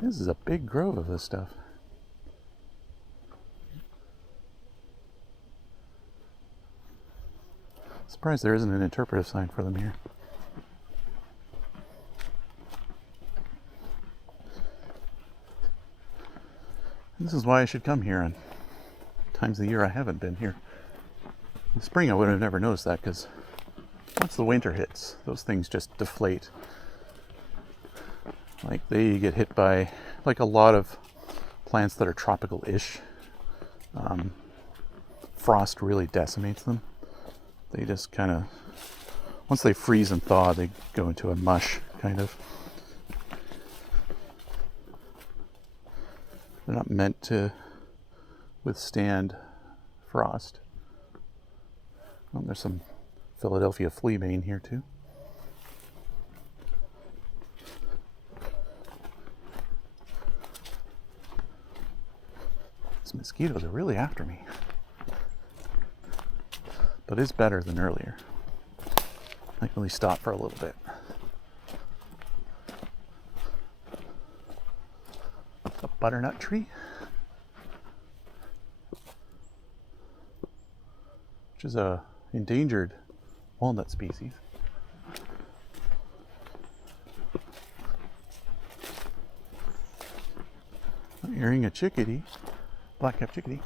This is a big grove of this stuff. Surprised there isn't an interpretive sign for them here. This is why I should come here on times of the year I haven't been here. In spring I would have never noticed that, because once the winter hits, those things just deflate. Like they get hit by, like a lot of plants that are tropical-ish, frost really decimates them. They just kind of, once they freeze and thaw, they go into a mush, kind of. They're not meant to withstand frost. Oh, there's some Philadelphia fleabane here too. These mosquitoes are really after me. But it's better than earlier. I can really stop for a little bit. A butternut tree, which is a endangered walnut species. I'm hearing a chickadee, black-capped chickadee.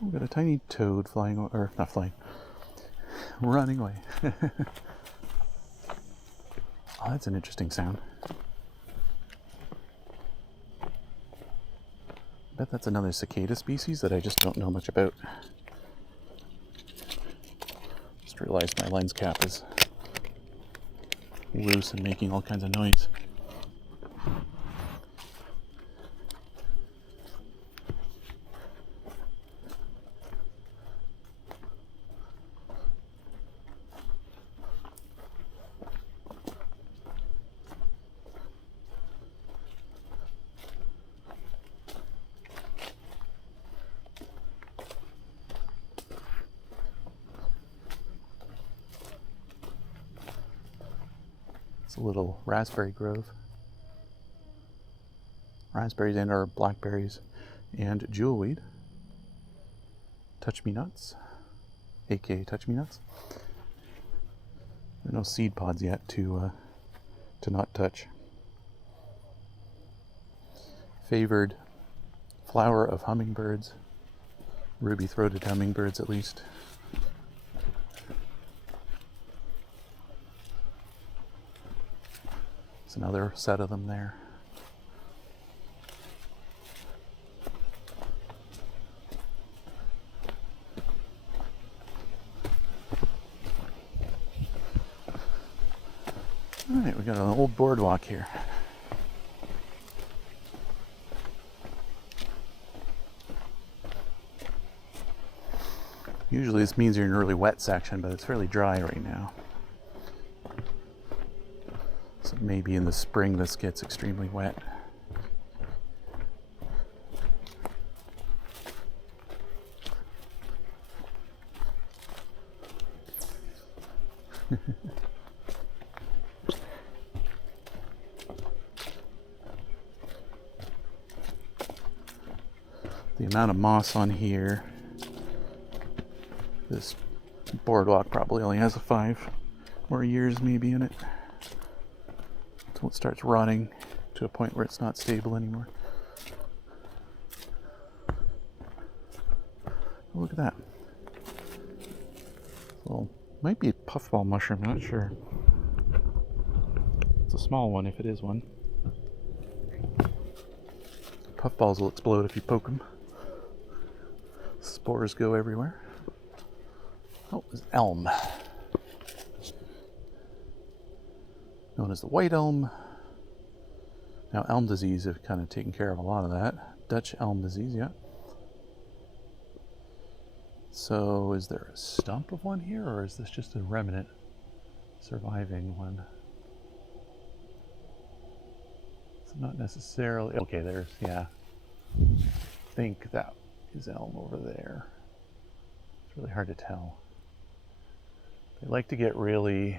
We've got a tiny toad flying, or not flying, running away. Oh, that's an interesting sound. I bet that's another cicada species that I just don't know much about. Just realized my lens cap is loose and making all kinds of noise. It's a little raspberry grove. Raspberries and or blackberries and jewelweed. Touch-me-nuts, aka touch-me-nuts. There are no seed pods yet to not touch. Favored flower of hummingbirds, ruby-throated hummingbirds at least. There's another set of them there. Alright, we got an old boardwalk here. Usually this means you're in a really wet section, but it's fairly dry right now. So maybe in the spring this gets extremely wet. The amount of moss on here, this boardwalk probably only has 5 more years maybe in it. Until it starts rotting to a point where it's not stable anymore. Oh, look at that. Well, might be a puffball mushroom, not sure. It's a small one if it is one. Puffballs will explode if you poke them. Spores go everywhere. Oh, there's elm. Known as the white elm. Now, elm disease have kind of taken care of a lot of that. Dutch elm disease, yeah. So, is there a stump of one here, or is this just a remnant surviving one? It's not necessarily. Okay, there's, yeah. I think that is elm over there. It's really hard to tell. They like to get really.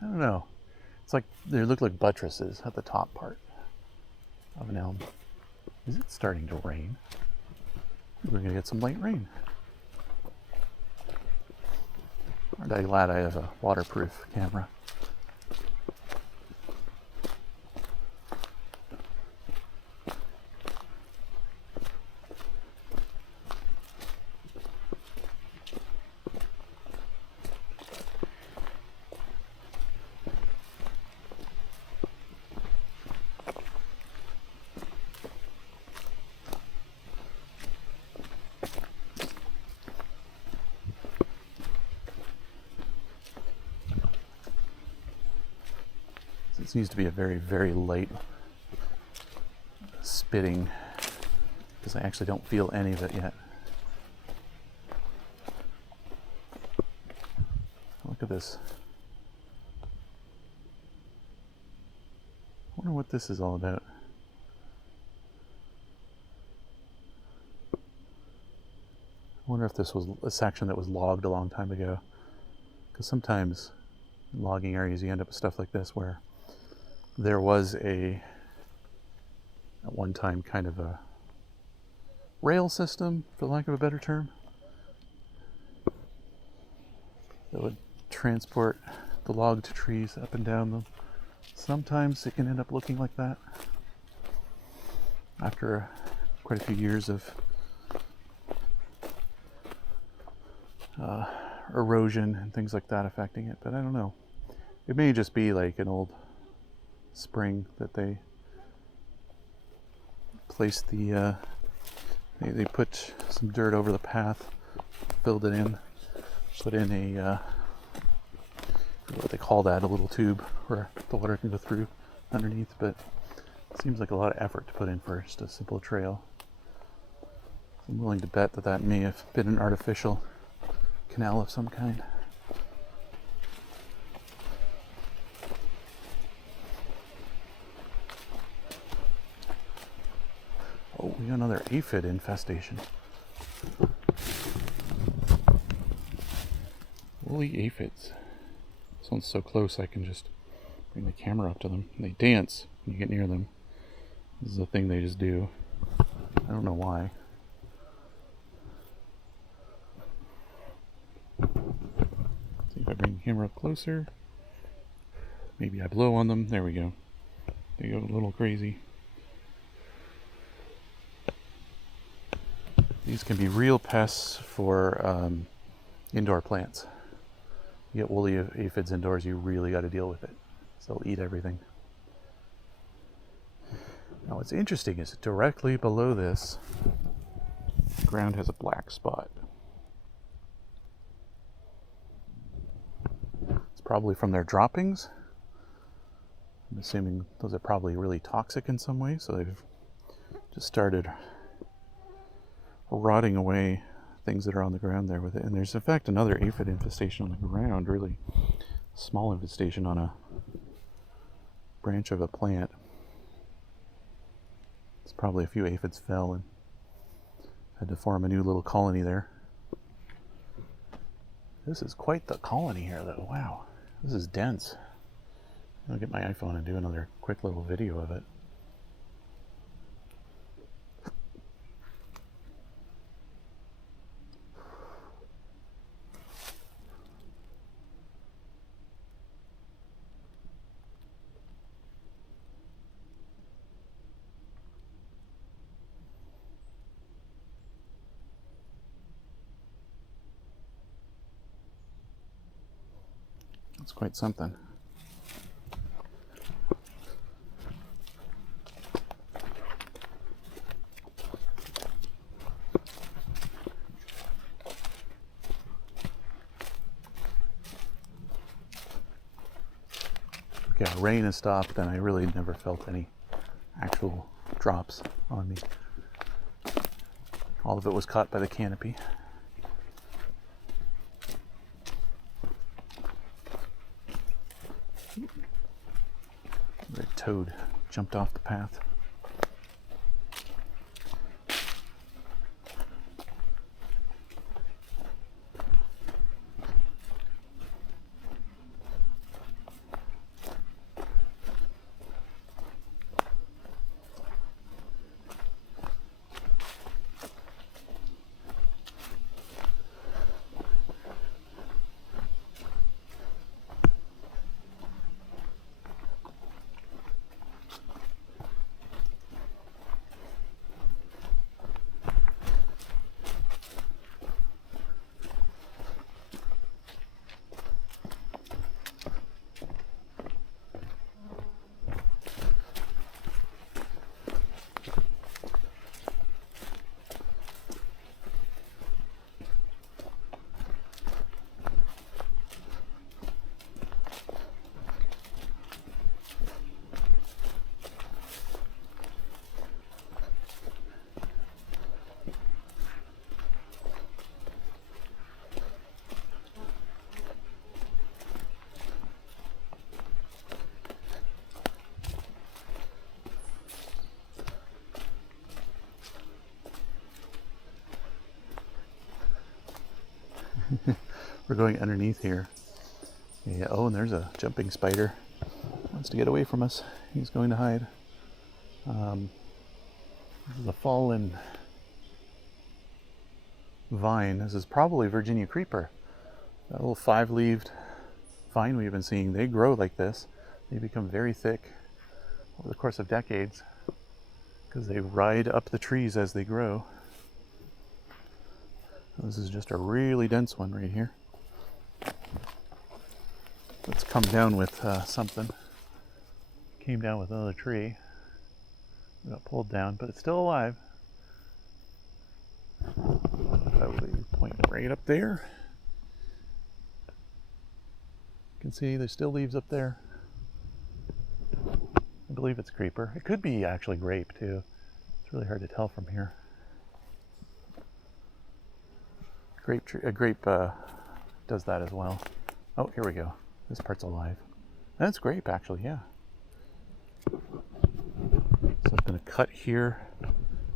I don't know. It's like they look like buttresses at the top part of an elm. Is it starting to rain? We're gonna get some light rain. Aren't I glad I have a waterproof camera? This needs to be a very, very light spitting because I actually don't feel any of it yet. Look at this. I wonder what this is all about. I wonder if this was a section that was logged a long time ago. Because sometimes in logging areas you end up with stuff like this where there was a at one time kind of a rail system, for lack of a better term, that would transport the logged trees up and down them. Sometimes it can end up looking like that after quite a few years of erosion and things like that affecting it, but I don't know. It may just be like an old spring that they placed the they put some dirt over the path, filled it in, put in a what they call that, a little tube where the water can go through underneath, but it seems like a lot of effort to put in for just a simple trail. I'm willing to bet that that may have been an artificial canal of some kind. Oh, we got another aphid infestation. Woolly aphids. This one's so close I can just bring the camera up to them. They dance when you get near them. This is a thing they just do. I don't know why. See if I bring the camera up closer. Maybe I blow on them. There we go. They go a little crazy. These can be real pests for indoor plants. You get woolly aphids indoors, you really got to deal with it. So they'll eat everything. Now what's interesting is directly below this, the ground has a black spot. It's probably from their droppings. I'm assuming those are probably really toxic in some way, so they've just started rotting away things that are on the ground there with it. And there's in fact another aphid infestation on the ground, really small infestation on a branch of a plant. It's probably a few aphids fell and had to form a new little colony there. This is quite the colony here though. Wow, this is dense. I'll get my iPhone and do another quick little video of it. It's quite something. Okay, rain has stopped and I really never felt any actual drops on me. All of it was caught by the canopy. The toad jumped off the path. We're going underneath here. Yeah, oh, and there's a jumping spider. Wants to get away from us. He's going to hide. This is a fallen vine. This is probably Virginia creeper. That little 5-leaved vine we've been seeing, they grow like this. They become very thick over the course of decades because they ride up the trees as they grow. This is just a really dense one right here. Let's come down with something. Came down with another tree. It got pulled down, but it's still alive. Probably point right up there. You can see there's still leaves up there. I believe it's creeper. It could be actually grape too. It's really hard to tell from here. Grape does that as well. Oh, here we go. This part's alive. That's grape actually, yeah. So I'm going to cut here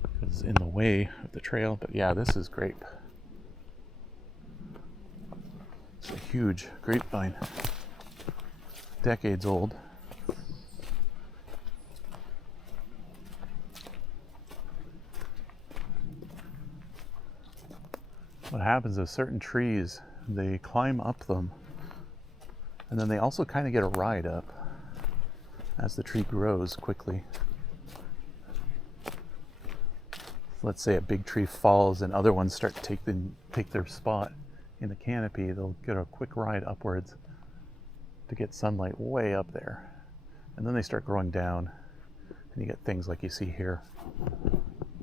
because it's in the way of the trail, but yeah, this is grape. It's a huge grapevine, decades old. What happens is certain trees, they climb up them, and then they also kind of get a ride up as the tree grows quickly. Let's say a big tree falls and other ones start to take their spot in the canopy. They'll get a quick ride upwards to get sunlight way up there, and then they start growing down, and you get things like you see here,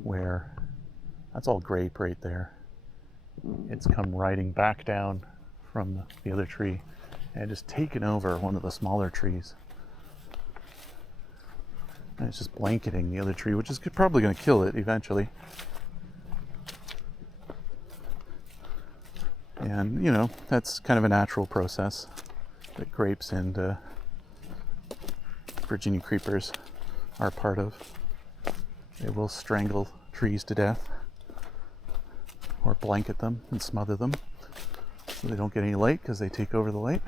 where that's all grape right there. It's come riding back down from the other tree and just taken over one of the smaller trees, and it's just blanketing the other tree, which is probably going to kill it eventually. And you know, that's kind of a natural process that grapes and Virginia creepers are part of. They will strangle trees to death or blanket them and smother them so they don't get any light because they take over the light.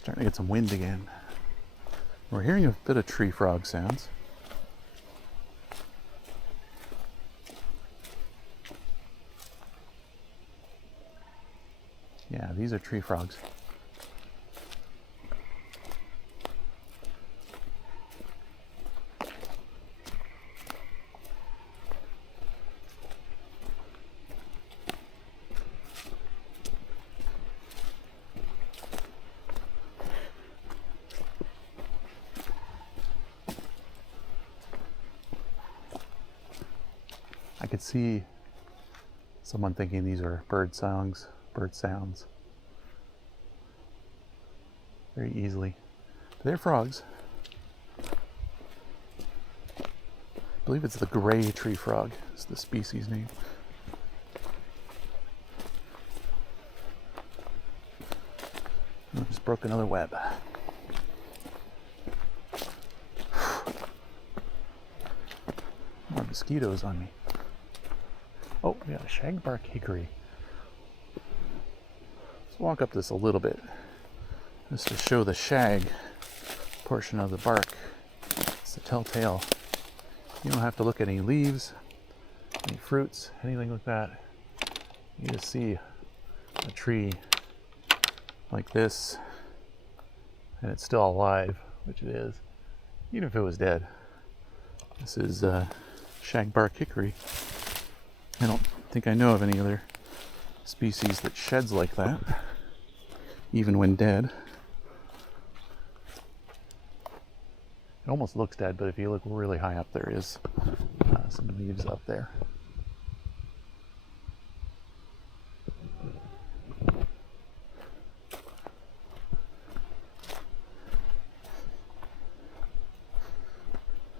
Starting to get some wind again. We're hearing a bit of tree frog sounds. Yeah, these are tree frogs. I could see someone thinking these are bird sounds very easily. But they're frogs. I believe it's the gray tree frog is the species name. I just broke another web. More mosquitoes on me. Oh, we got a shagbark hickory. Let's walk up this a little bit just to show the shag portion of the bark. It's the telltale. You don't have to look at any leaves, any fruits, anything like that. You just see a tree like this and it's still alive, which it is, even if it was dead. This is shagbark hickory. I don't think I know of any other species that sheds like that, even when dead. It almost looks dead, but if you look really high up, there is some leaves up there.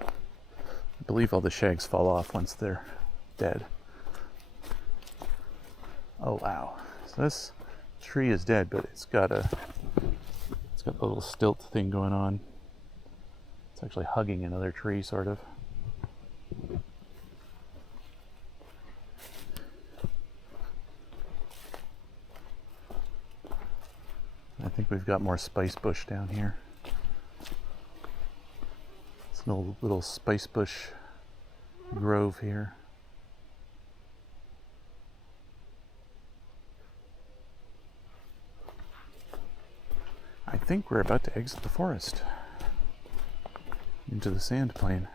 I believe all the shags fall off once they're dead. Oh wow! So this tree is dead, but it's got a little stilt thing going on. It's actually hugging another tree, sort of. I think we've got more spice bush down here. It's a little spice bush grove here. I think we're about to exit the forest into the sand plain.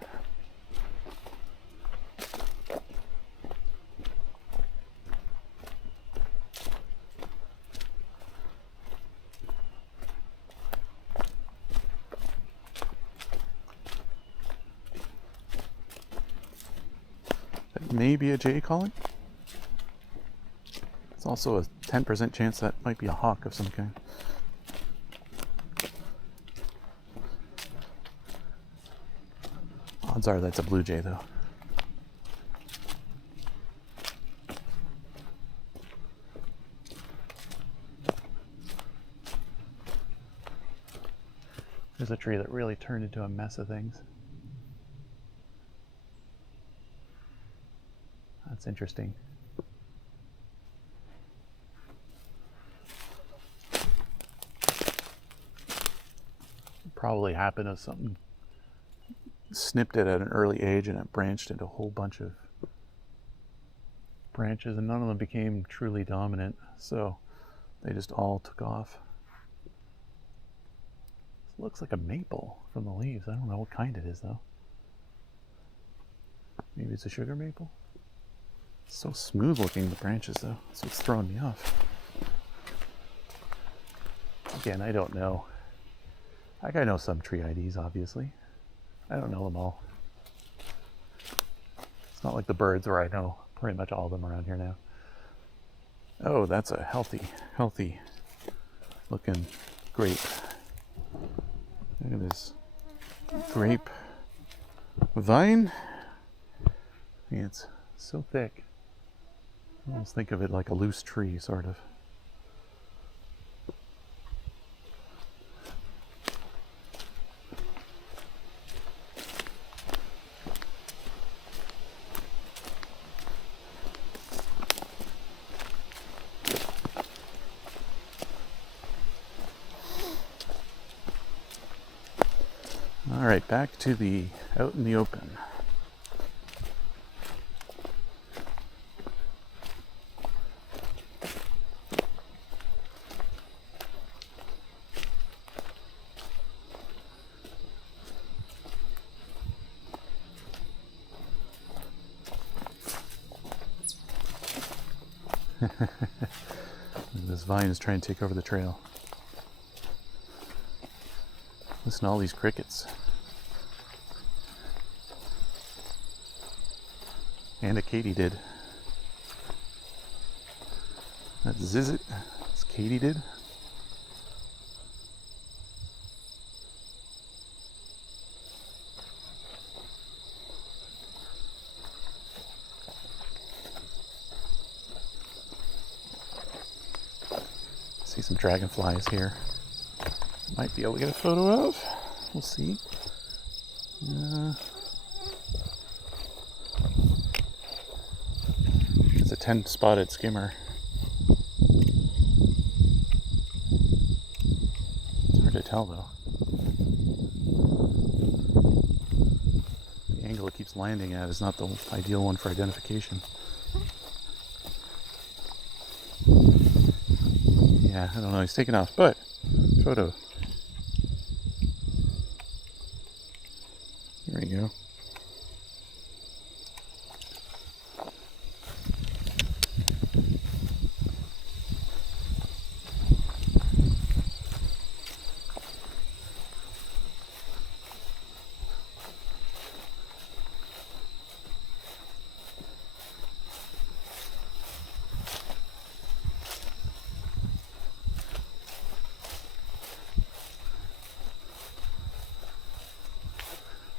That may be a jay calling. It's also a 10% chance that might be a hawk of some kind. Odds are that's a blue jay, though. There's a tree that really turned into a mess of things. That's interesting. It probably happened as something snipped it at an early age and it branched into a whole bunch of branches, and none of them became truly dominant, so they just all took off. This looks like a maple from the leaves. I don't know what kind it is, though. Maybe it's a sugar maple? It's so smooth looking, the branches, though. That's what's throwing me off. Again, I don't know. Like, I know some tree IDs, obviously. I don't know them all. It's not like the birds where I know pretty much all of them around here now. Oh, that's a healthy looking grape. Look at this grape vine. It's so thick. I almost think of it like a loose tree, sort of. All right, back to the out in the open. This vine is trying to take over the trail. Listen to all these crickets. And a Katydid. That's Zizit. It's Katydid. See some dragonflies here. Might be able to get a photo of. We'll see. It's a 10-spotted skimmer. It's hard to tell, though. The angle it keeps landing at is not the ideal one for identification. Yeah, I don't know. He's taking off, but photo. There we go.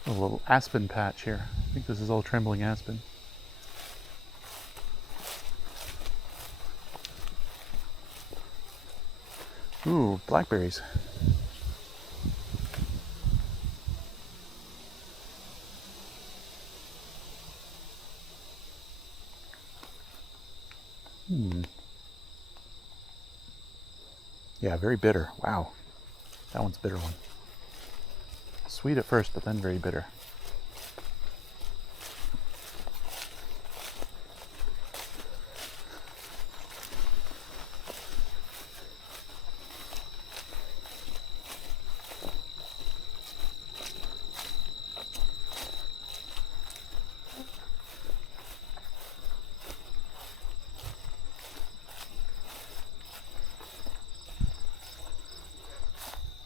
A little aspen patch here. I think this is all trembling aspen. Ooh, blackberries. Yeah, very bitter. Wow. That one's a bitter one. Sweet at first, but then very bitter.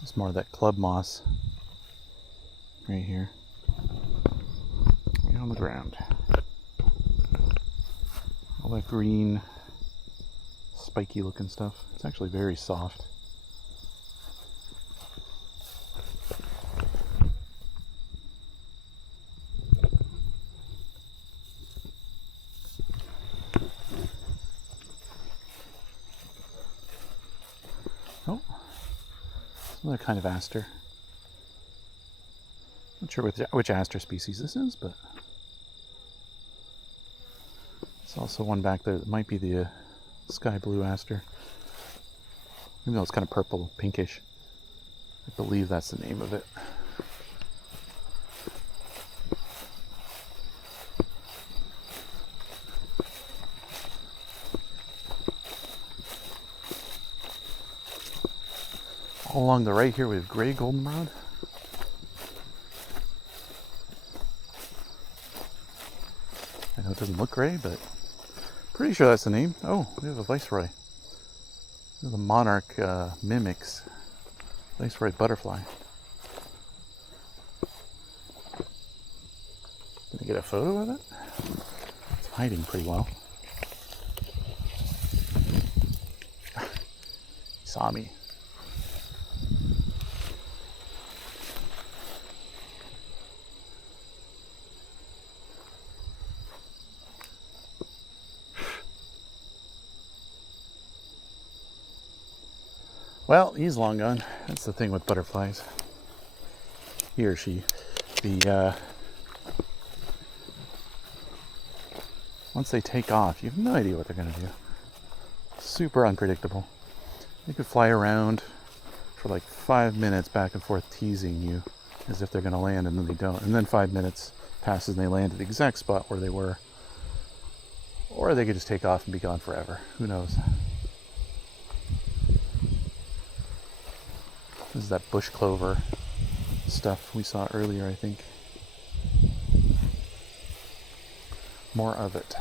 It's more of that club moss right here. Right on the ground. All that green, spiky looking stuff. It's actually very soft. Oh, another kind of aster. Not sure which aster species this is, but there's also one back there that might be the sky blue aster. Even though it's kind of purple, pinkish. I believe that's the name of it. All along the right here we have gray goldenrod. I know it doesn't look gray, but pretty sure that's the name. Oh, we have a viceroy. The monarch mimics viceroy butterfly. Can I get a photo of it? It's hiding pretty well. Saw me. Well, he's long gone. That's the thing with butterflies. He or she. Once they take off, you have no idea what they're going to do. Super unpredictable. They could fly around for like 5 minutes back and forth teasing you as if they're going to land, and then they don't. And then 5 minutes passes and they land at the exact spot where they were. Or they could just take off and be gone forever. Who knows? This is that bush clover stuff we saw earlier, I think. More of it.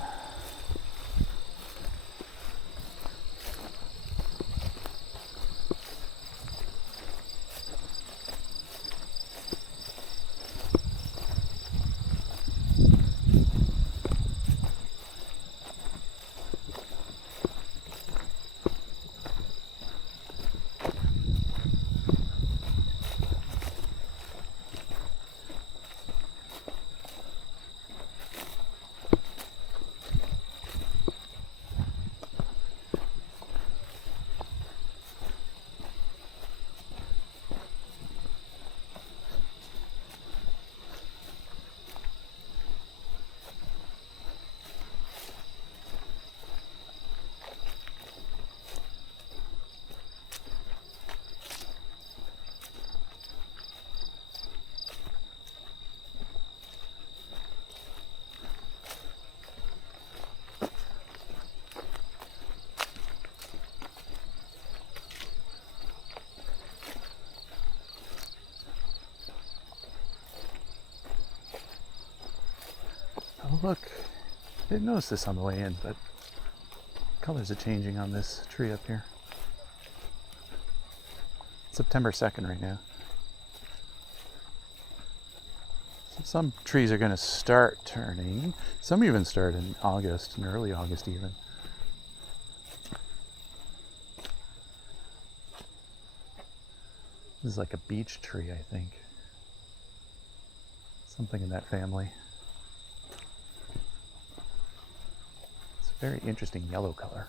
Oh look, I didn't notice this on the way in, but colors are changing on this tree up here. It's September 2nd right now. So some trees are going to start turning. Some even start in August, in early August even. This is like a beech tree, I think. It's Something in that family. It's a very interesting yellow color.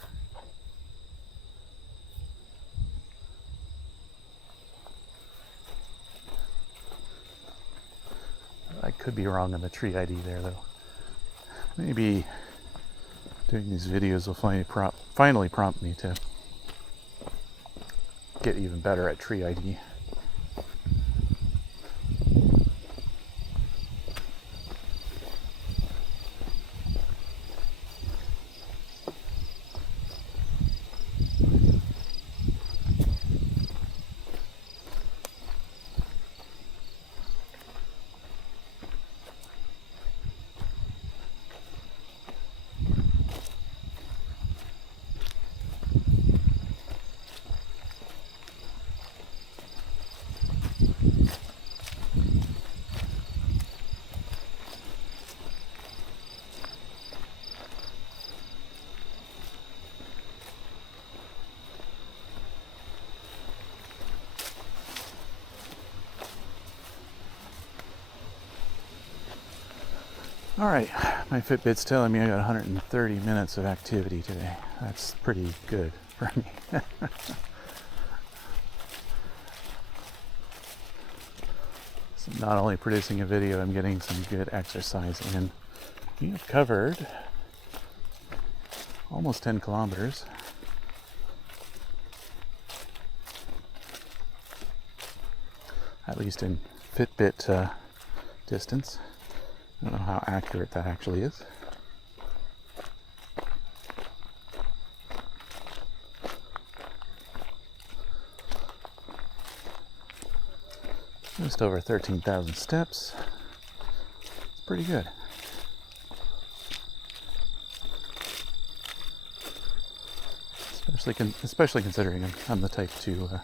I could be wrong on the tree ID there, though. Maybe doing these videos will finally prompt me to get even better at tree ID. All right, my Fitbit's telling me I got 130 minutes of activity today. That's pretty good for me. So not only producing a video, I'm getting some good exercise in. We have covered almost 10 kilometers. At least in Fitbit distance. I don't know how accurate that actually is. Just over 13,000 steps. It's pretty good. Especially considering I'm the type to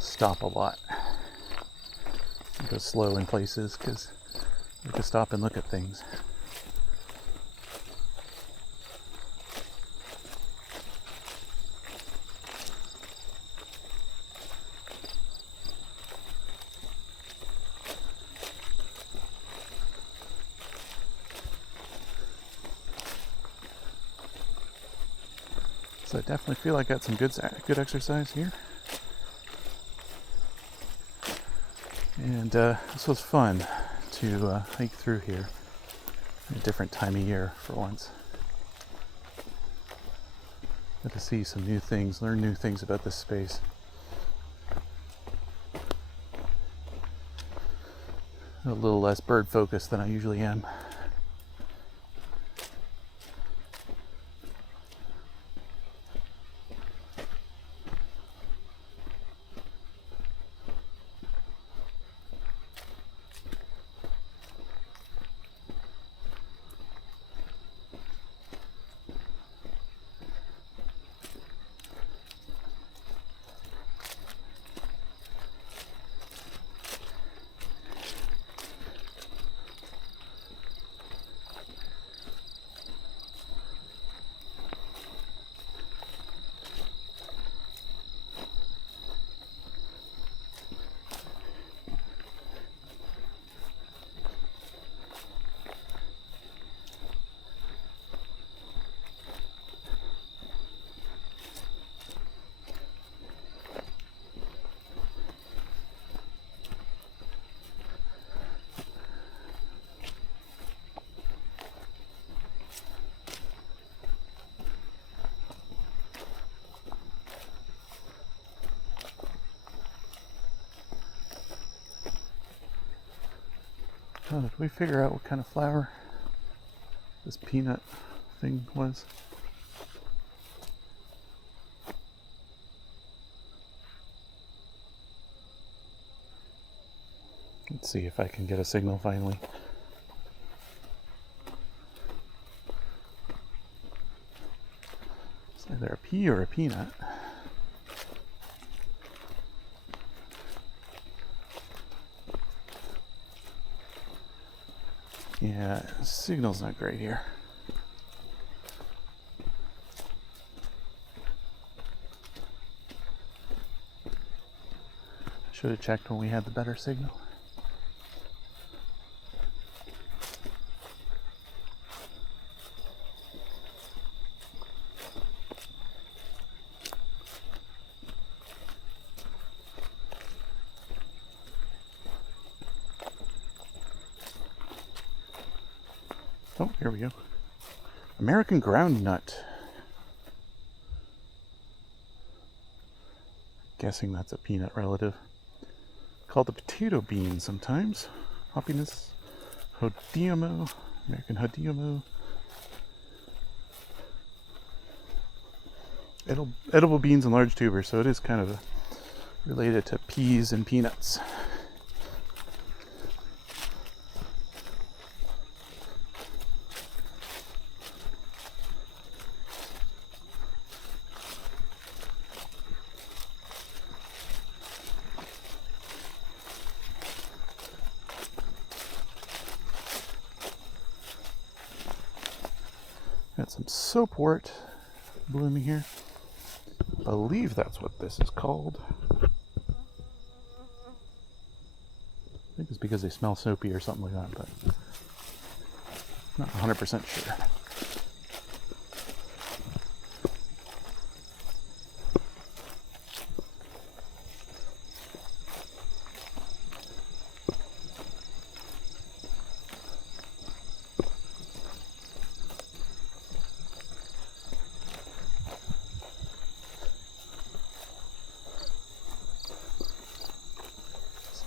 stop a lot. I go slow in places because I like to stop and look at things. So I definitely feel I got some good exercise here. And this was fun to hike through here at a different time of year for once. Got to see some new things, learn new things about this space. A little less bird focused than I usually am. Oh, did we figure out what kind of flower this peanut thing was? Let's see if I can get a signal finally. It's either a pea or a peanut. Yeah, signal's not great here. Should have checked when we had the better signal. Oh, here we go. American groundnut. Guessing that's a peanut relative. Called the potato bean sometimes. Hoppiness. Hodiomo. American hodiomo. Edible beans and large tubers, so it is kind of related to peas and peanuts. Got some soapwort blooming here. I believe that's what this is called. I think it's because they smell soapy or something like that, but not 100% sure.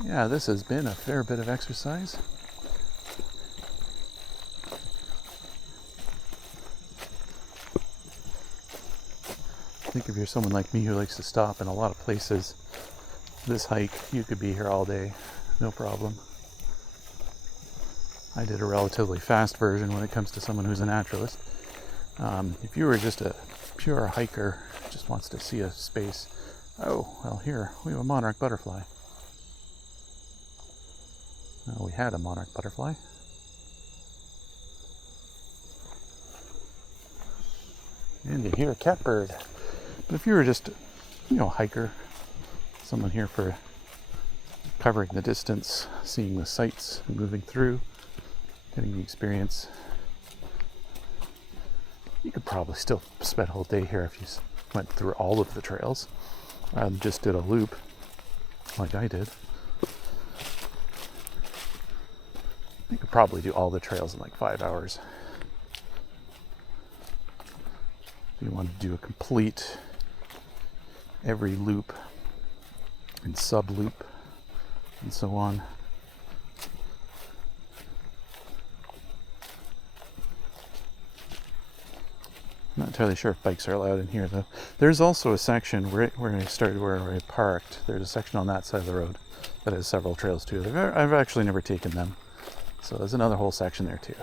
Yeah, this has been a fair bit of exercise. I think if you're someone like me who likes to stop in a lot of places, this hike, you could be here all day, no problem. I did a relatively fast version when it comes to someone who's a naturalist. If you were just a pure hiker, just wants to see a space, oh, well here, we have a monarch butterfly. We had a monarch butterfly. And you hear a catbird. But if you were just, hiker, someone here for covering the distance, seeing the sights, moving through, getting the experience, you could probably still spend a whole day here if you went through all of the trails and just did a loop like I did. You could probably do all the trails in like 5 hours. If you want to do a complete every loop and sub loop and so on. I'm not entirely sure if bikes are allowed in here though. There's also a section where I parked. There's a section on that side of the road that has several trails too. I've actually never taken them. So there's another whole section there too.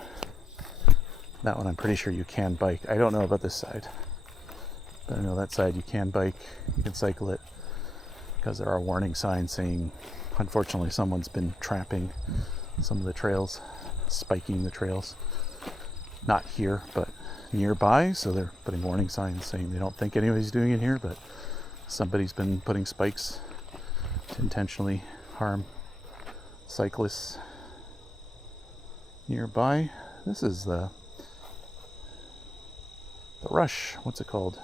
That one I'm pretty sure you can bike. I don't know about this side. But I know that side you can bike, you can cycle it. Because there are warning signs saying, unfortunately, someone's been trapping some of the trails, spiking the trails. Not here, but nearby. So they're putting warning signs saying they don't think anybody's doing it here, but somebody's been putting spikes to intentionally harm cyclists nearby. This is the rush. What's it called?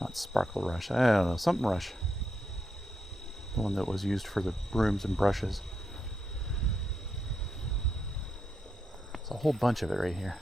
Not sparkle rush. I don't know. Something rush. The one that was used for the brooms and brushes. There's a whole bunch of it right here.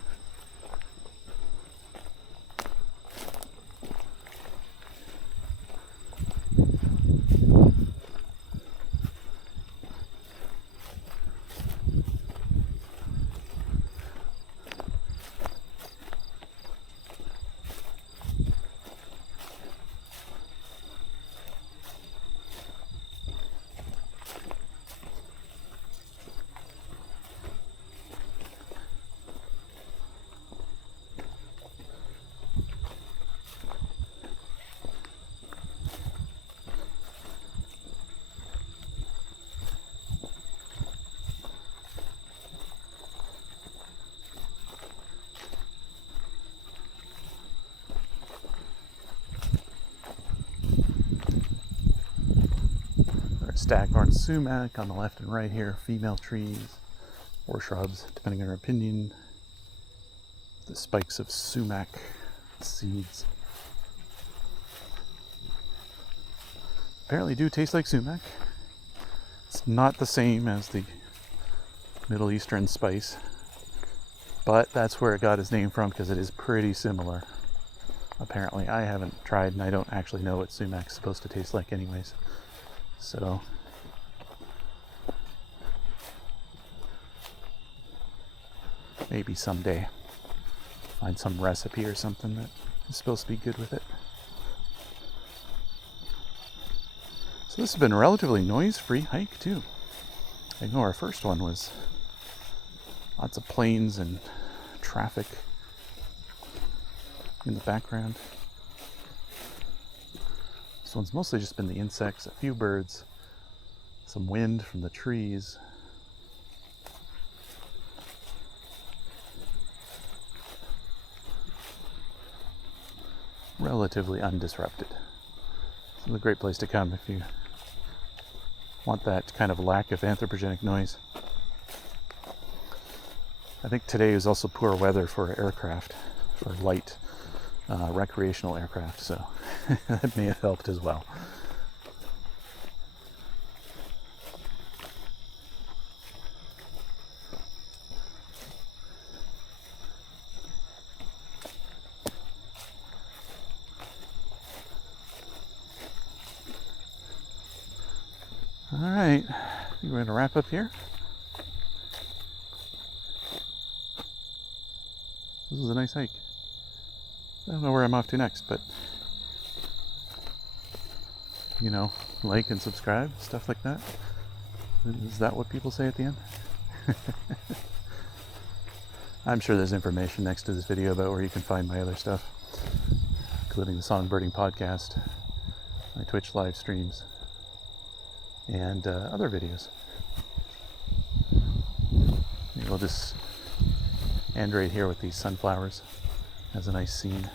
Staghorn sumac on the left and right here, female trees or shrubs, depending on your opinion. The spikes of sumac seeds apparently do taste like sumac. It's not the same as the Middle Eastern spice. But that's where it got its name from, because it is pretty similar. Apparently, I haven't tried, and I don't actually know what sumac's supposed to taste like anyways. So, maybe someday find some recipe or something that is supposed to be good with it. So this has been a relatively noise-free hike too. I know our first one was lots of planes and traffic in the background. This one's mostly just been the insects, a few birds, some wind from the trees. Relatively undisrupted. It's a great place to come if you want that kind of lack of anthropogenic noise. I think today is also poor weather for aircraft, for light recreational aircraft, so that may have helped as well. All right, we're going to wrap up here. This was a nice hike. I don't know where I'm off to next, but you know, like and subscribe, stuff like that. Is that what people say at the end? I'm sure there's information next to this video about where you can find my other stuff, including the Songbirding Podcast, my Twitch live streams, and other videos. Maybe we'll just end right here with these sunflowers as a nice scene.